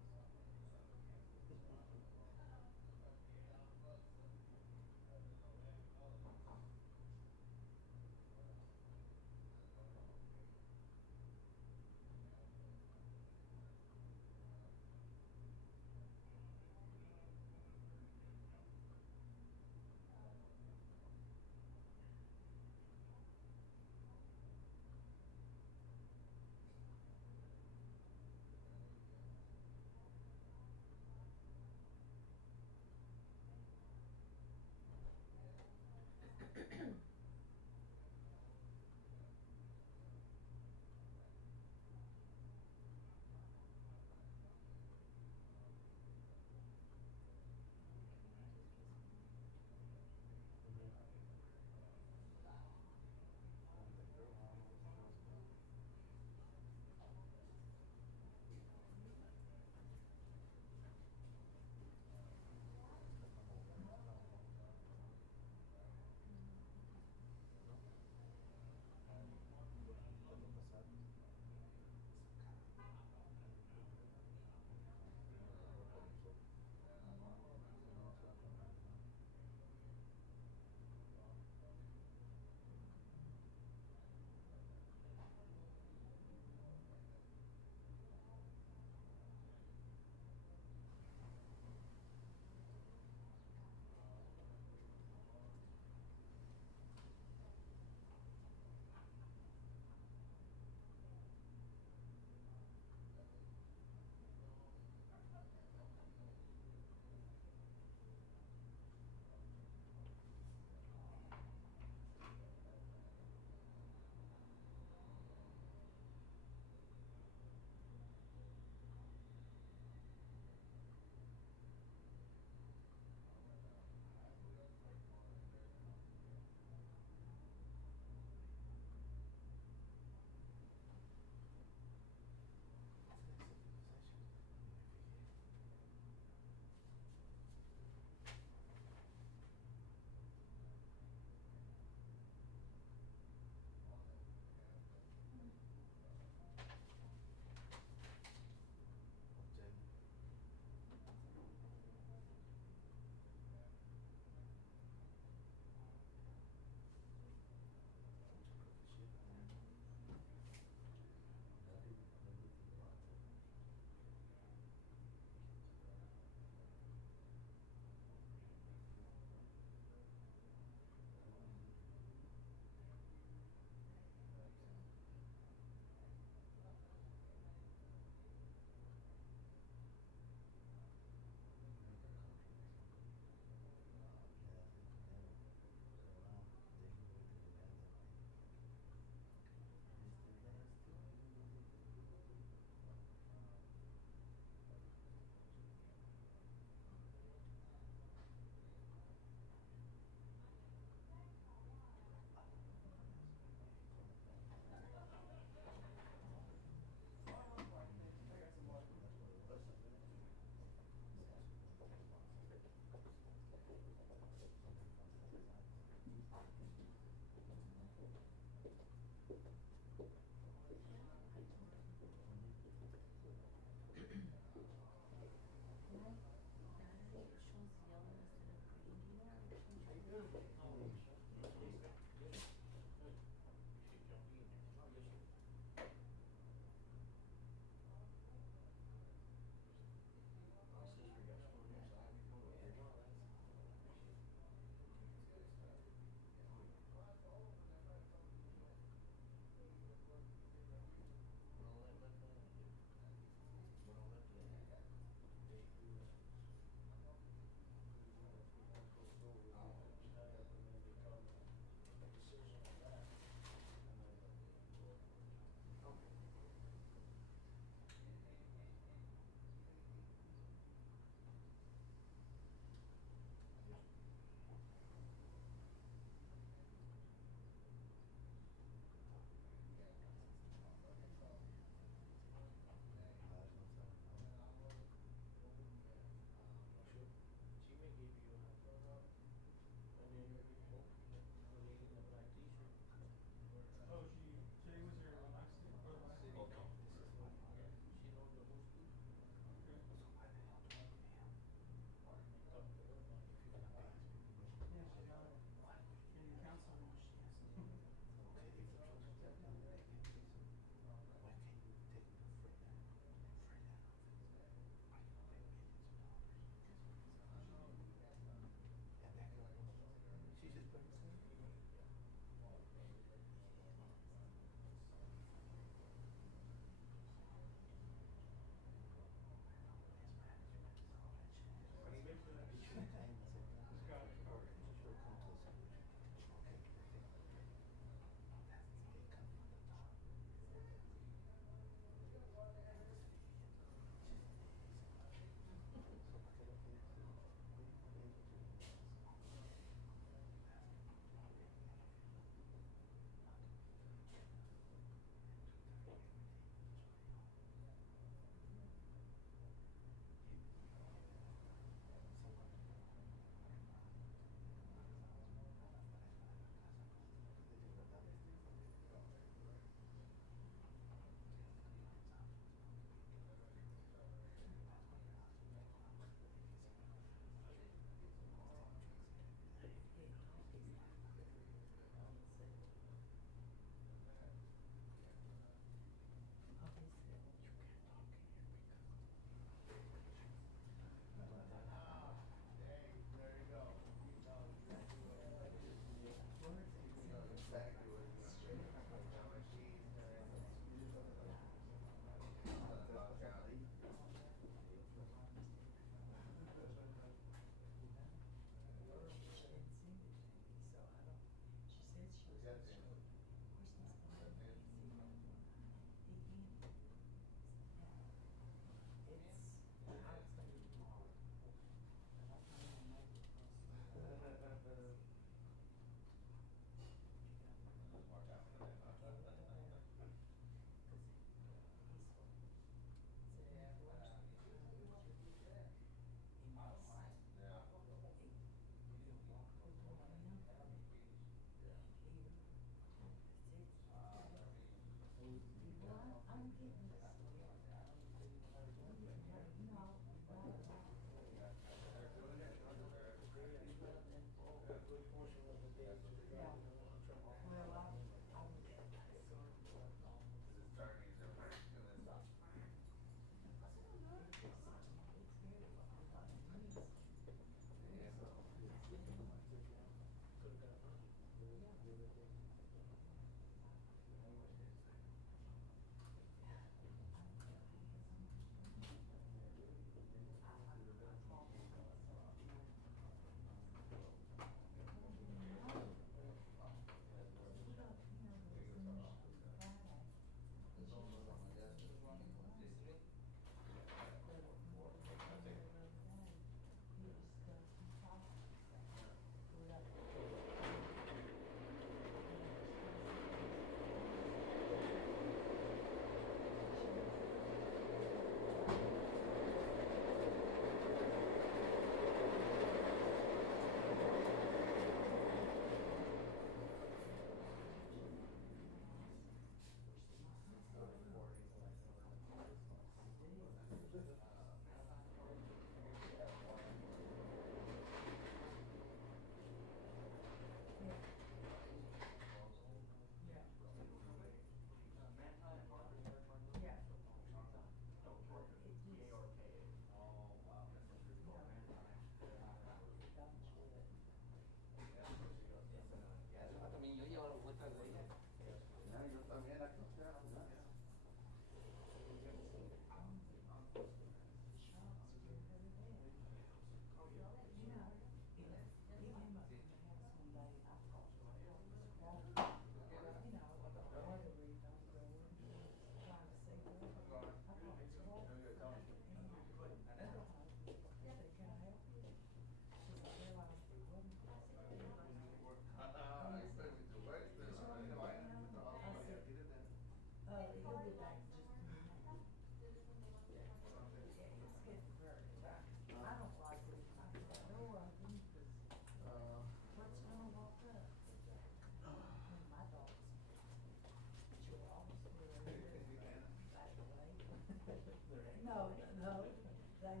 they,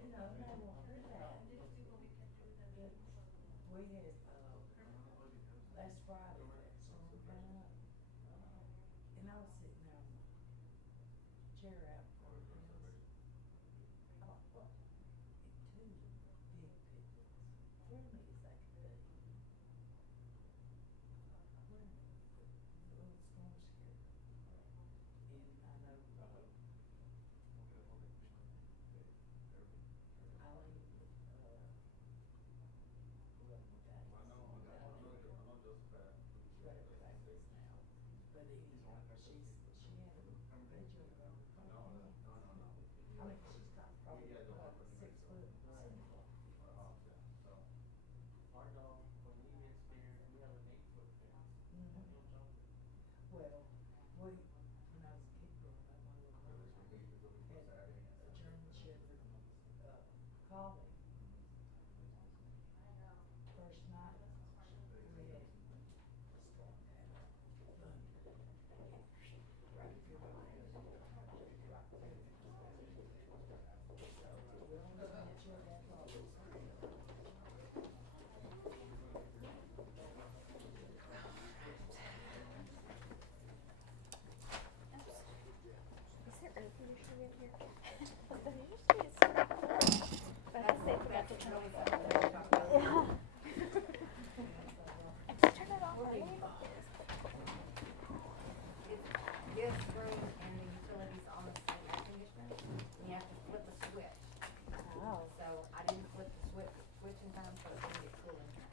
you know, they won't do that. We had, last Friday, that song got up, and I was sitting there on the chair out for a minute. I thought, what, two big pictures, where do you think it'd be? Where, the little storm scared me. And I know, Eileen with, but anyhow, she had a picture of her. I mean, she's got probably about 6 foot, seems like. Our dog, when he gets scared, we have an 8-foot fence. And he'll jump it. Well, when I was a kid growing up, my little brother had a German Shepherd, collie. First night, we had a storm down, thunder, right through my head, right through it. So, we only had that chair that long. Is there air conditioning in here? There usually is. But I guess they forgot to turn it on. Yeah. I just turned it off. I didn't even notice. This room and the utilities on the same air conditioner, you have to flip a switch. Oh. So I didn't flip the switch in time, so it didn't get cool in here.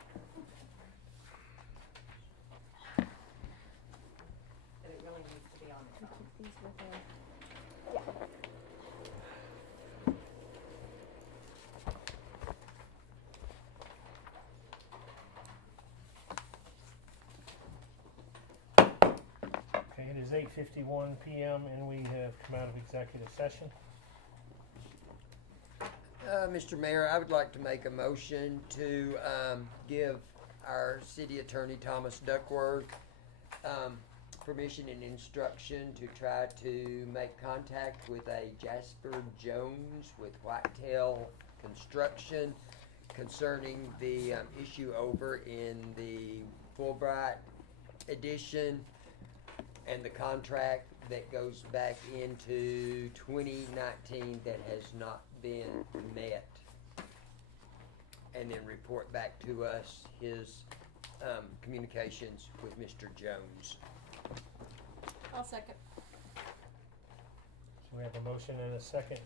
But it really needs to be on its own. These with a, yeah. Okay, it is 8:51 PM and we have come out of executive session. Mr. Mayor, I would like to make a motion to give our city attorney, Thomas Duckworth, permission and instruction to try to make contact with a Jasper Jones with Whitetail Construction concerning the issue over in the Fulbright edition and the contract that goes back into 2019 that has not been met, and then report back to us his communications with Mr. Jones. I'll second. So we have a motion and a second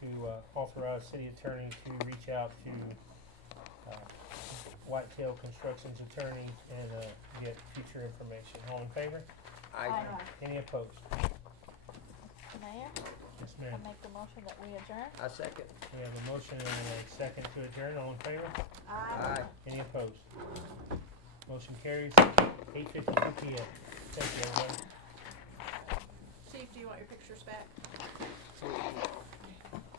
to authorize city attorney to reach out to Whitetail Construction's attorney and get future information. All in favor? Aye. Any opposed? Mayor, Yes, I ma'am. make the motion that we adjourn. I second. We have a motion and a second to adjourn. All in favor? Aye. Any opposed? Motion carries. 8:52 PM. Thank you, everybody. Chief, do you want your pictures back?